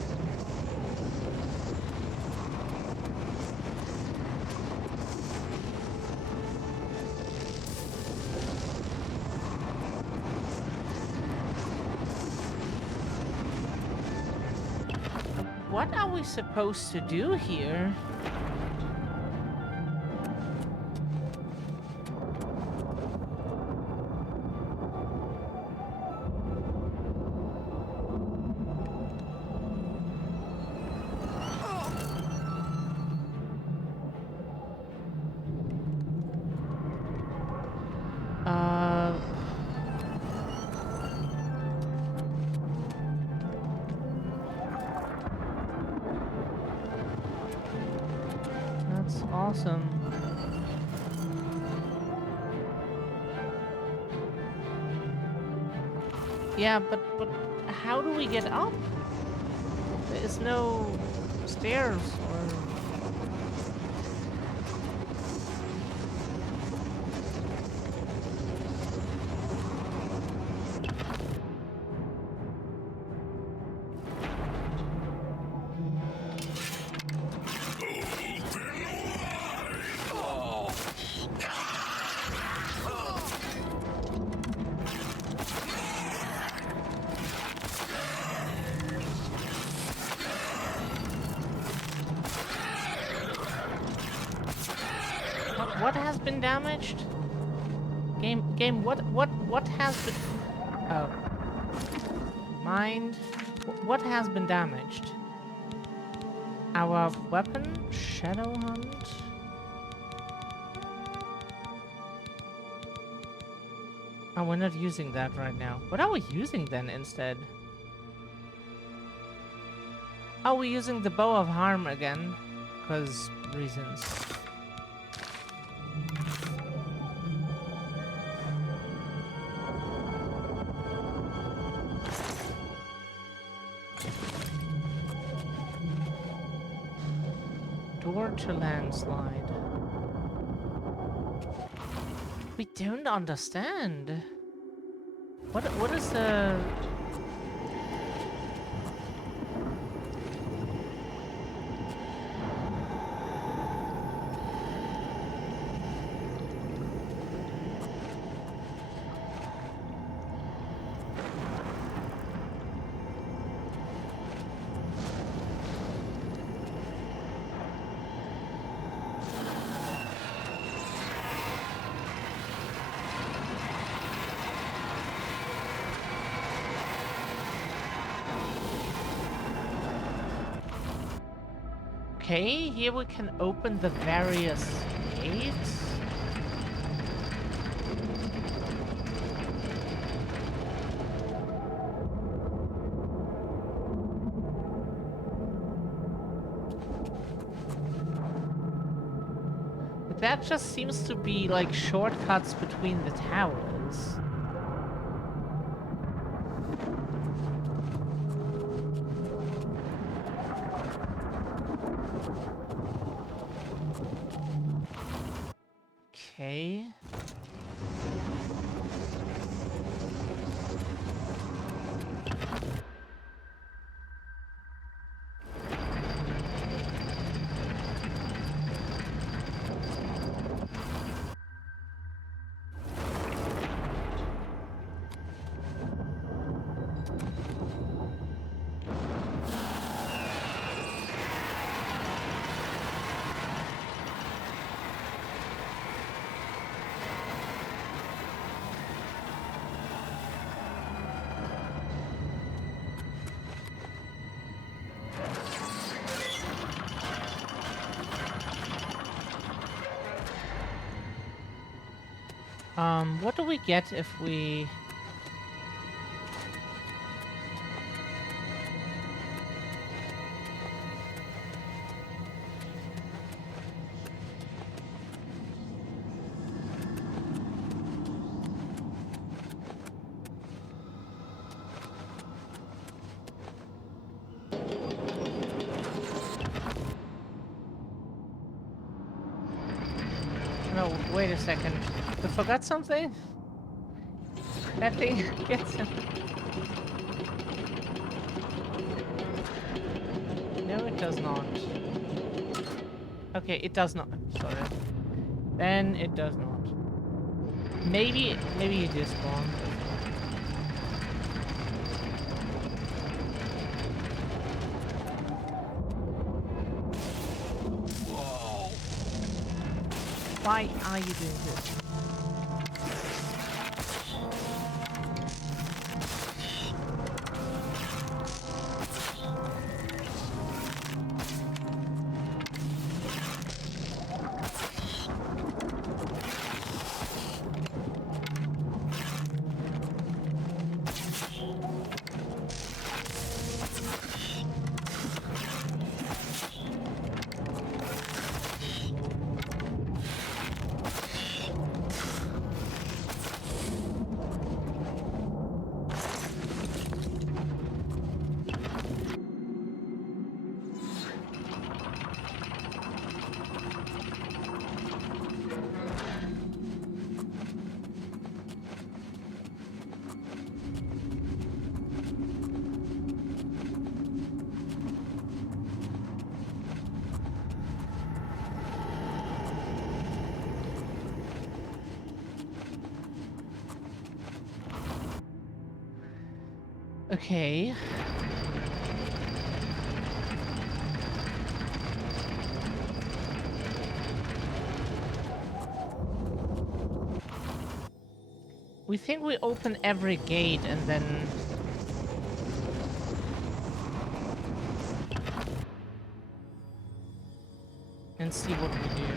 What are we supposed to do here? That's awesome. Yeah, but how do we get up? There is no stairs or... What has been damaged? Game, what has been... Oh. Mind? What has been damaged? Our weapon? Shadow Hunt? Oh, we're not using that right now. What are we using then instead? Oh, we're using the Bow of Harm again. Because reasons. Door to landslide. We don't understand. What is the... Okay, here we can open the various gates. But that just seems to be like shortcuts between the towers. Okay. What do we get if we... no, wait a second. I forgot something? That thing gets him. No, it does not. Okay, it does not. Sorry. Then it does not. Maybe it is spawned. Whoa. Why are you doing this? Okay. We think we open every gate and then... and see what we do.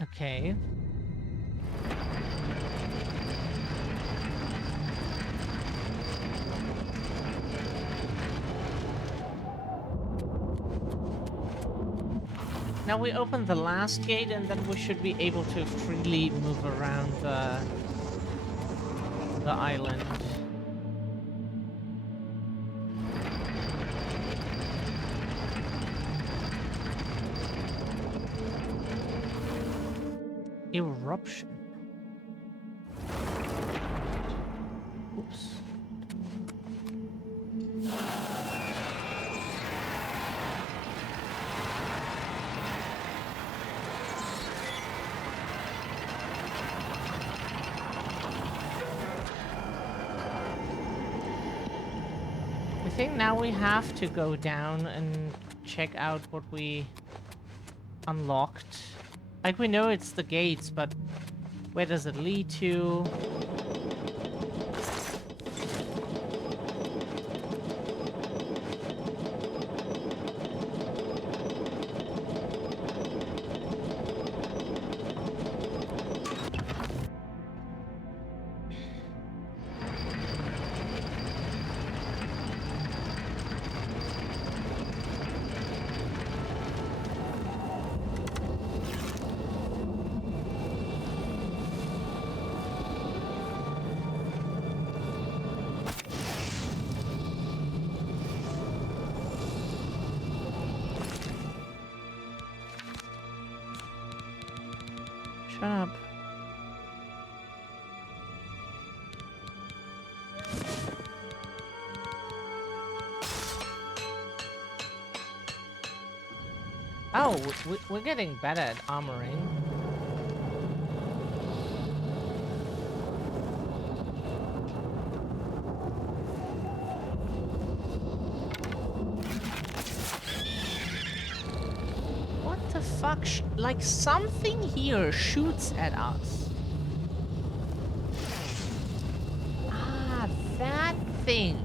Okay. Now we open the last gate and then we should be able to freely move around the island. Eruption. Oops. I think now we have to go down and check out what we unlocked. Like, we know it's the gates, but where does it lead to? Shut up. Oh, we're getting better at armoring. What the fuck? Like, something here shoots at us. Ah, that thing.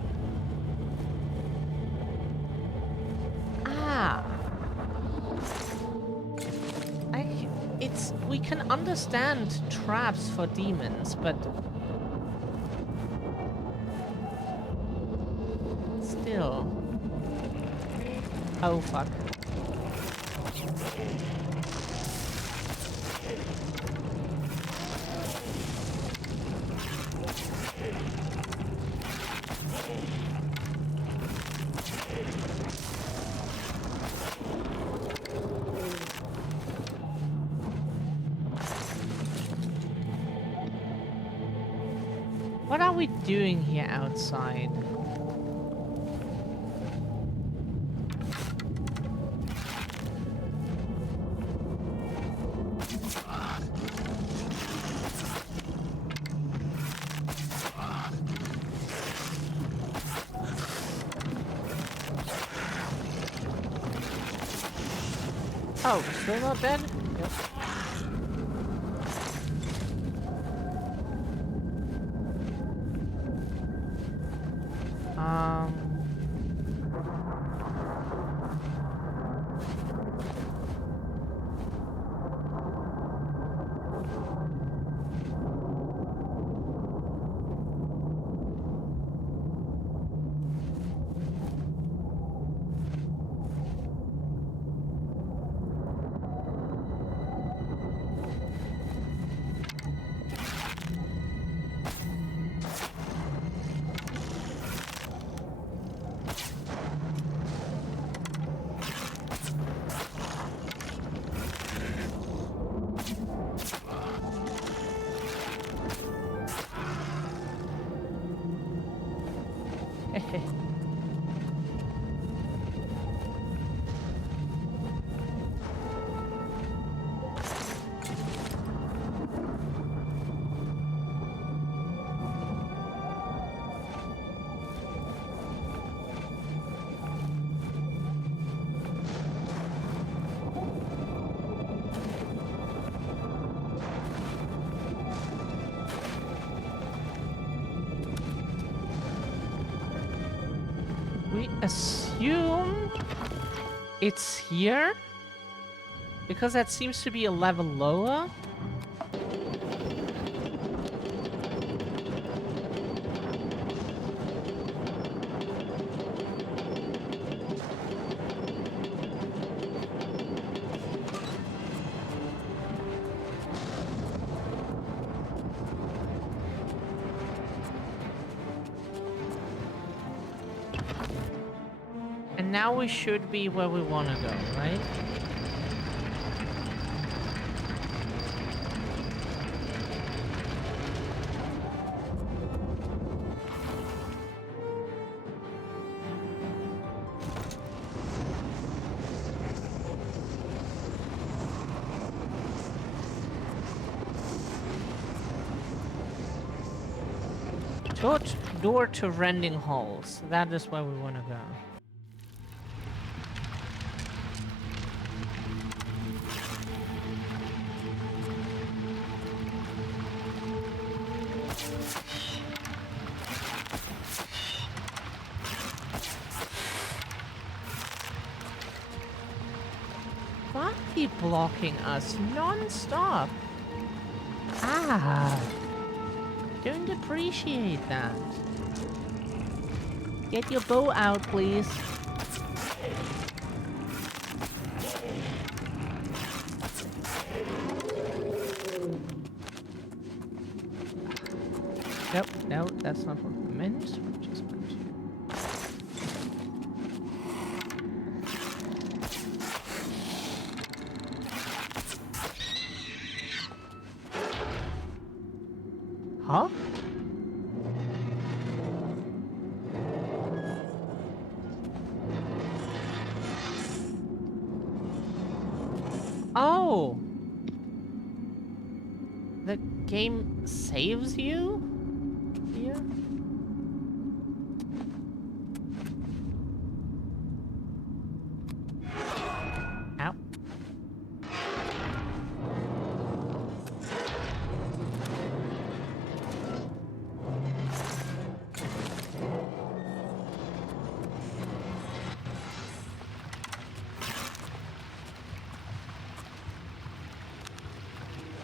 we can understand traps for demons, but still. Oh fuck. What are we doing here outside? Oh, still not dead? Yep. We assume it's here? Because that seems to be a level lower. And now we should be where we want to go, right? Door to rending halls. That is where we want to go. Why keep blocking us non-stop? Ah. Don't appreciate that. Get your bow out, please. Nope, no, that's not what we meant. We just meant to. Huh? Oh! The game saves you? Here? Ow.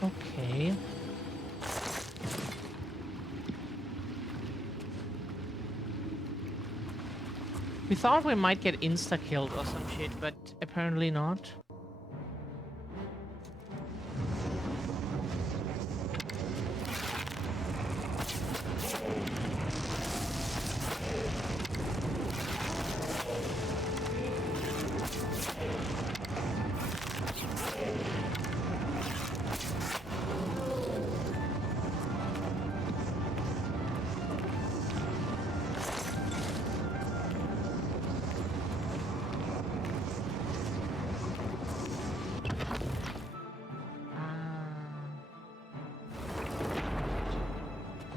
Okay. We thought we might get insta-killed or some shit, but apparently not.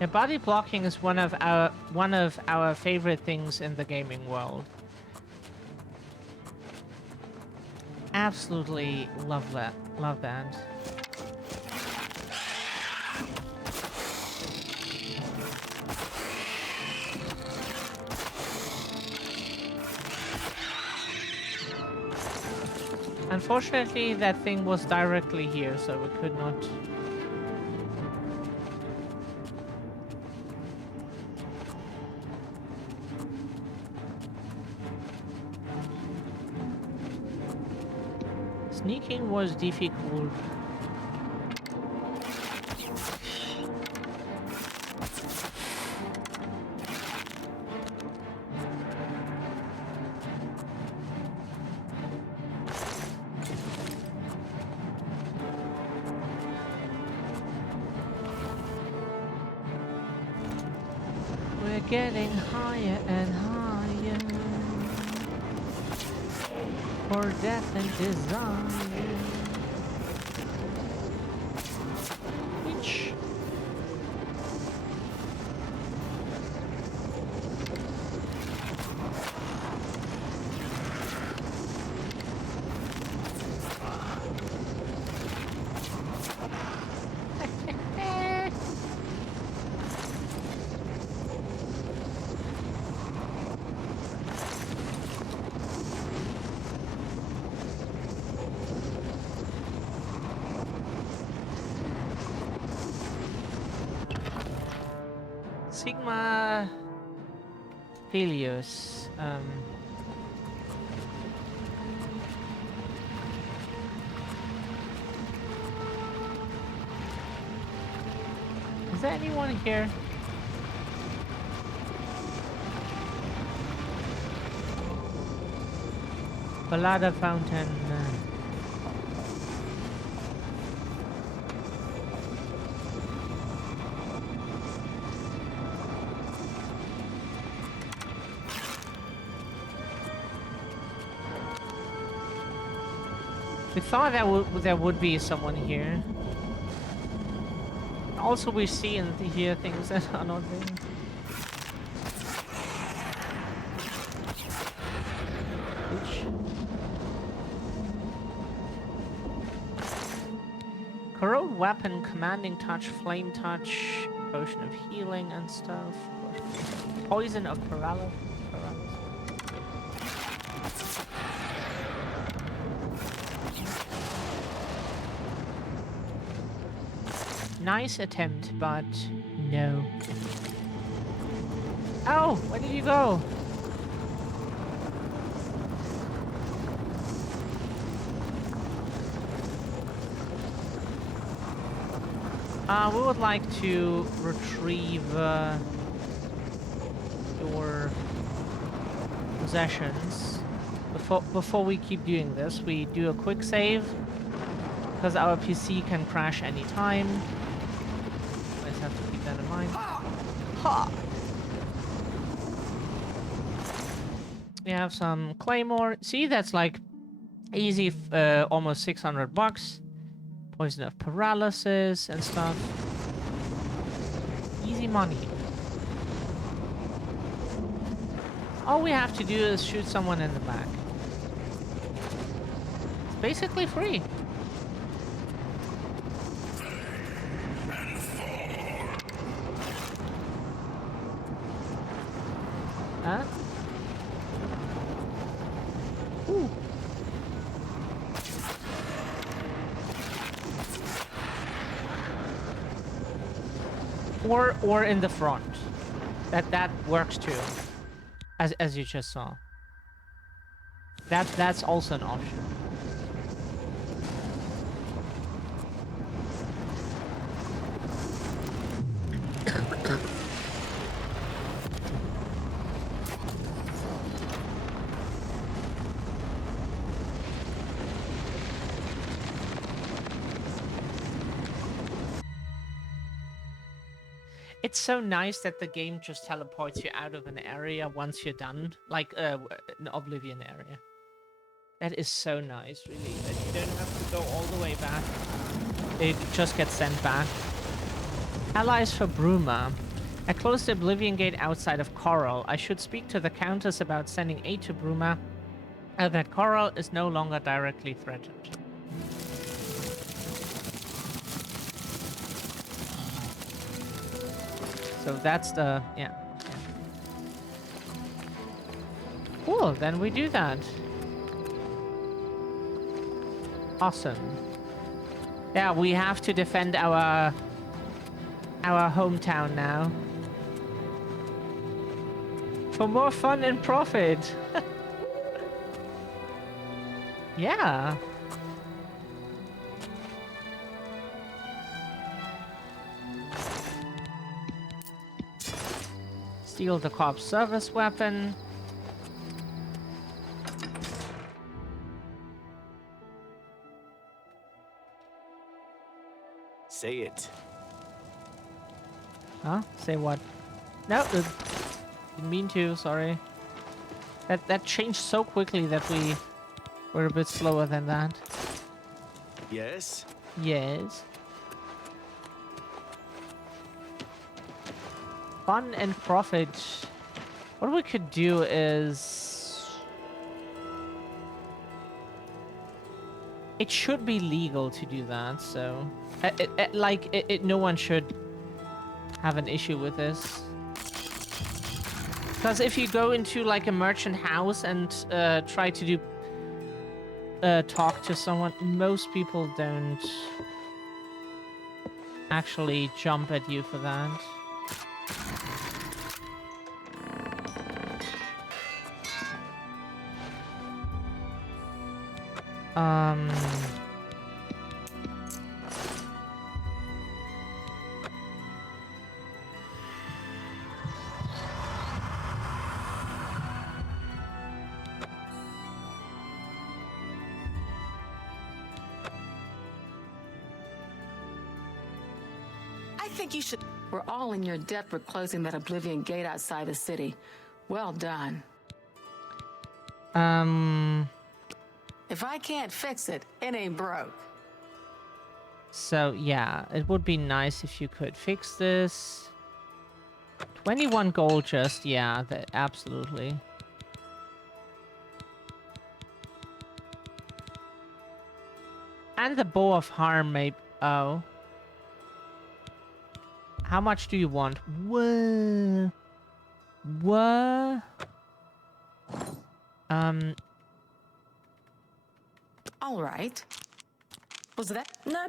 Yeah, body blocking is one of our favorite things in the gaming world. Absolutely love that. Love that. Unfortunately, that thing was directly here, so we could not. Sneaking was difficult. We're getting higher and higher for death and desire. Which Sigma Helios. Is there anyone here? Balada Fountain. We thought that there would be someone here. Also, we see and hear things that are not there. Corrode weapon, commanding touch, flame touch, potion of healing and stuff. Poison of paralysis. Nice attempt, but no. Oh, where did you go? We would like to retrieve your possessions. Before we keep doing this, we do a quick save because our PC can crash anytime. Always have to keep that in mind. Ha! We have some claymore. See, that's like easy, almost $600. Poison of paralysis and stuff. Easy money. All we have to do is shoot someone in the back. It's basically free. Huh? Ooh. or in the front. That works too. As you just saw. That's also an option. It's so nice that the game just teleports you out of an area once you're done, like an Oblivion area. That is so nice, really, that you don't have to go all the way back. It just gets sent back. Allies for Bruma. I closed the Oblivion gate outside of Coral. I should speak to the Countess about sending aid to Bruma. That Coral is no longer directly threatened. So that's the... yeah. Cool, then we do that. Awesome. Yeah, we have to defend our hometown now. For more fun and profit. Yeah. Steal the corp's service weapon. Say it. Huh? Say what? No, didn't mean to, sorry. That changed so quickly that we were a bit slower than that. Yes? Yes. Fun and profit. What we could do is... it should be legal to do that, so... no one should have an issue with this. Because if you go into, like, a merchant house and try to do... talk to someone, most people don't actually jump at you for that. I think you should... We're all in your debt for closing that Oblivion gate outside the city. Well done. If I can't fix it, it ain't broke. So, yeah, it would be nice if you could fix this. 21 gold just, yeah, absolutely. And the Bow of Harm, maybe. Oh. How much do you want? Whoa. What? All right. Was that? No,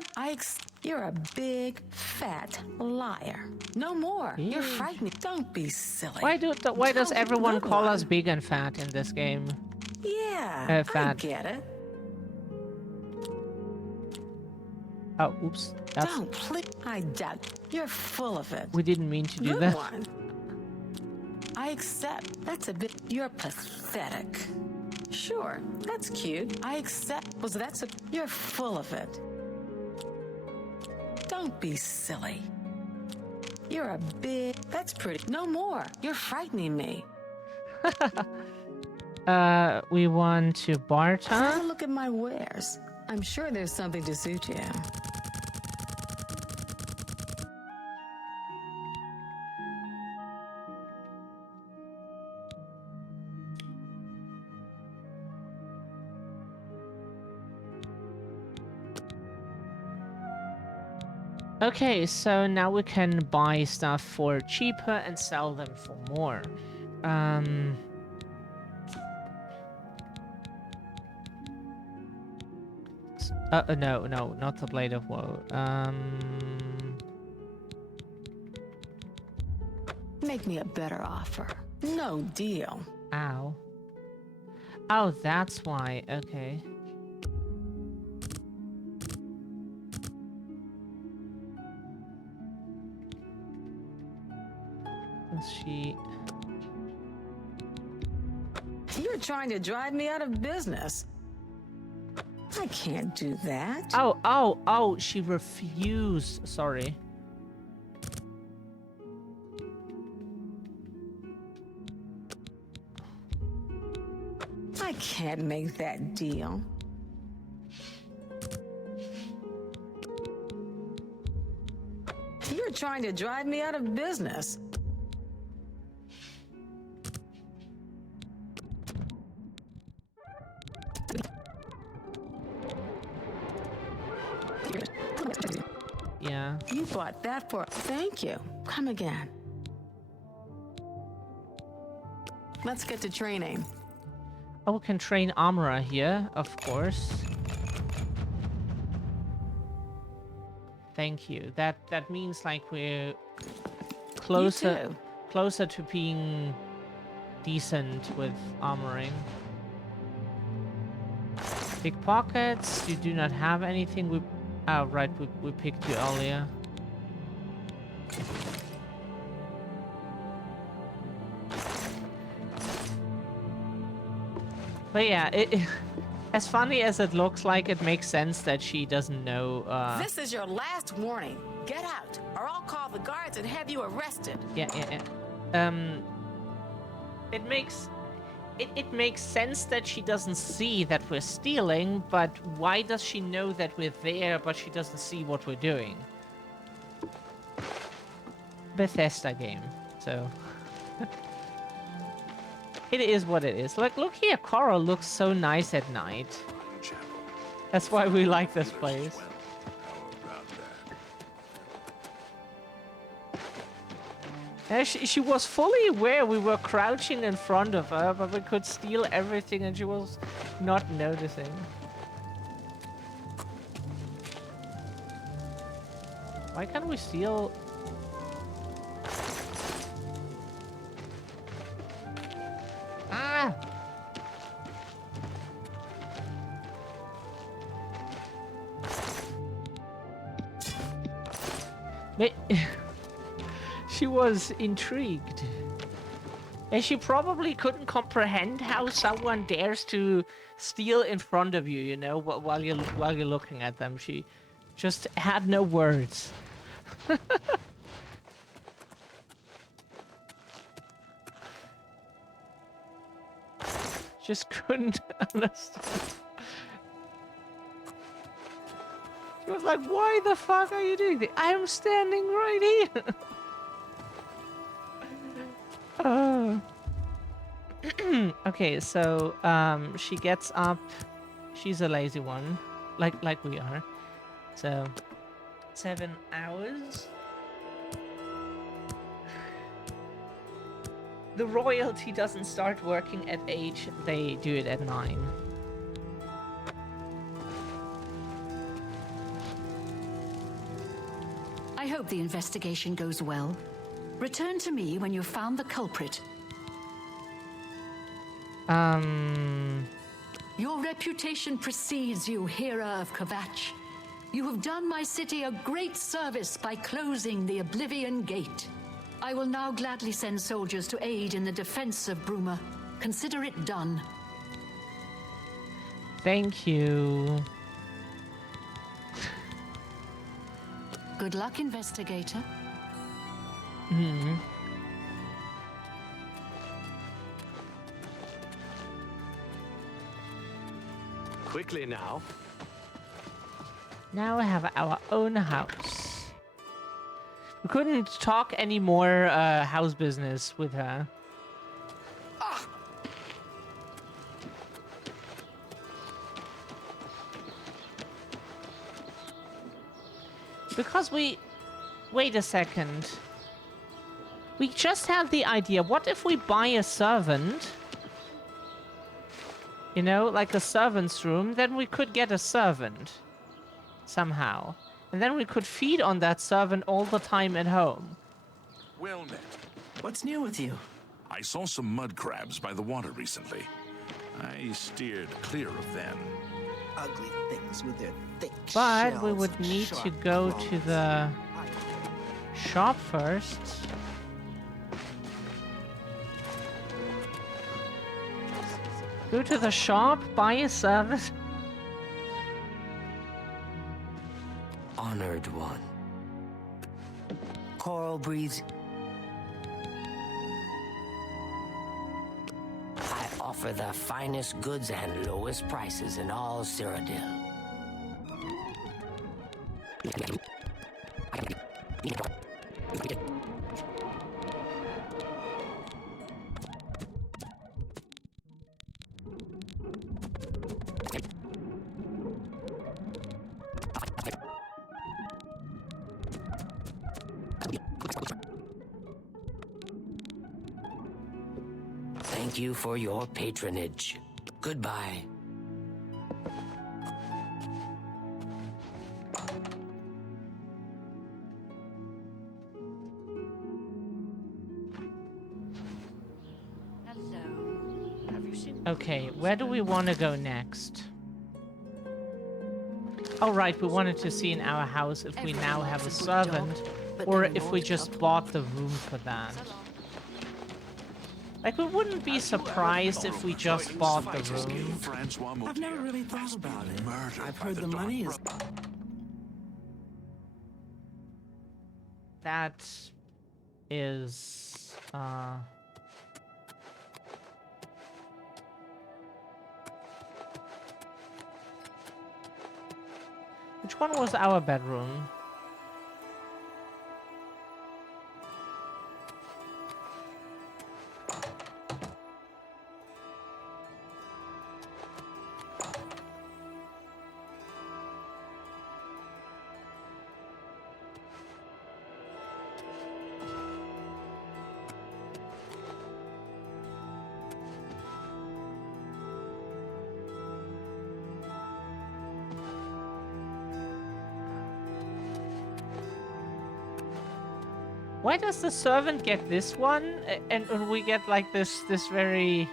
you're a big, fat liar. No more. Yeah. You're frightening. Don't be silly. Why does everyone call us big and fat in this game? Yeah, fat. I get it. Oh, oops. That's... Don't please. I doubt. You're full of it. We didn't mean to do Good that. One. I accept. That's a bit... You're pathetic. Sure, that's cute. I accept. You're full of it. Don't be silly. You're a big... That's pretty. No more. You're frightening me. We want to barter. Have a look at my wares. I'm sure there's something to suit you. Okay, so now we can buy stuff for cheaper and sell them for more. No, not the Blade of Woe. Make me a better offer. No deal. Ow. Oh, that's why. Okay. She... You're trying to drive me out of business. I can't do that. Oh, she refused. Sorry. I can't make that deal. You're trying to drive me out of business. Yeah. You bought that for... Thank you. Come again. Let's get to training. Oh, we can train armorer here, of course. Thank you. That means like we're closer to being decent with armoring. Pickpockets, you do not have anything. Oh, right, we picked you earlier. But yeah, as funny as it looks like, it makes sense that she doesn't know. This is your last warning. Get out, or I'll call the guards and have you arrested. Yeah. It makes sense that she doesn't see that we're stealing, but why does she know that we're there, but she doesn't see what we're doing? Bethesda game, so... It is what it is. Look here, Coral looks so nice at night. That's why we like this place. Yeah, she was fully aware we were crouching in front of her, but we could steal everything and she was not noticing. Why can't we steal... Ah! She was intrigued. And she probably couldn't comprehend how someone dares to steal in front of you, you know, while you're looking at them. She just had no words. Just couldn't understand. She was like, why the fuck are you doing this? I'm standing right here. Okay, so she gets up. She's a lazy one, like we are. So 7 hours. The royalty doesn't start working at 8, they do it at 9. I hope the investigation goes well. Return to me when you've found the culprit. Your reputation precedes you, Hera of Kvatch. You have done my city a great service by closing the Oblivion Gate. I will now gladly send soldiers to aid in the defense of Bruma. Consider it done. Thank you. Good luck, investigator. Quickly now. Now we have our own house. We couldn't talk any more house business with her. Because we... Wait a second. We just had the idea. What if we buy a servant? You know, like a servant's room. Then we could get a servant. Somehow. And then we could feed on that servant all the time at home. Well met. What's new with you? I saw some mud crabs by the water recently. I steered clear of them. Ugly things with their thick But we shells would and need to sharp go claws. to the shop first. Go to the shop, buy a service. Honored one. Coral breathes. I offer the finest goods and lowest prices in all Cyrodiil. Thank you for your patronage. Goodbye. Okay, where do we want to go next? Oh right, we wanted to see in our house if we now have a servant, or if we just bought the room for that. Like, we wouldn't be surprised if we just bought the room. I've never really thought about it. I've heard the money is... That is, which one was our bedroom? Why does the servant get this one, and we get like this very,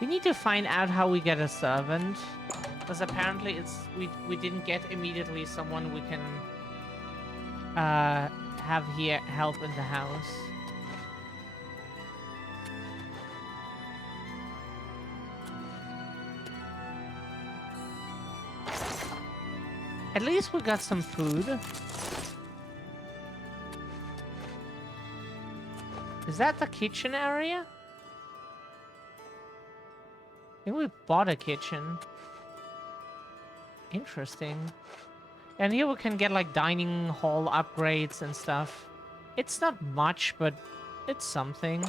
we need to find out how we get a servant, because apparently we didn't get immediately someone we can, have here help in the house. At least we got some food. Is that the kitchen area? I think we bought a kitchen. Interesting. And here we can get like dining hall upgrades and stuff. It's not much, but it's something.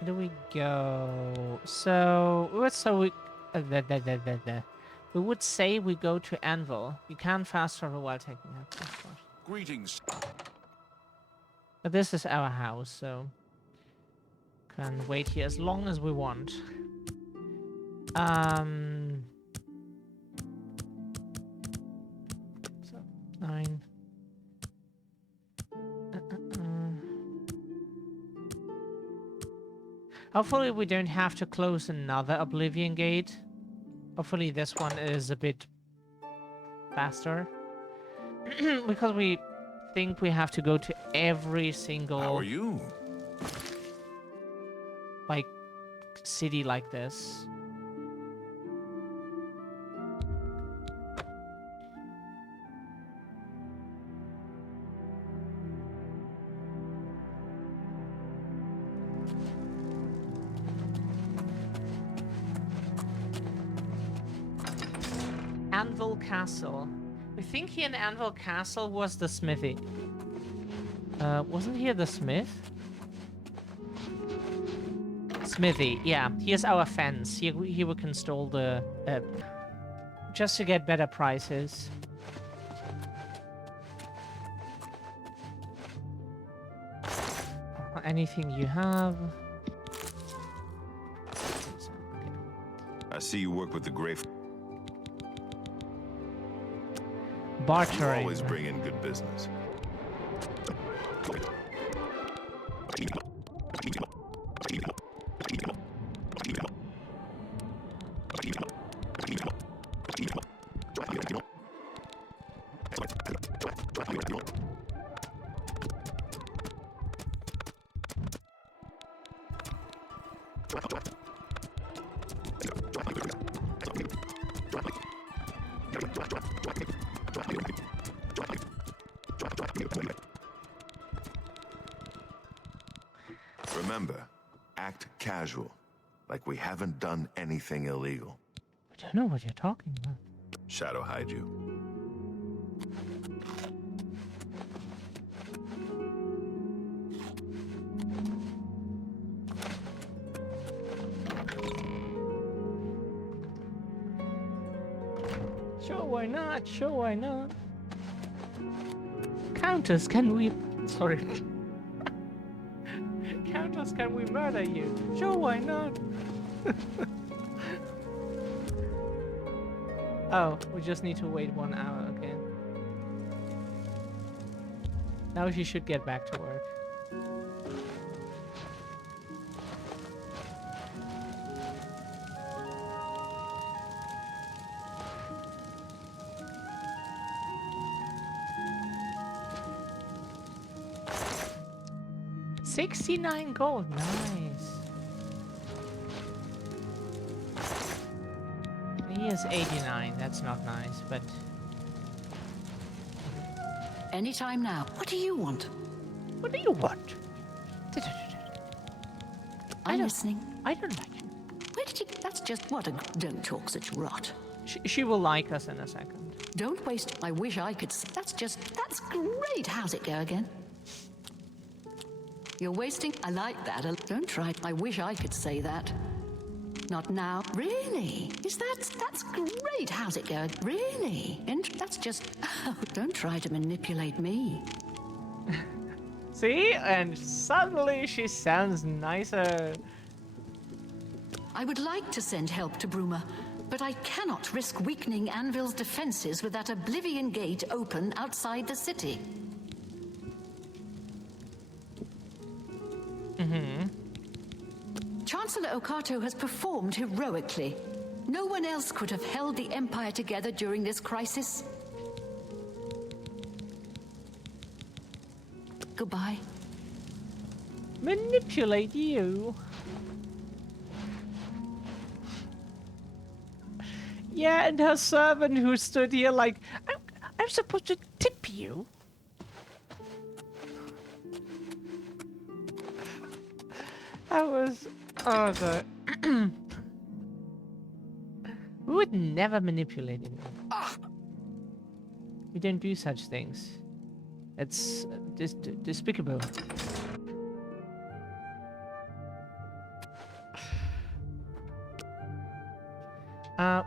Where do we go? So we we would say we go to Anvil. You can fast travel while taking a passport. Greetings. But this is our house, so can wait here as long as we want. So 9. Hopefully we don't have to close another Oblivion gate. Hopefully this one is a bit faster. Because we think we have to go to every single... How are you? Like, city like this. Anvil Castle. We think here in Anvil Castle was the smithy. Wasn't here the smith? Smithy, yeah. Here's our fence. Here we can stall the... just to get better prices. Anything you have? I see you work with the Grey. Bartering. You always bring in good business. Remember, act casual, like we haven't done anything illegal. I don't know what you're talking about. Shadow hide you. Sure, why not? Sure, why not? Countess, can we... Sorry. Countess, can we murder you? Sure, why not? Oh, we just need to wait 1 hour, okay. Now she should get back to work. $69 gold, nice. He is 89, that's not nice, but... Anytime now. What do you want? What do you want? I'm listening. I don't like you. Where did you... That's just what a... Don't talk such rot. She will like us in a second. Don't waste... I wish I could... That's just... That's great. How's it go again? You're wasting... I like that. Don't try... I wish I could say that. Not now. Really? Is that... That's great. How's it going? Really? And that's just... Oh, don't try to manipulate me. See? And suddenly she sounds nicer. I would like to send help to Bruma, but I cannot risk weakening Anvil's defenses with that Oblivion gate open outside the city. Chancellor Okato has performed heroically. No one else could have held the Empire together during this crisis. Goodbye. Manipulate you. Yeah, and her servant who stood here like, I'm supposed to tip you. That was... Oh, the... We would never manipulate anyone. We don't do such things. It's despicable.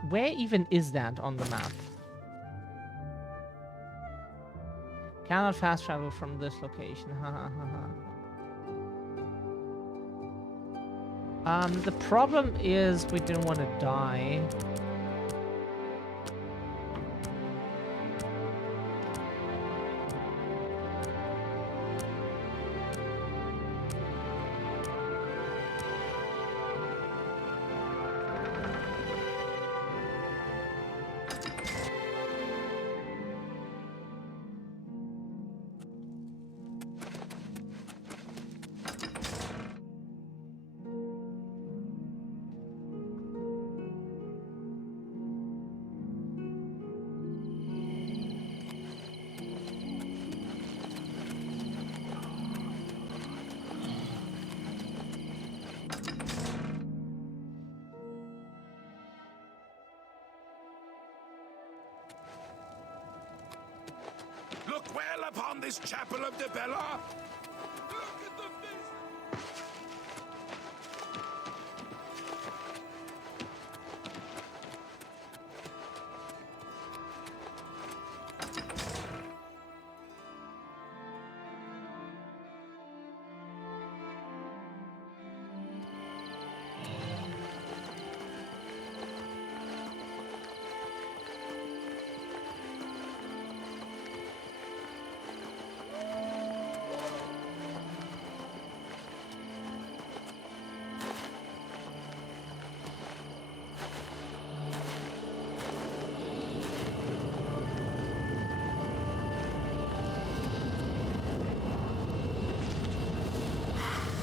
Where even is that on the map? Cannot fast travel from this location. The problem is we didn't want to die. Look well upon this chapel of De Bella. Look at the face.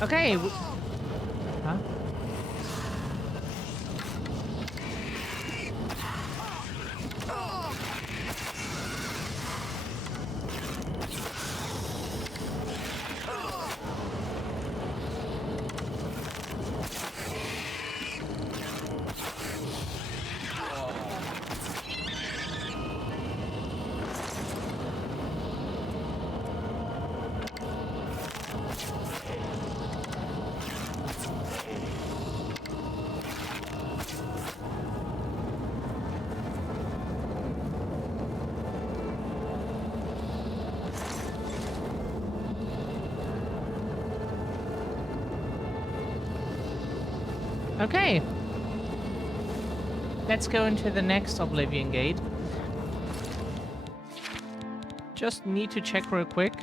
Okay. Huh? Okay. Let's go into the next Oblivion gate. Just need to check real quick.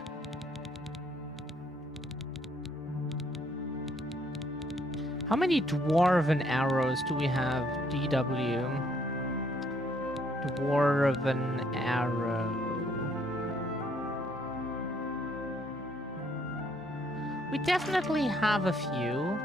How many dwarven arrows do we have? DW. Dwarven arrow. We definitely have a few.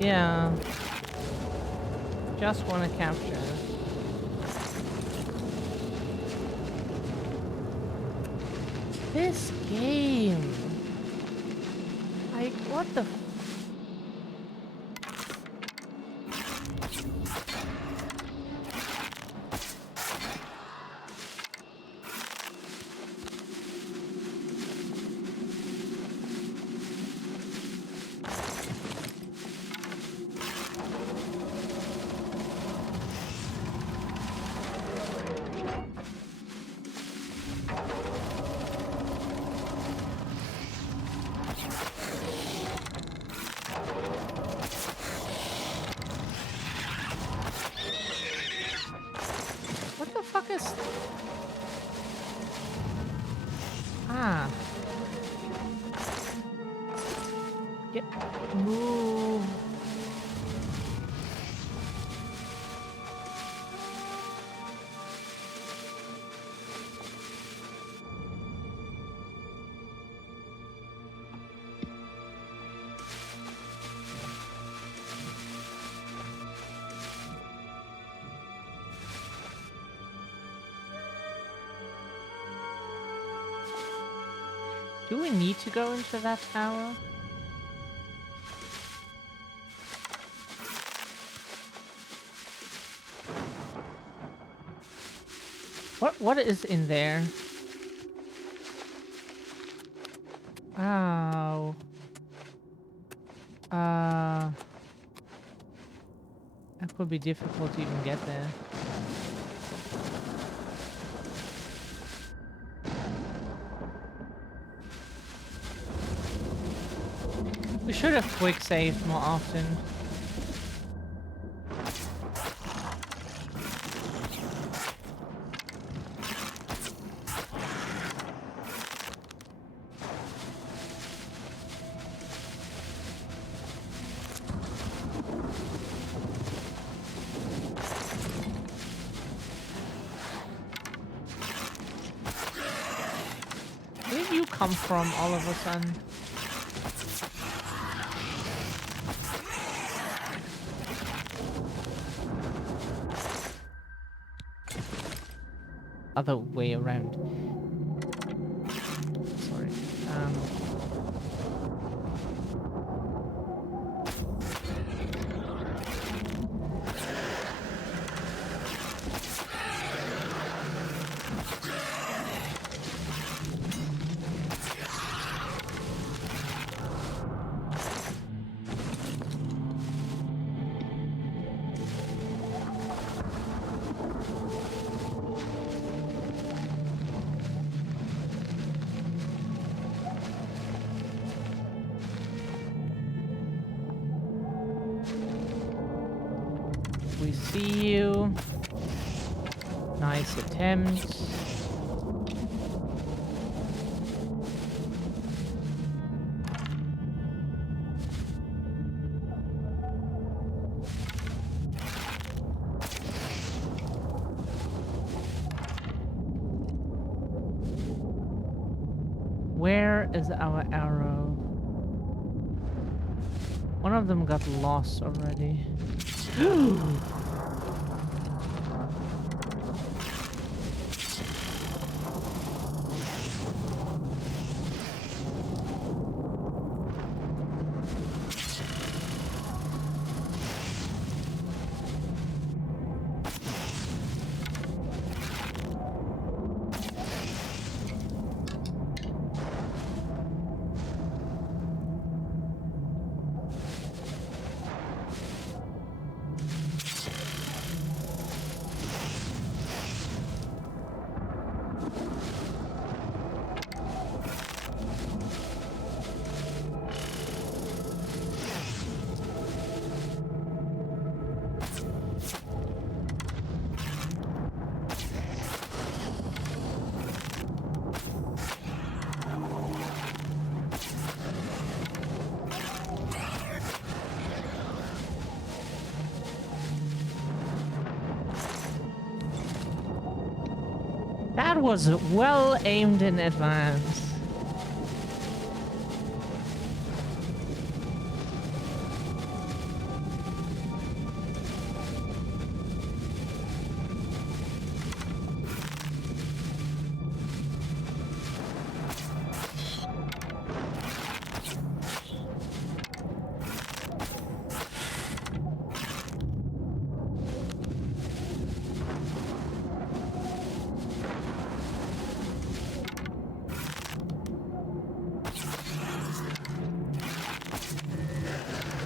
Yeah. Just want to capture. This game. Like, what the move? Do we need to go into that tower? What is in there? Oh. That would be difficult to even get there. We should have quick saved more often. Where did you come from all of a sudden? Other way around. Sorry. we see you. Nice attempt. Where is our arrow? One of them got lost already. That was well aimed in advance.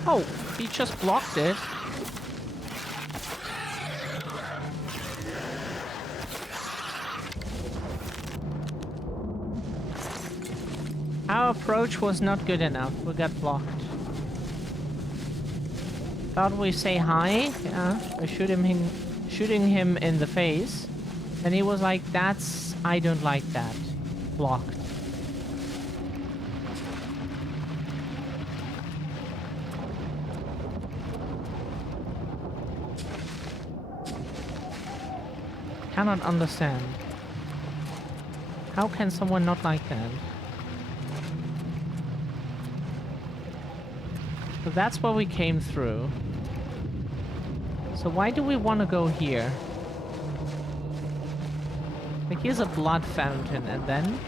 Oh, he just blocked it. Our approach was not good enough. We got blocked. Thought we say hi, yeah, by shooting him in the face. And he was like, I don't like that. Blocked. Cannot understand. How can someone not like that? So that's where we came through. So why do we want to go here? Like, here's a blood fountain, and then?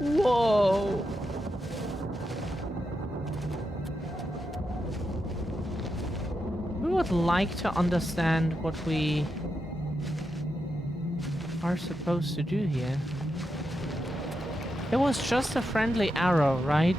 Whoa! We would like to understand what we are supposed to do here. It was just a friendly arrow, right?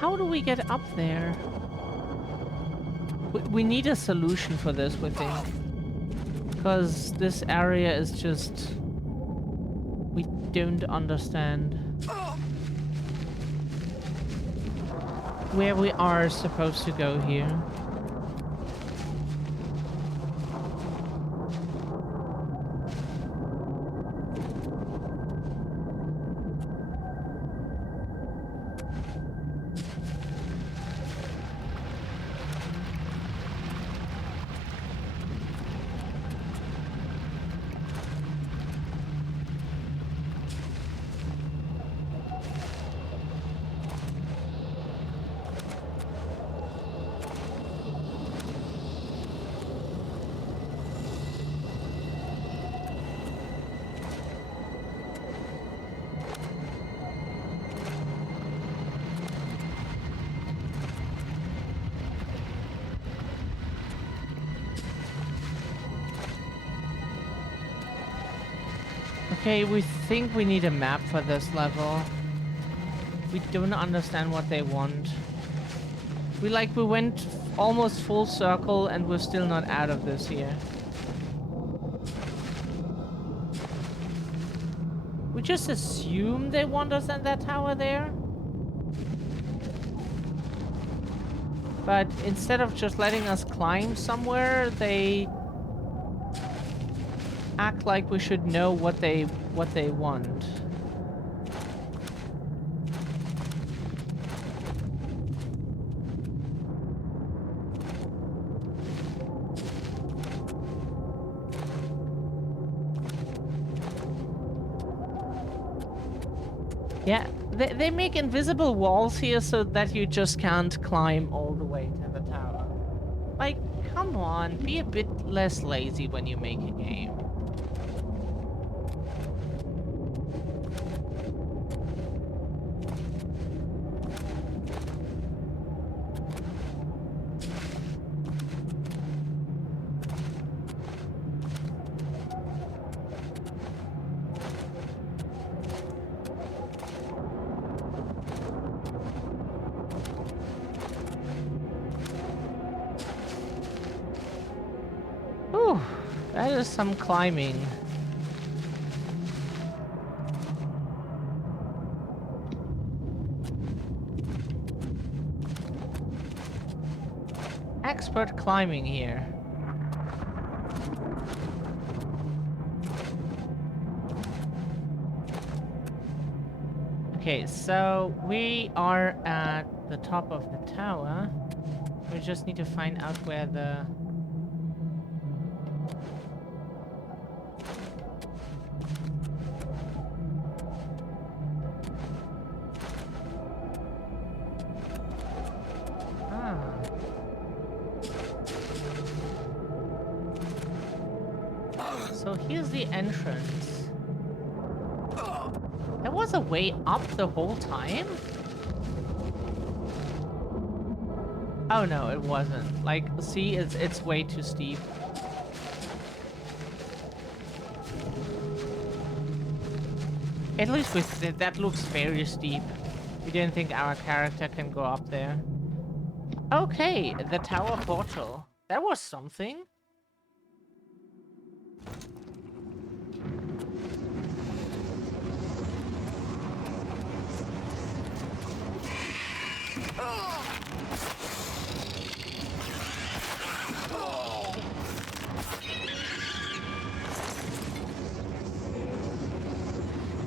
How do we get up there? We need a solution for this, we think. Because this area is just... we don't understand where we are supposed to go here. Okay, we think we need a map for this level. We don't understand what they want. We went almost full circle and we're still not out of this here. We just assume they want us in that tower there. But instead of just letting us climb somewhere, they act like we should know what they want. Yeah, they make invisible walls here so that you just can't climb all the way to the tower. Like, come on, be a bit less lazy when you make a game. Whew, that is some climbing. Expert climbing here. Okay, so we are at the top of the tower. We just need to find out where the... So here's the entrance. There was a way up the whole time? Oh no, it wasn't. Like, see, it's way too steep. At least with that looks very steep. We didn't think our character can go up there. Okay, the tower portal. That was something.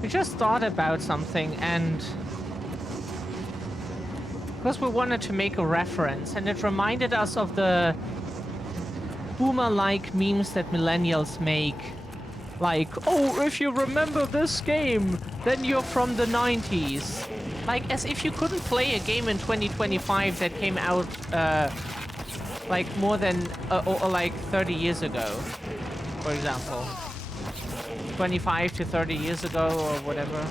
We just thought about something, and because we wanted to make a reference, and it reminded us of the boomer-like memes that millennials make. Like, oh, if you remember this game, then you're from the 90s. Like, as if you couldn't play a game in 2025 that came out, like, more than, or like 30 years ago, for example. 25 to 30 years ago, or whatever.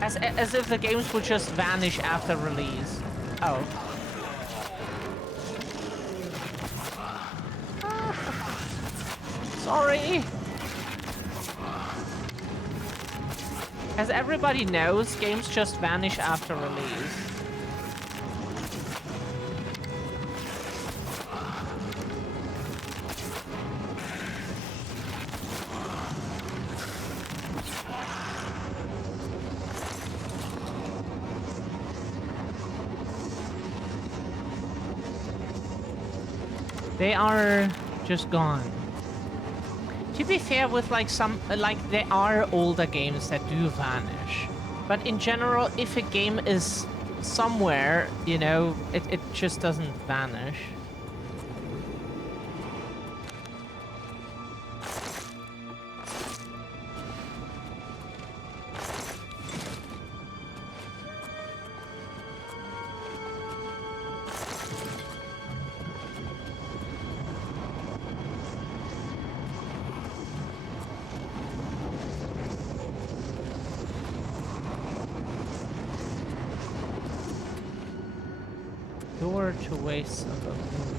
As if the games would just vanish after release. Oh. Sorry! As everybody knows, games just vanish after release. They are just gone. To be fair, with like there are older games that do vanish. But in general, if a game is somewhere, you know, it just doesn't vanish. Door to Wastes of Oblivion.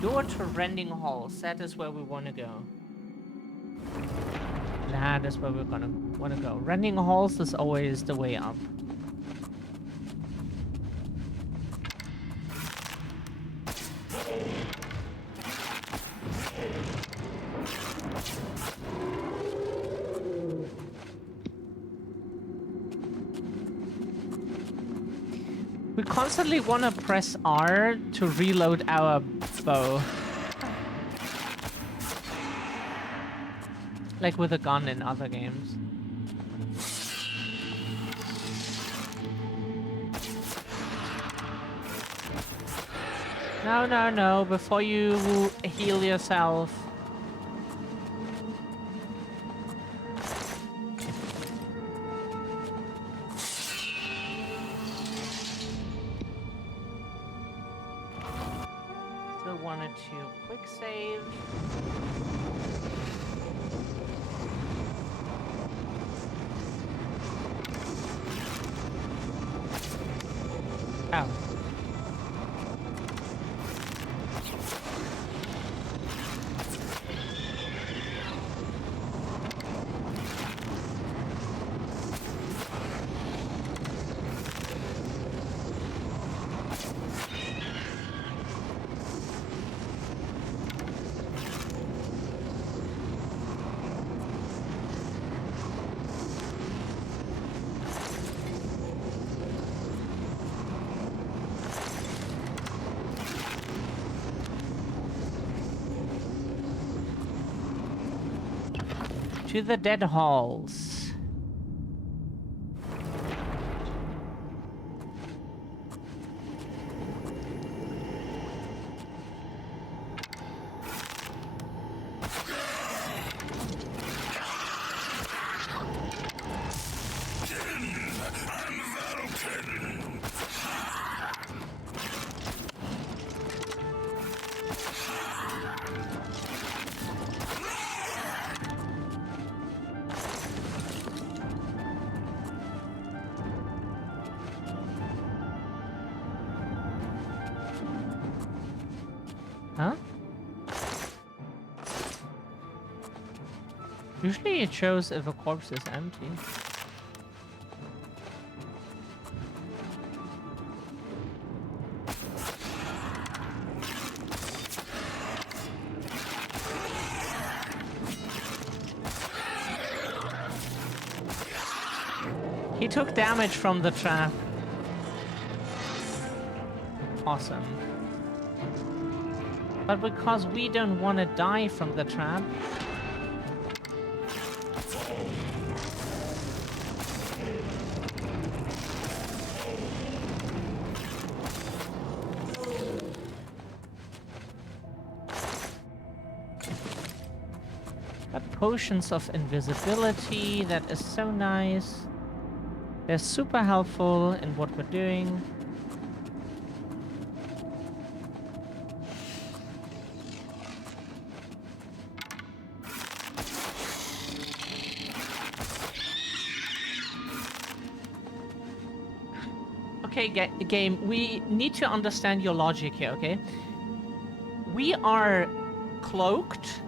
Door to Rending Halls. That is where we want to go. That is where we're gonna want to go. Rending Halls is always the way up. We constantly want to press R to reload our bow. Like with a gun in other games. No, no, no, before you heal yourself. Still wanted to quick save. Oh. To the dead halls. Huh? Usually it shows if a corpse is empty. He took damage from the trap. Awesome. But because we don't want to die from the trap... Got potions of invisibility, that is so nice. They're super helpful in what we're doing. Okay, game, we need to understand your logic here, okay? We are cloaked.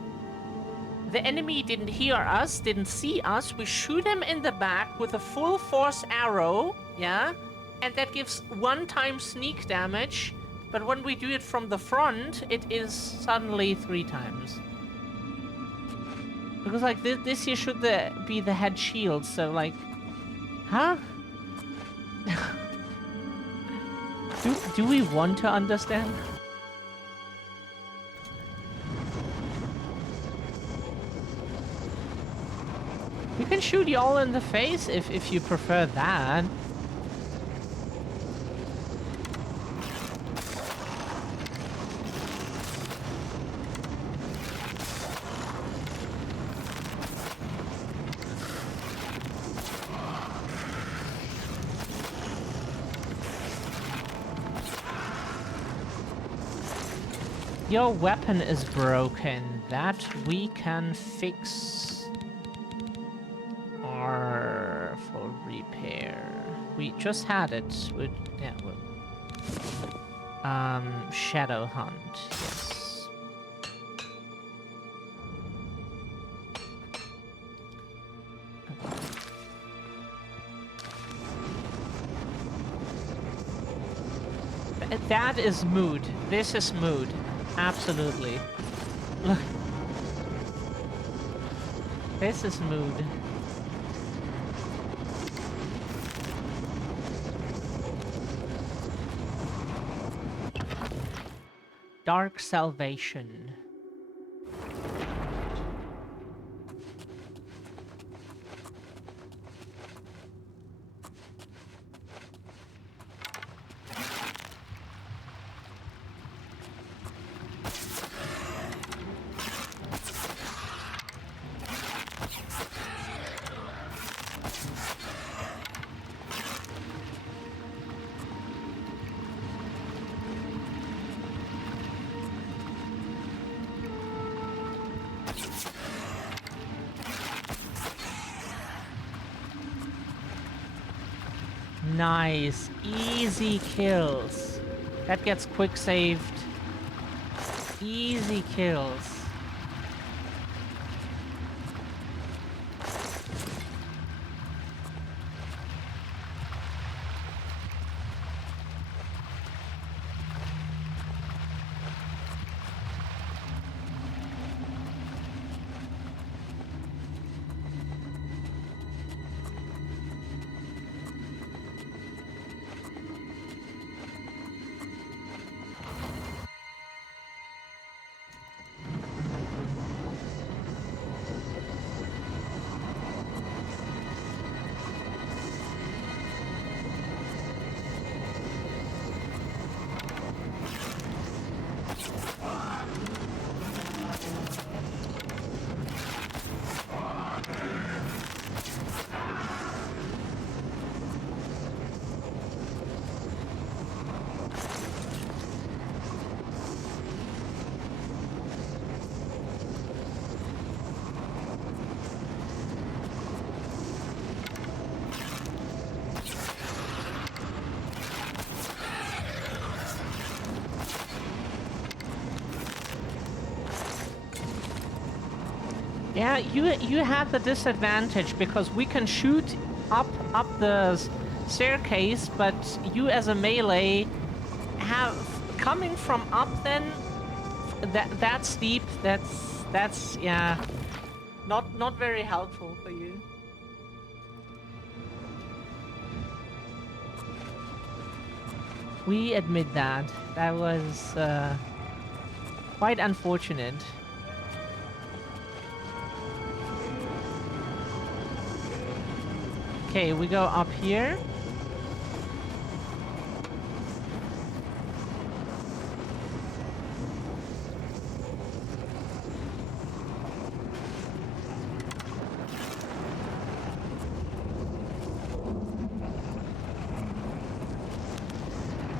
The enemy didn't hear us, didn't see us. We shoot him in the back with a full force arrow, yeah? And that gives 1 sneak damage. But when we do it from the front, it is suddenly 3 times. Because like this here should be the head shield, so like... Huh? Do we want to understand? You can shoot you all in the face if you prefer that. Your weapon is broken. That we can fix. Or for repair. We just had it. Yeah, Shadow Hunt. Yes. That is mood. This is mood. Absolutely. Look. This is mood. Dark Salvation. Nice. Easy kills. That gets quick saved. Easy kills. Yeah, you have the disadvantage because we can shoot up the staircase, but you as a melee have coming from up. Then that steep. That's yeah, not very helpful for you. We admit that was quite unfortunate. Okay, we go up here.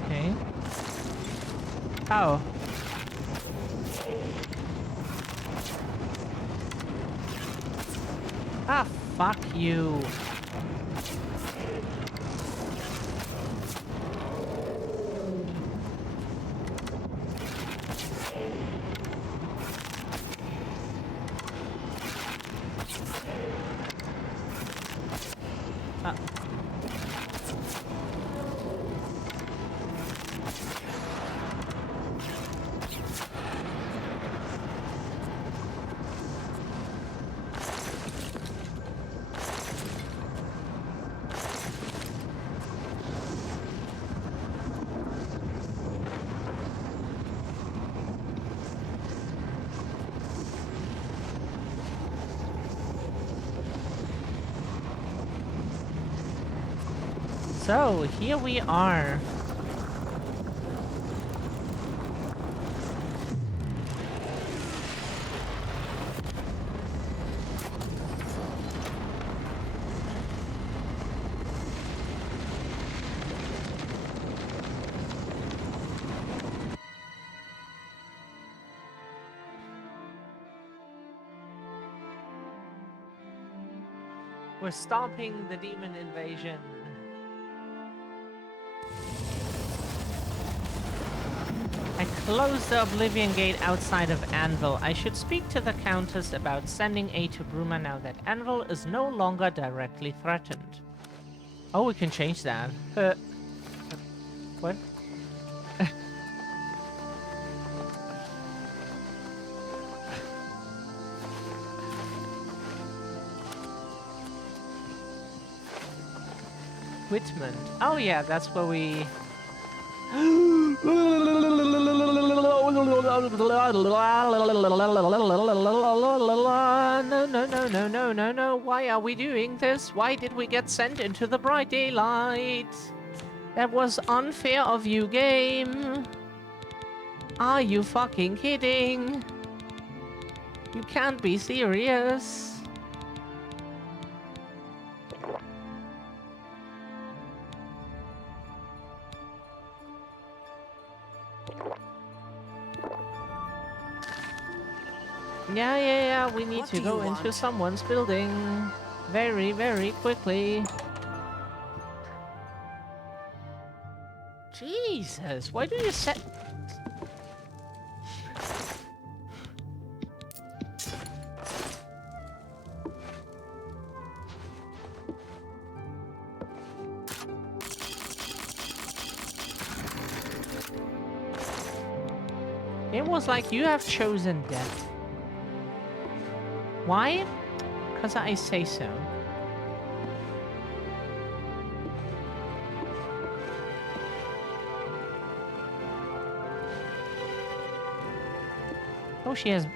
Okay. Oh. Ah, fuck you. So, here we are. We're stopping the demon invasion. I closed the Oblivion gate outside of Anvil. I should speak to the Countess about sending aid to Bruma now that Anvil is no longer directly threatened. Oh, we can change that. What? equipment. Oh yeah, that's where we... No. Why are we doing this? Why did we get sent into the bright daylight? That was unfair of you, game. Are you fucking kidding? You can't be serious. Yeah, we need to go into someone's building very, very quickly. Jesus, why do you set... It was like, you have chosen death. Why? Because I say so. Oh, she has...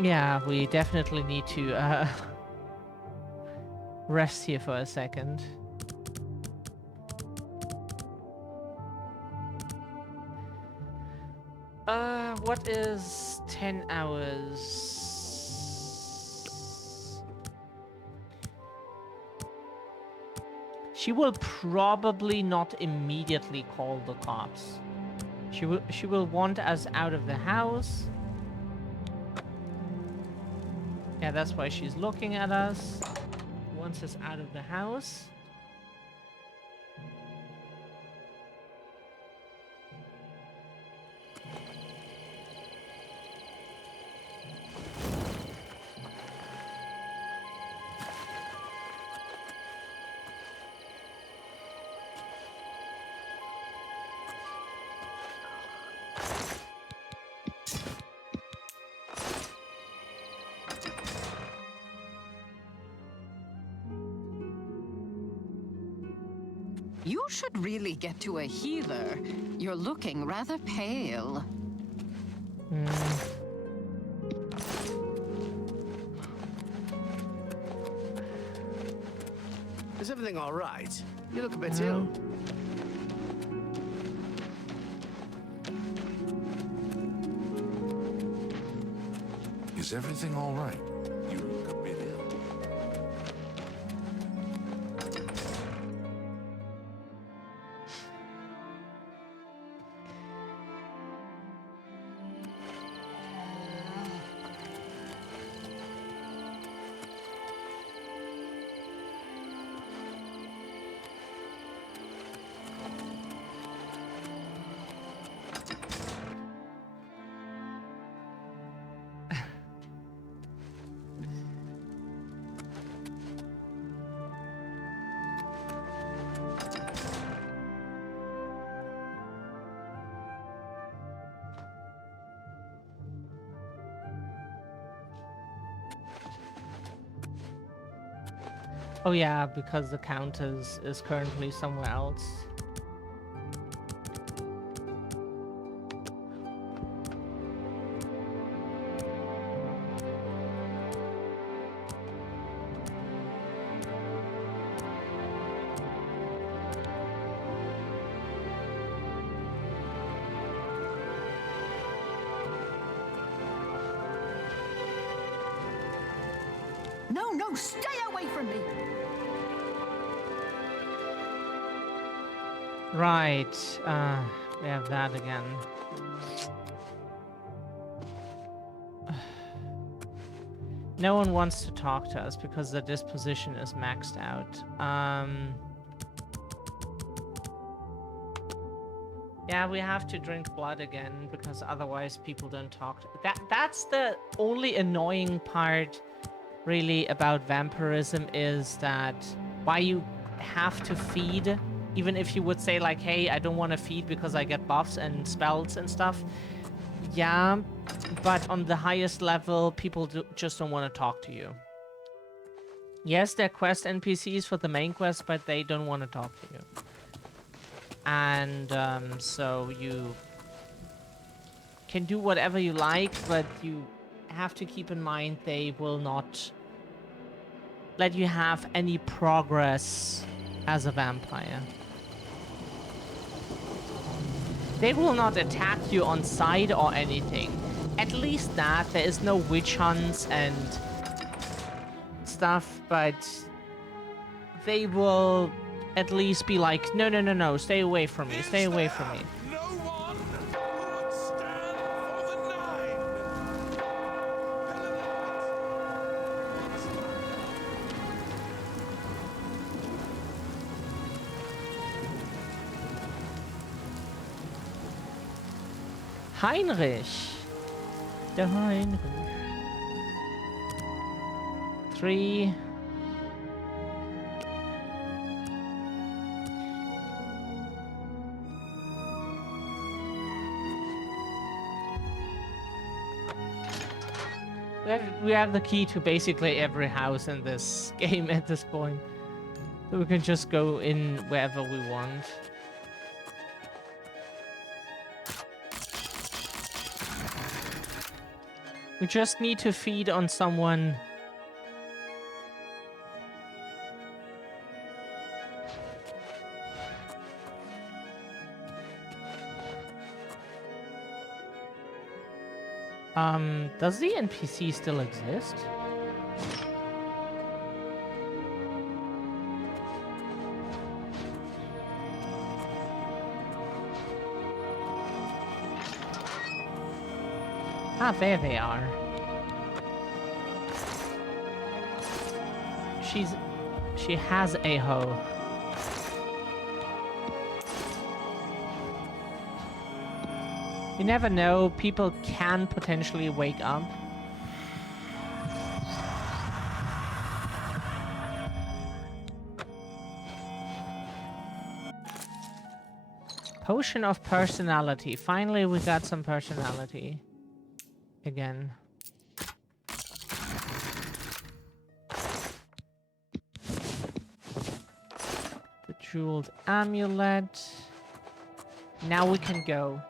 Yeah, we definitely need to rest here for a second. What is 10 hours? She will probably not immediately call the cops. She will want us out of the house. Yeah, that's why she's looking at us. Wants us out of the house. You should really get to a healer. You're looking rather pale. Is everything all right? You look a bit ill. Is everything all right? You look a bit ill. Oh yeah, because the count is currently somewhere else. No, stay away from me! Right, we have that again. No one wants to talk to us because the disposition is maxed out. Yeah, we have to drink blood again because otherwise people don't talk. That's the only annoying part really about vampirism, is that why you have to feed, even if you would say like, hey, I don't want to feed because I get buffs and spells and stuff. Yeah, but on the highest level, people just don't want to talk to you. Yes, they're quest NPCs for the main quest, but they don't want to talk to you. And so you can do whatever you like, but you have to keep in mind they will not let you have any progress as a vampire. They will not attack you on sight or anything. At least that. There is no witch hunts and stuff, but they will at least be like, no, no, no, no, stay away from me, stay away from me. Heinrich. Der Heinrich. 3. We have the key to basically every house in this game at this point. So we can just go in wherever we want. We just need to feed on someone. Does the NPC still exist? Ah, there they are. She has a hoe. You never know, people can potentially wake up. Potion of personality. Finally, we got some personality. Again. The jeweled amulet. Now we can go.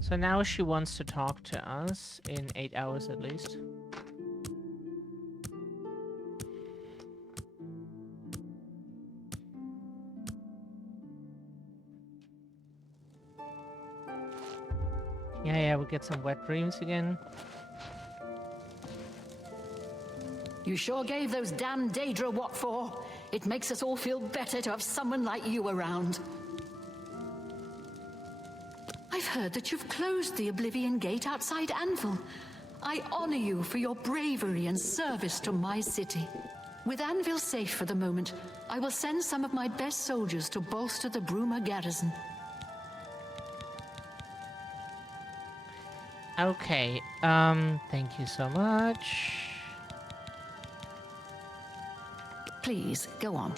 So now she wants to talk to us in 8 hours at least. Yeah, we'll get some wet dreams again. You sure gave those damn Daedra what for. It makes us all feel better to have someone like you around. I've heard that you've closed the Oblivion Gate outside Anvil. I honor you for your bravery and service to my city. With Anvil safe for the moment, I will send some of my best soldiers to bolster the Bruma garrison. Okay, thank you so much. Please, go on.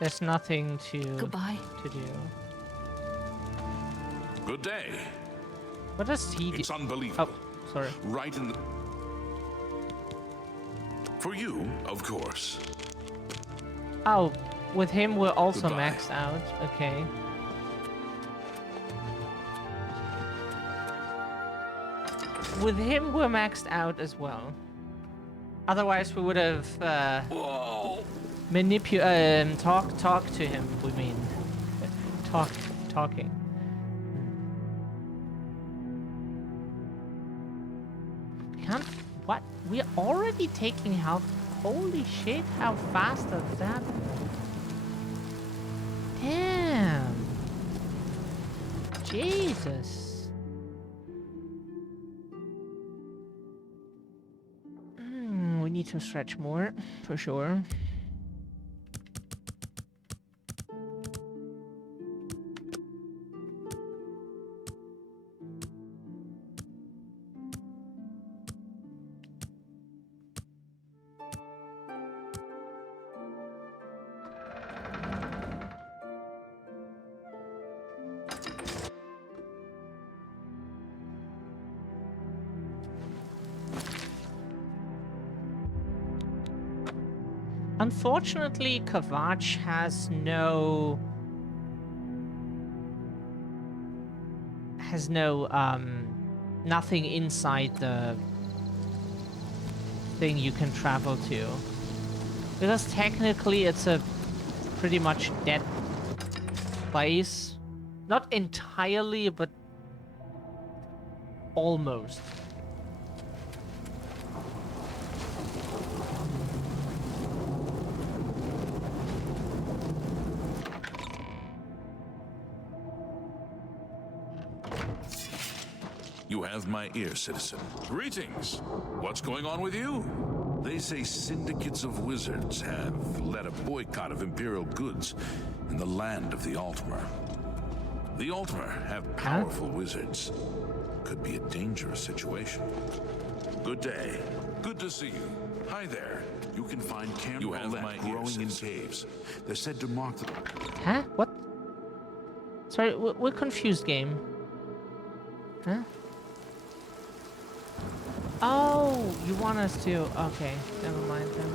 There's nothing to Goodbye. to do. Good day. What does he do? It's unbelievable. Oh, sorry. Right in the... For you, of course. Oh, with him we're also Goodbye. maxed out. Okay. With him we're maxed out as well. Otherwise we would have talk to him. We mean talking. Can't. What? We're already taking health. Holy shit! How fast does that? Damn. Jesus. We need to stretch more, for sure. Unfortunately, Kavach has nothing inside the thing you can travel to. Because technically it's a pretty much dead place. Not entirely, but almost. You have my ear, citizen. Greetings. What's going on with you? They say syndicates of wizards have led a boycott of Imperial goods in the land of the Altmer. The Altmer have powerful wizards. Could be a dangerous situation. Good day. Good to see you. Hi there. You can find camp growing in caves. They're said to mark the... Huh? What? Sorry, we're confused, game. Huh? Oh, you want us to... Okay, never mind then.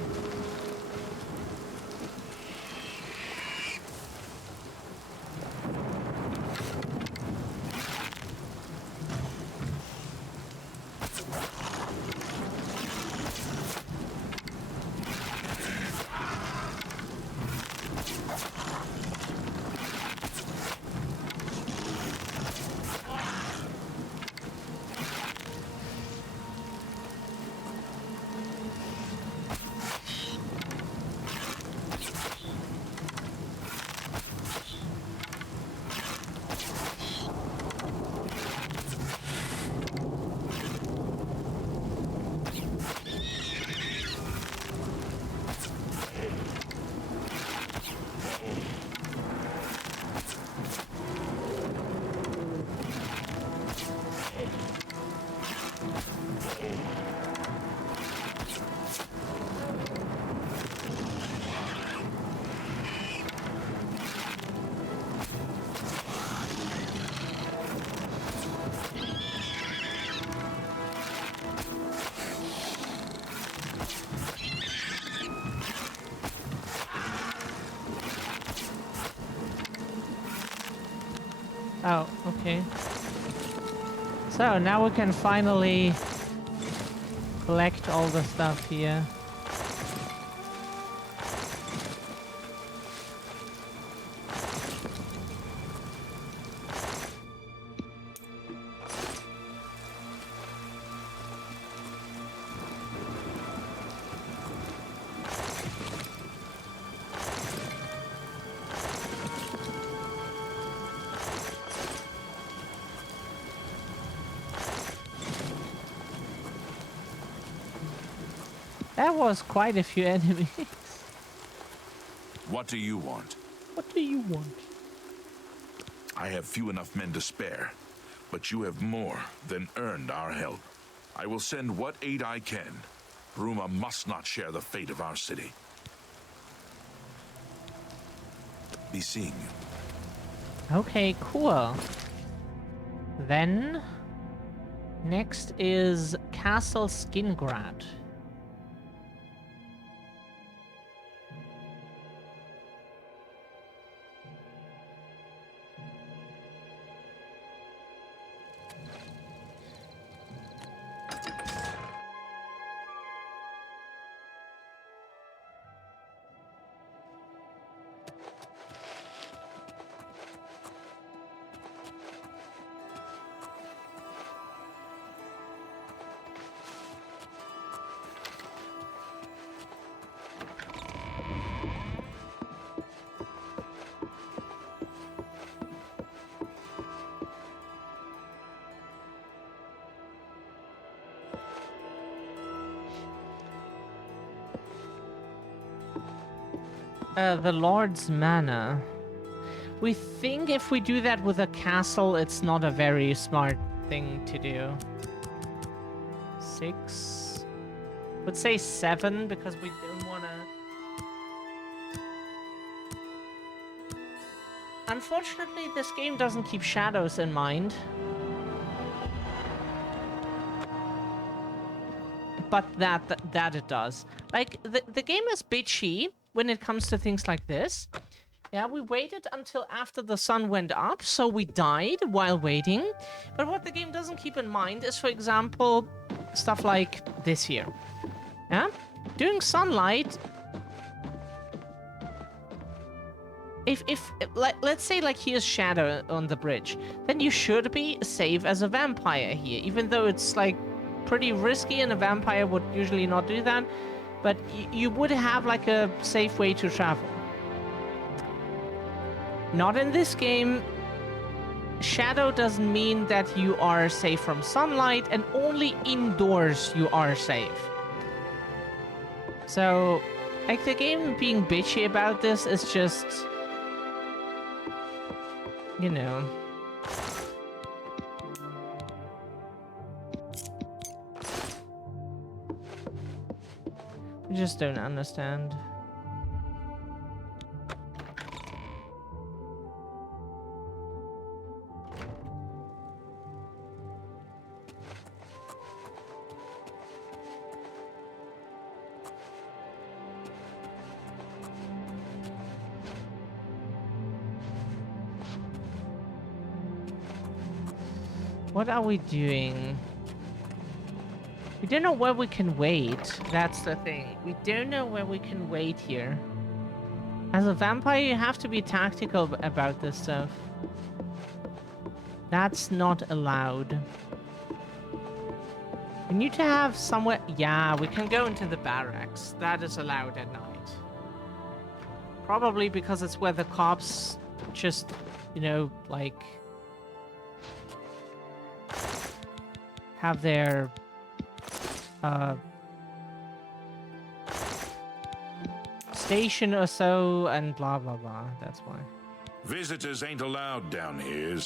Oh, okay. So now we can finally collect all the stuff here. That was quite a few enemies. What do you want? What do you want? I have few enough men to spare, but you have more than earned our help. I will send what aid I can. Bruma must not share the fate of our city. Be seeing you. Okay, cool. Then, next is Castle Skingrad. The Lord's Manor. We think if we do that with a castle, it's not a very smart thing to do. 6. Would say 7 because we don't want to... Unfortunately, this game doesn't keep shadows in mind. But that it does. Like, the game is bitchy when it comes to things like this. Yeah, we waited until after the sun went up, so we died while waiting. But what the game doesn't keep in mind is, for example, stuff like this here. Yeah? During sunlight, if let's say like here's shadow on the bridge, then you should be safe as a vampire here, even though it's like pretty risky and a vampire would usually not do that. But you would have like a safe way to travel. Not in this game. Shadow doesn't mean that you are safe from sunlight, and only indoors you are safe. So, like, the game being bitchy about this is just, you know. I just don't understand. What are we doing? We don't know where we can wait. That's the thing. We don't know where we can wait here. As a vampire, you have to be tactical about this stuff. That's not allowed. We need to have somewhere... Yeah, we can go into the barracks. That is allowed at night. Probably because it's where the cops just, you know, like... have their... station or so, and blah blah blah. That's why. Visitors ain't allowed down here.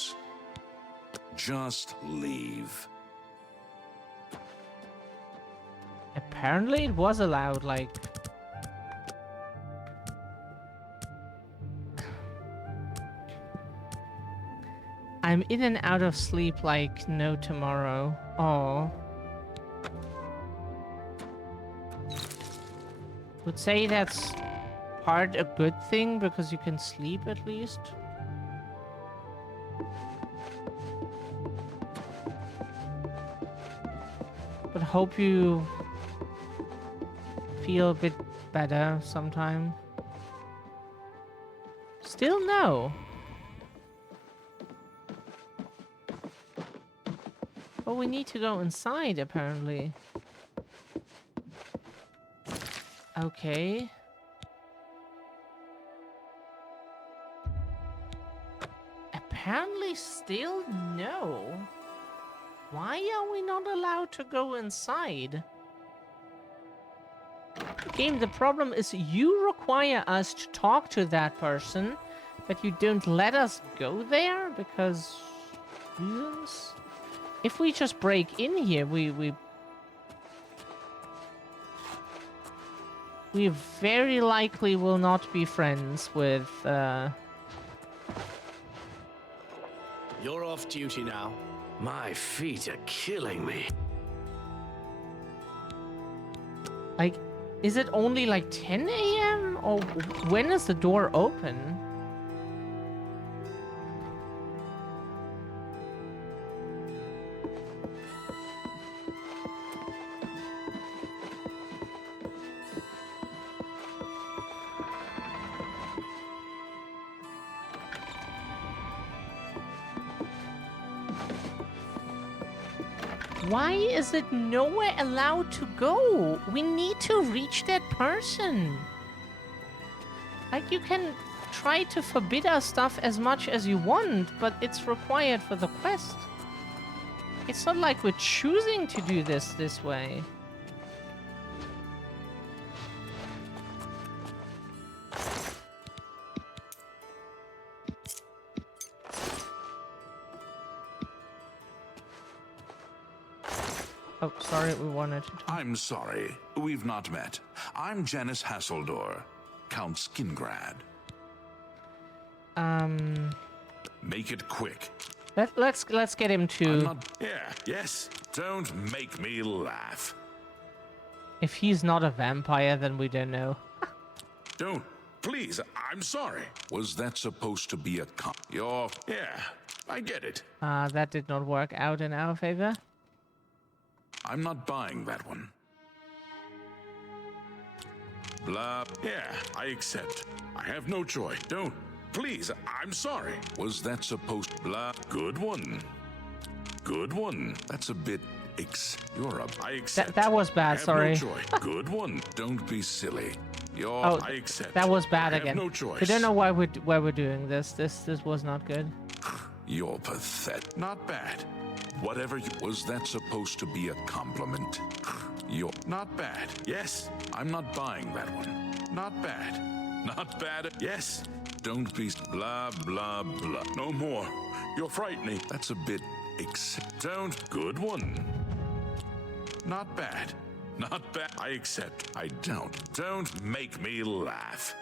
Just leave. Apparently it was allowed, like... I'm in and out of sleep like no tomorrow. Oh. Would say that's part a good thing because you can sleep at least. But hope you feel a bit better sometime. Still no. But we need to go inside apparently. Okay. Apparently still no. Why are we not allowed to go inside? Game, the problem is you require us to talk to that person, but you don't let us go there because reasons? If we just break in here, we very likely will not be friends with, You're off duty now. My feet are killing me. Like, is it only like 10 a.m. or when is the door open? Why is it nowhere allowed to go? We need to reach that person. Like, you can try to forbid us stuff as much as you want, but it's required for the quest. It's not like we're choosing to do this way. Oh, sorry, we wanted to talk. I'm sorry, we've not met. I'm Janice Hasseldor, Count Skingrad. Make it quick. Let's get him to. Yes. Don't make me laugh. If he's not a vampire, then we don't know. Don't. Please, I'm sorry. Was that supposed to be a Yeah, I get it. That did not work out in our favor. I'm not buying that one. Blah. Yeah, I accept. I have no choice. Don't. Please, I'm sorry. Was that supposed blah? Good one. Good one. That's a bit You're up. I accept. That was bad, I have sorry. No choice. Good one. Don't be silly. I accept. That was bad I again. have no choice. We don't know why we're doing this. This was not good. You're pathetic. Not bad. Whatever you... Was that supposed to be a compliment? You're... Not bad. Yes. I'm not buying that one. Not bad. Not bad. Yes. Don't be... Blah, blah, blah. No more. You're frightening. That's a bit... Don't. Good one. Not bad. Not bad. I accept. I don't. Don't make me laugh.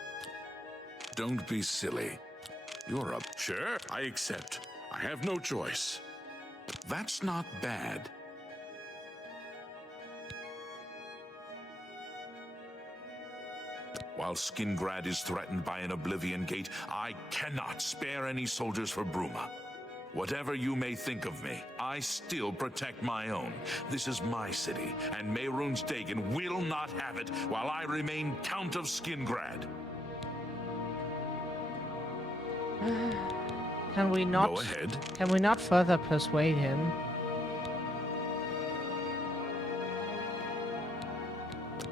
Don't be silly. You're up. Sure. I accept. I have no choice. That's not bad. While Skingrad is threatened by an Oblivion gate, I cannot spare any soldiers for Bruma. Whatever you may think of me, I still protect my own. This is my city, and Mehrunes Dagon will not have it while I remain Count of Skingrad. Can we not? Go ahead. Can we not further persuade him?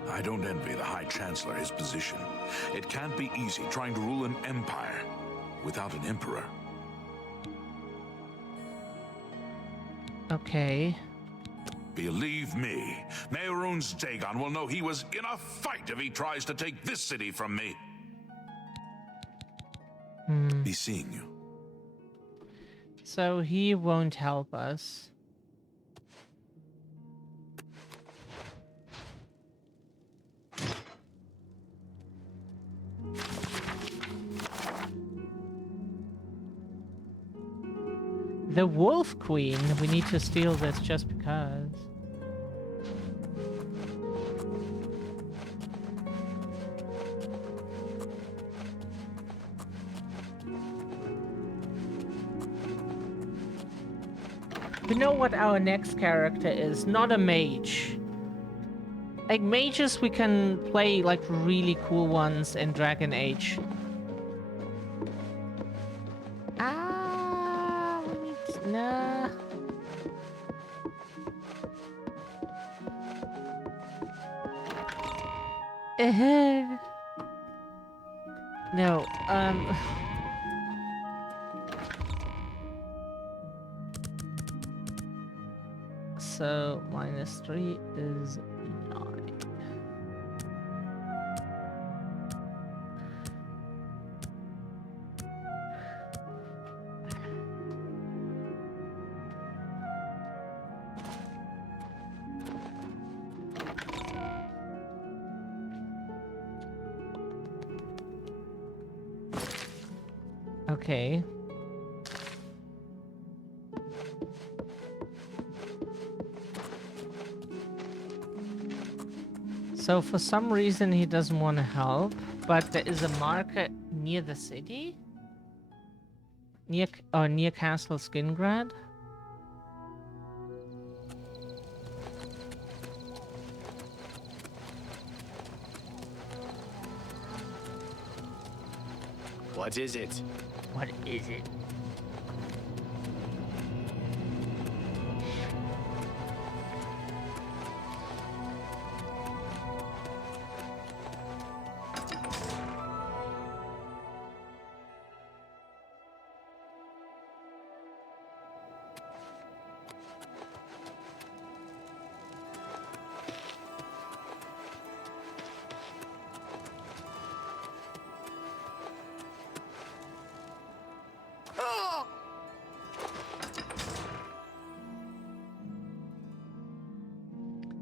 I don't envy the High Chancellor his position. It can't be easy trying to rule an empire without an emperor. Okay. Believe me, Mehrunes Dagon will know he was in a fight if he tries to take this city from me. Be seeing you. So he won't help us. The Wolf Queen. We need to steal this just because. We know what our next character is. Not a mage. Like mages, we can play like really cool ones in Dragon Age. Nah. No, so -3 is 9. Okay. So for some reason he doesn't want to help, but there is a market near the city? Near Castle Skingrad? What is it? What is it?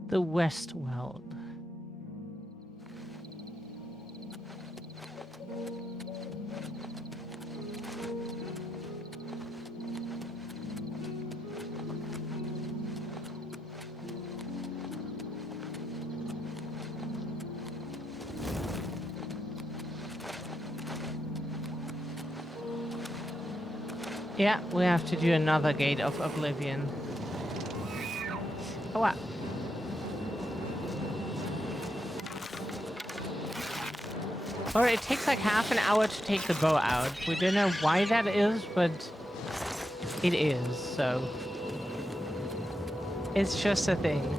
The Westworld. Yeah, we have to do another Gate of Oblivion. Oh wow. Or it takes like half an hour to take the bow out. We don't know why that is, but it is, so it's just a thing.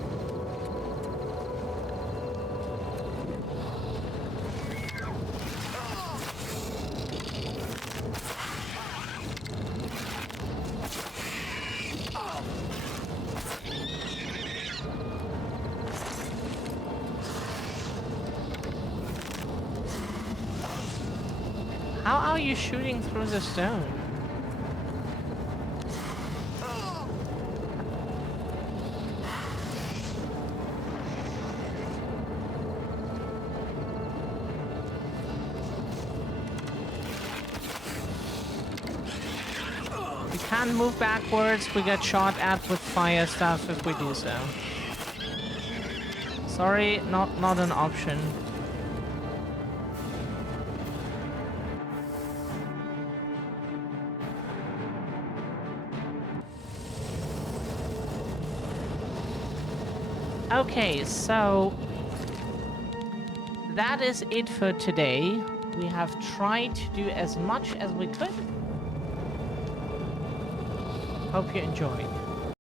How are you shooting through the stone? We can't move backwards. We get shot at with fire stuff if we do so. Sorry, not an option. Okay, so that is it for today. We have tried to do as much as we could. Hope you enjoyed.